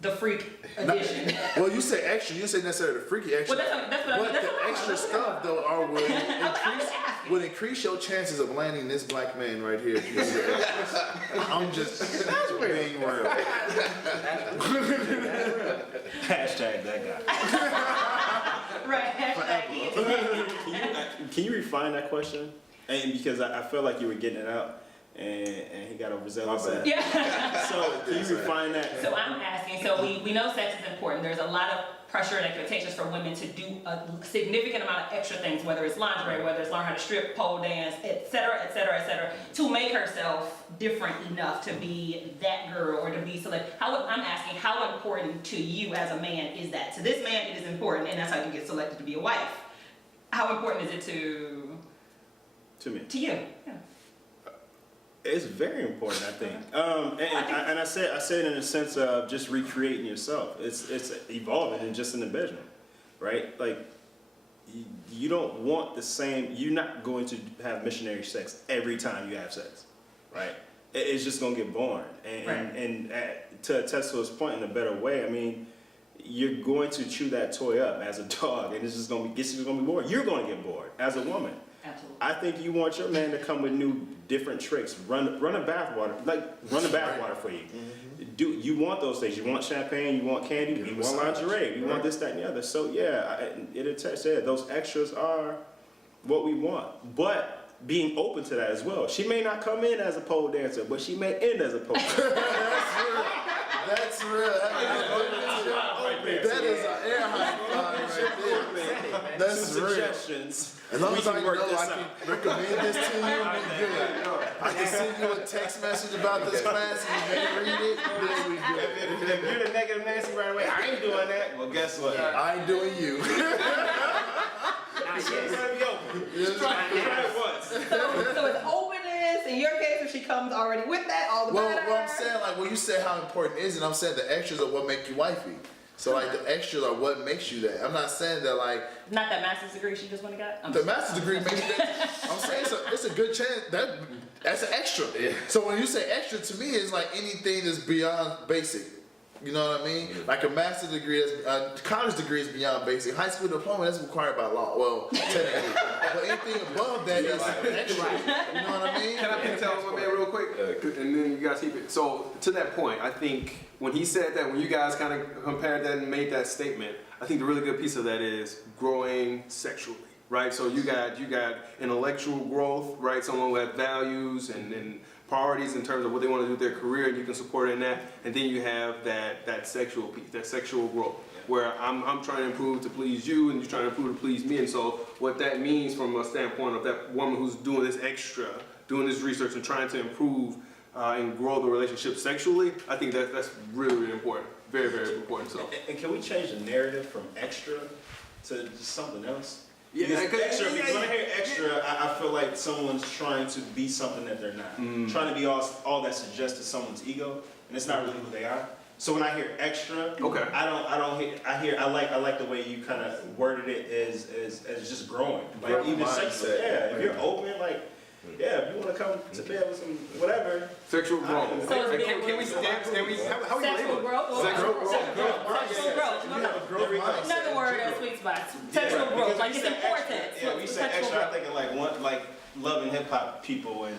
the freak edition. Well, you say extra, you didn't say necessarily the freaky extra. Well, that's what I mean. But the extra stuff, though, would increase your chances of landing this black man right here. I'm just being real. Hashtag that guy. Right, hashtag Can you refine that question? And because I felt like you were getting it out. And he got overzealous. Yeah. So can you refine that? So I'm asking, so we know sex is important. There's a lot of pressure and expectations for women to do a significant amount of extra things, whether it's lingerie, whether it's learn how to strip, pole dance, etc., to make herself different enough to be that girl or to be select. I'm asking, how important to you as a man is that? To this man, it is important, and that's how you get selected to be a wife. How important is it to me? To you? Yeah. It's very important, I think. And I say it in a sense of just recreating yourself. It's evolving and just in the bedroom, right? Like, you don't want the same. You're not going to have missionary sex every time you have sex, right? It's just gonna get boring. And to attest to his point in a better way, I mean, you're going to chew that toy up as a dog, and it's just gonna be boring. You're gonna get bored as a woman. Absolutely. I think you want your man to come with new, different tricks. Run a bathwater, run a bathwater for you. Mm-hmm. You want those things? You want champagne? You want candy? You want lingerie? You want this, that, and the other. So yeah, those extras are what we want. But being open to that as well. She may not come in as a pole dancer, but she may end as a pole dancer. That's real. That is an air high five right there. That's real. Suggestions. As long as I know I can recommend this to you, be good. I can send you a text message about this class and you may read it, then we good. If you're the negative Nancy right away, I ain't doing that. Well, guess what? I ain't doing you. She's gonna be open. Just try it once. So it's openness. In your case, if she comes already with that, all the better. Well, I'm saying, like, when you say how important is it, I'm saying the extras are what make you wifey. So, like, the extras are what makes you that. I'm not saying that, like... Not that master's degree she just went and got? The master's degree makes you that. I'm saying it's a good chance. That's an extra. Yeah. So when you say extra, to me, it's like anything that's beyond basic. You know what I mean? Like a master's degree, college degree is beyond basic. High school diploma, that's required by law. Well, technically. But anything above that is extra. You know what I mean? Can I tell my man real quick? And then you guys keep it. So, to that point, I think when he said that, when you guys kind of compared that and made that statement, I think the really good piece of that is growing sexually, right? So you got intellectual growth, right? Someone who has values and priorities in terms of what they want to do with their career, and you can support it in that. And then you have that sexual piece, that sexual growth, where I'm trying to improve to please you, and you're trying to improve to please me. And so what that means from a standpoint of that woman who's doing this extra, doing this research and trying to improve and grow the relationship sexually, I think that's really, really important. Very, very important. So. And can we change the narrative from extra to just something else? Yeah, because when I hear extra, I feel like someone's trying to be something that they're not. Trying to be all that suggests to someone's ego, and it's not really who they are. So when I hear extra, okay, I like the way you kind of worded it as just growing. Like even sexual, if you're open, like. Yeah, if you want to come to bed with some whatever. Sexual growth. So how we sexual growth. Sexual growth. Another word, a sweet spot. Sexual growth, like it's important. Yeah, we say extra. I'm thinking like loving hip hop people and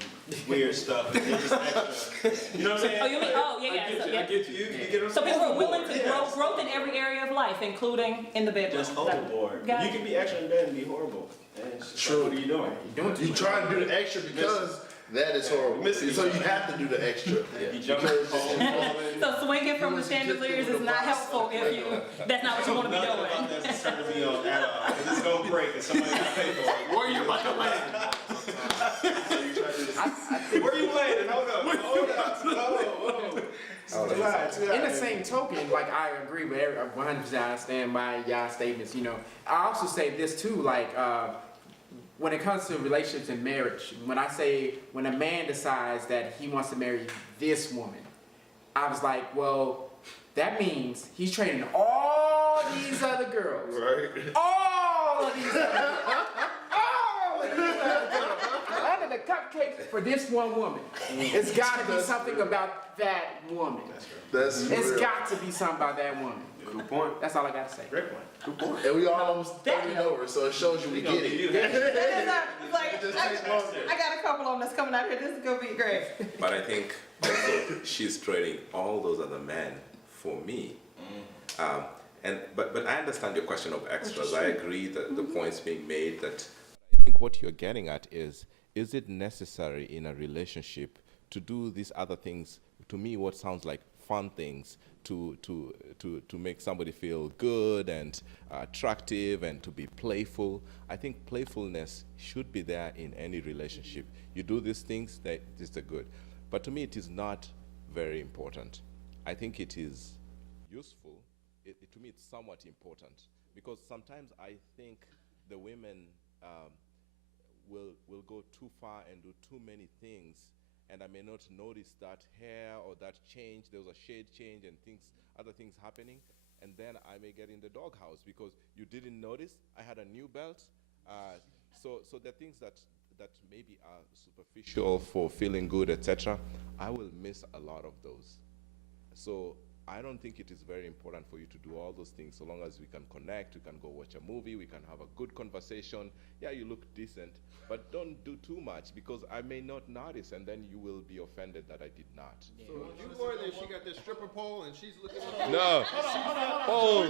weird stuff. And just extra. You know what I'm saying? Oh, you mean? Oh, yeah. I get you. You get what I'm saying? So people are willing to growth in every area of life, including in the bedroom. Just overboard. You can be extra in bed and be horrible. True. What are you doing? You trying to do the extra because that is horrible. So you have to do the extra. You jump in. So swinging from the chandeliers is not helpful if that's not what you want to be doing. About that to turn me on at all, because it's gonna break and somebody got to pay for it. Where you about to land? Where you landing? Hold up. In the same token, like I agree with 100%. I stand by y'all statements. You know, I also say this too. Like when it comes to relationships and marriage, when a man decides that he wants to marry this woman, I was like, well, that means he's trading all these other girls, Right. all of these other girls, all of these other girls, under the cupcakes for this one woman. It's got to be something about that woman. That's It's real. got to be something about that woman. Good point. That's all I got to say. Great point. Good point. And we almost 30 over, so it shows you we get it. Like, I got a couple on that's coming out here. This is gonna be great. But I think also she's trading all those other men for me. But I understand your question of extras. I agree that the points being made that I think what you're getting at is it necessary in a relationship to do these other things, to me what sounds like fun things, to make somebody feel good and attractive and to be playful. I think playfulness should be there in any relationship. You do these things, that is the good. But to me, it is not very important. I think it is useful. To me, it's somewhat important because sometimes I think the women will go too far and do too many things, and I may not notice that hair or that change. There was a shade change and other things happening, and then I may get in the doghouse because you didn't notice I had a new belt. So the things that maybe are superficial for feeling good, etc., I will miss a lot of those. So I don't think it is very important for you to do all those things so long as we can connect, we can go watch a movie, we can have a good conversation. Yeah, you look decent, but don't do too much because I may not notice and then you will be offended that I did not. So you more than she got this stripper pole and she's looking at No. Pole.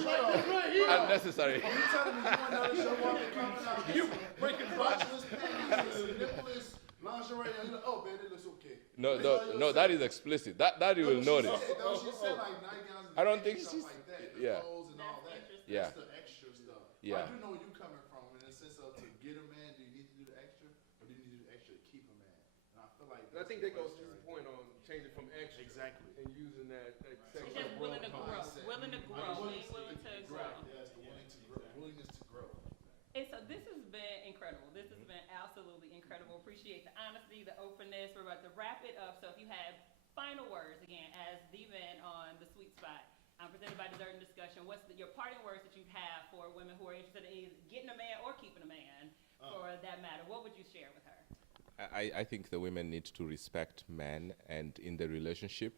Unnecessary. You telling me you want to notice your woman coming out? You breaking bottomless panties, nippleless lingerie, and you're like, oh, baby, it looks okay. No, that is explicit. That you will notice. She said like nightgowns and I don't think stuff she's like that, yeah. clothes and all that. Yeah. That's the extra stuff. Yeah. I do know where you coming from in the sense of to get a man, do you need to do the extra, or do you need to do the extra to keep a man? And I feel like I think that goes to his point on changing from extra. Exactly. And using that It's just willing to grow. Willing to grow. Being willing to grow. Yes, the willingness to grow. And so this has been incredible. This has been absolutely incredible. Appreciate the honesty, the openness. We're about to wrap it up. So if you have final words, again, as the men on the sweet spot, presented by Dessert and Discussion, what's your parting words that you have for women who are interested in getting a man or keeping a man, for that matter? What would you share with her? I think the women need to respect men and in the relationship,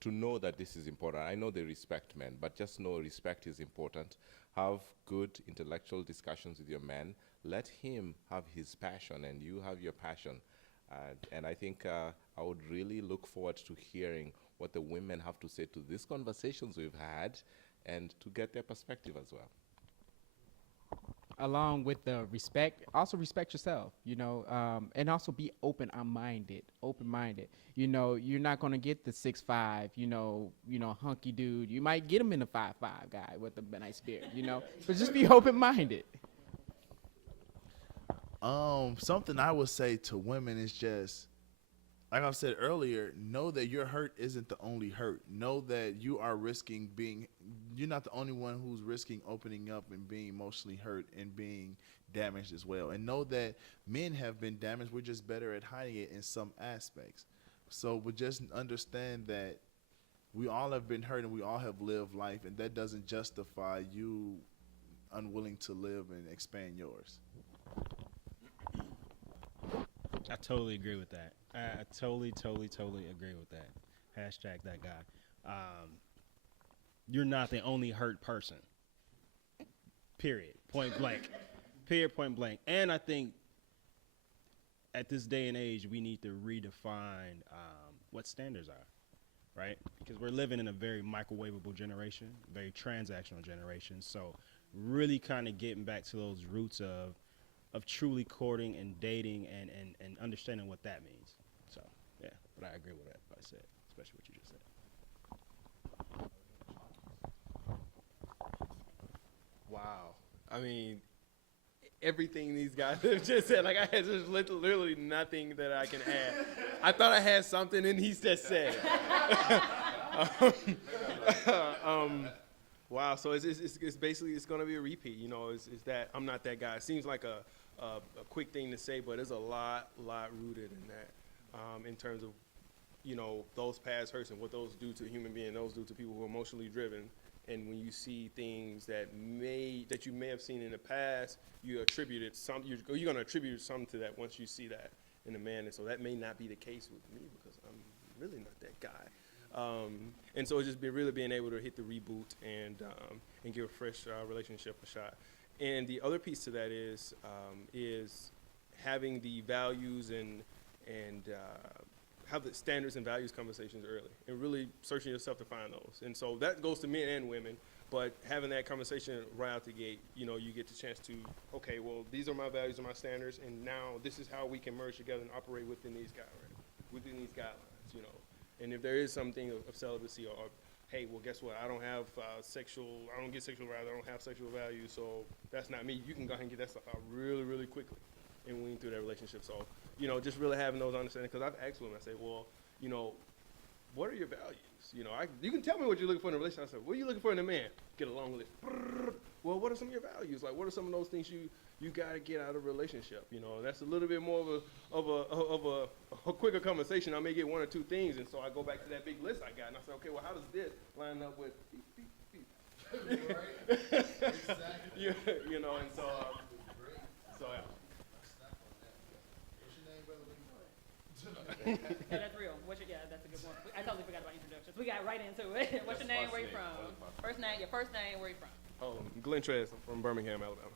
to know that this is important. I know they respect men, but just know respect is important. Have good intellectual discussions with your man. Let him have his passion and you have your passion. And I think I would really look forward to hearing what the women have to say to these conversations we've had and to get their perspective as well. Along with the respect, also respect yourself, you know, and also be open-minded. You know, you're not gonna get the 6'5", you know, hunky dude. You might get him in a 5'5" guy with a nice beard, you know. But just be open-minded. Something I would say to women is just, like I said earlier, know that your hurt isn't the only hurt. Know that you are risking you're not the only one who's risking opening up and being emotionally hurt and being damaged as well. And know that men have been damaged. We're just better at hiding it in some aspects. So we just understand that we all have been hurt and we all have lived life, and that doesn't justify you unwilling to live and expand yours. I totally agree with that. I totally agree with that. Hashtag that guy. You're not the only hurt person. Period. Point blank. Period. Point blank. And I think at this day and age, we need to redefine what standards are, right? Because we're living in a very microwavable generation, very transactional generation. So really kind of getting back to those roots of truly courting and dating and understanding what that means. So, yeah, but I agree with what I said, especially what you just said. I mean, everything these guys have just said. Like, I had just literally nothing that I can add. I thought I had something, and he just said it. Wow. So it's basically it's going to be a repeat. You know, it's that I'm not that guy. It seems like a quick thing to say, but there's a lot rooted in that. In terms of, you know, those past hurts and what those do to a human being, those do to people who are emotionally driven. And when you see things that you may have seen in the past, you're going to attribute some to that once you see that in a man. And so that may not be the case with me because I'm really not that guy. And so it's just really being able to hit the reboot and give a fresh relationship a shot. And the other piece to that is having the values and have the standards and values conversations early and really searching yourself to find those. And so that goes to men and women, but having that conversation right out the gate, you know, you get the chance to, okay, well, these are my values and my standards, and now this is how we can merge together and operate within these guidelines, you know. And if there is something of celibacy or hey, well, guess what? I don't get sexual arousal, I don't have sexual values, so that's not me. You can go ahead and get that stuff out really, really quickly and wean through that relationship. So, you know, just really having those understandings, because I've asked women, I say, well, you know, what are your values? You know, you can tell me what you're looking for in a relationship. I say, what are you looking for in a man? Get a long list. Well, what are some of your values? Like, what are some of those things you gotta get out of a relationship? You know, that's a little bit more of a quicker conversation. I may get one or two things, and so I go back to that big list I got, and I say, okay, well, how does this line up with beep, beep, beep? Right. Exactly. You know, and so yeah. Yeah, that's real. That's a good one. I totally forgot about introductions. We got right into it. What's your name? Where you from? Your first name. Where you from? Oh, Glenn Trez. I'm from Birmingham, Alabama.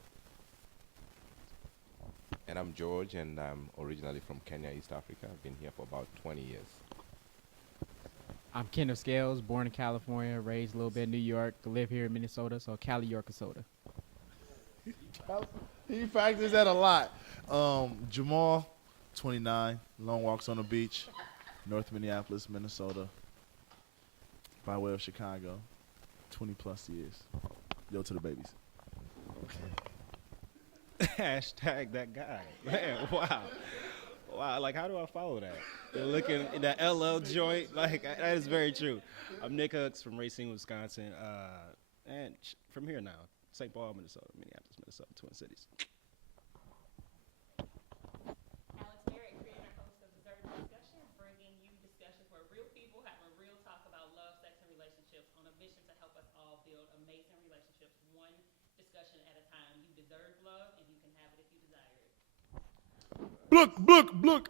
And I'm George, and I'm originally from Kenya, East Africa. I've been here for about 20 years. I'm Kenneth Scales, born in California, raised a little bit in New York, live here in Minnesota, so Cali, York, soda. He factors that a lot. Jamal, 29, long walks on the beach, North Minneapolis, Minnesota, by way of Chicago, 20 plus years. Yo to the babies. Hashtag that guy. Man, wow. Like, how do I follow that? You're looking in that LL joint. Like, that is very true. I'm Nick Hooks from Racine, Wisconsin, and from here now, St. Paul, Minnesota, Minneapolis, Minnesota, Twin Cities. Alex Merritt, creator and host of Dessert Discussion, bringing you discussions where real people have a real talk about love, sex, and relationships on a mission to help us all build amazing relationships, one discussion at a time. You deserve love, and you can have it if you desire it. Look.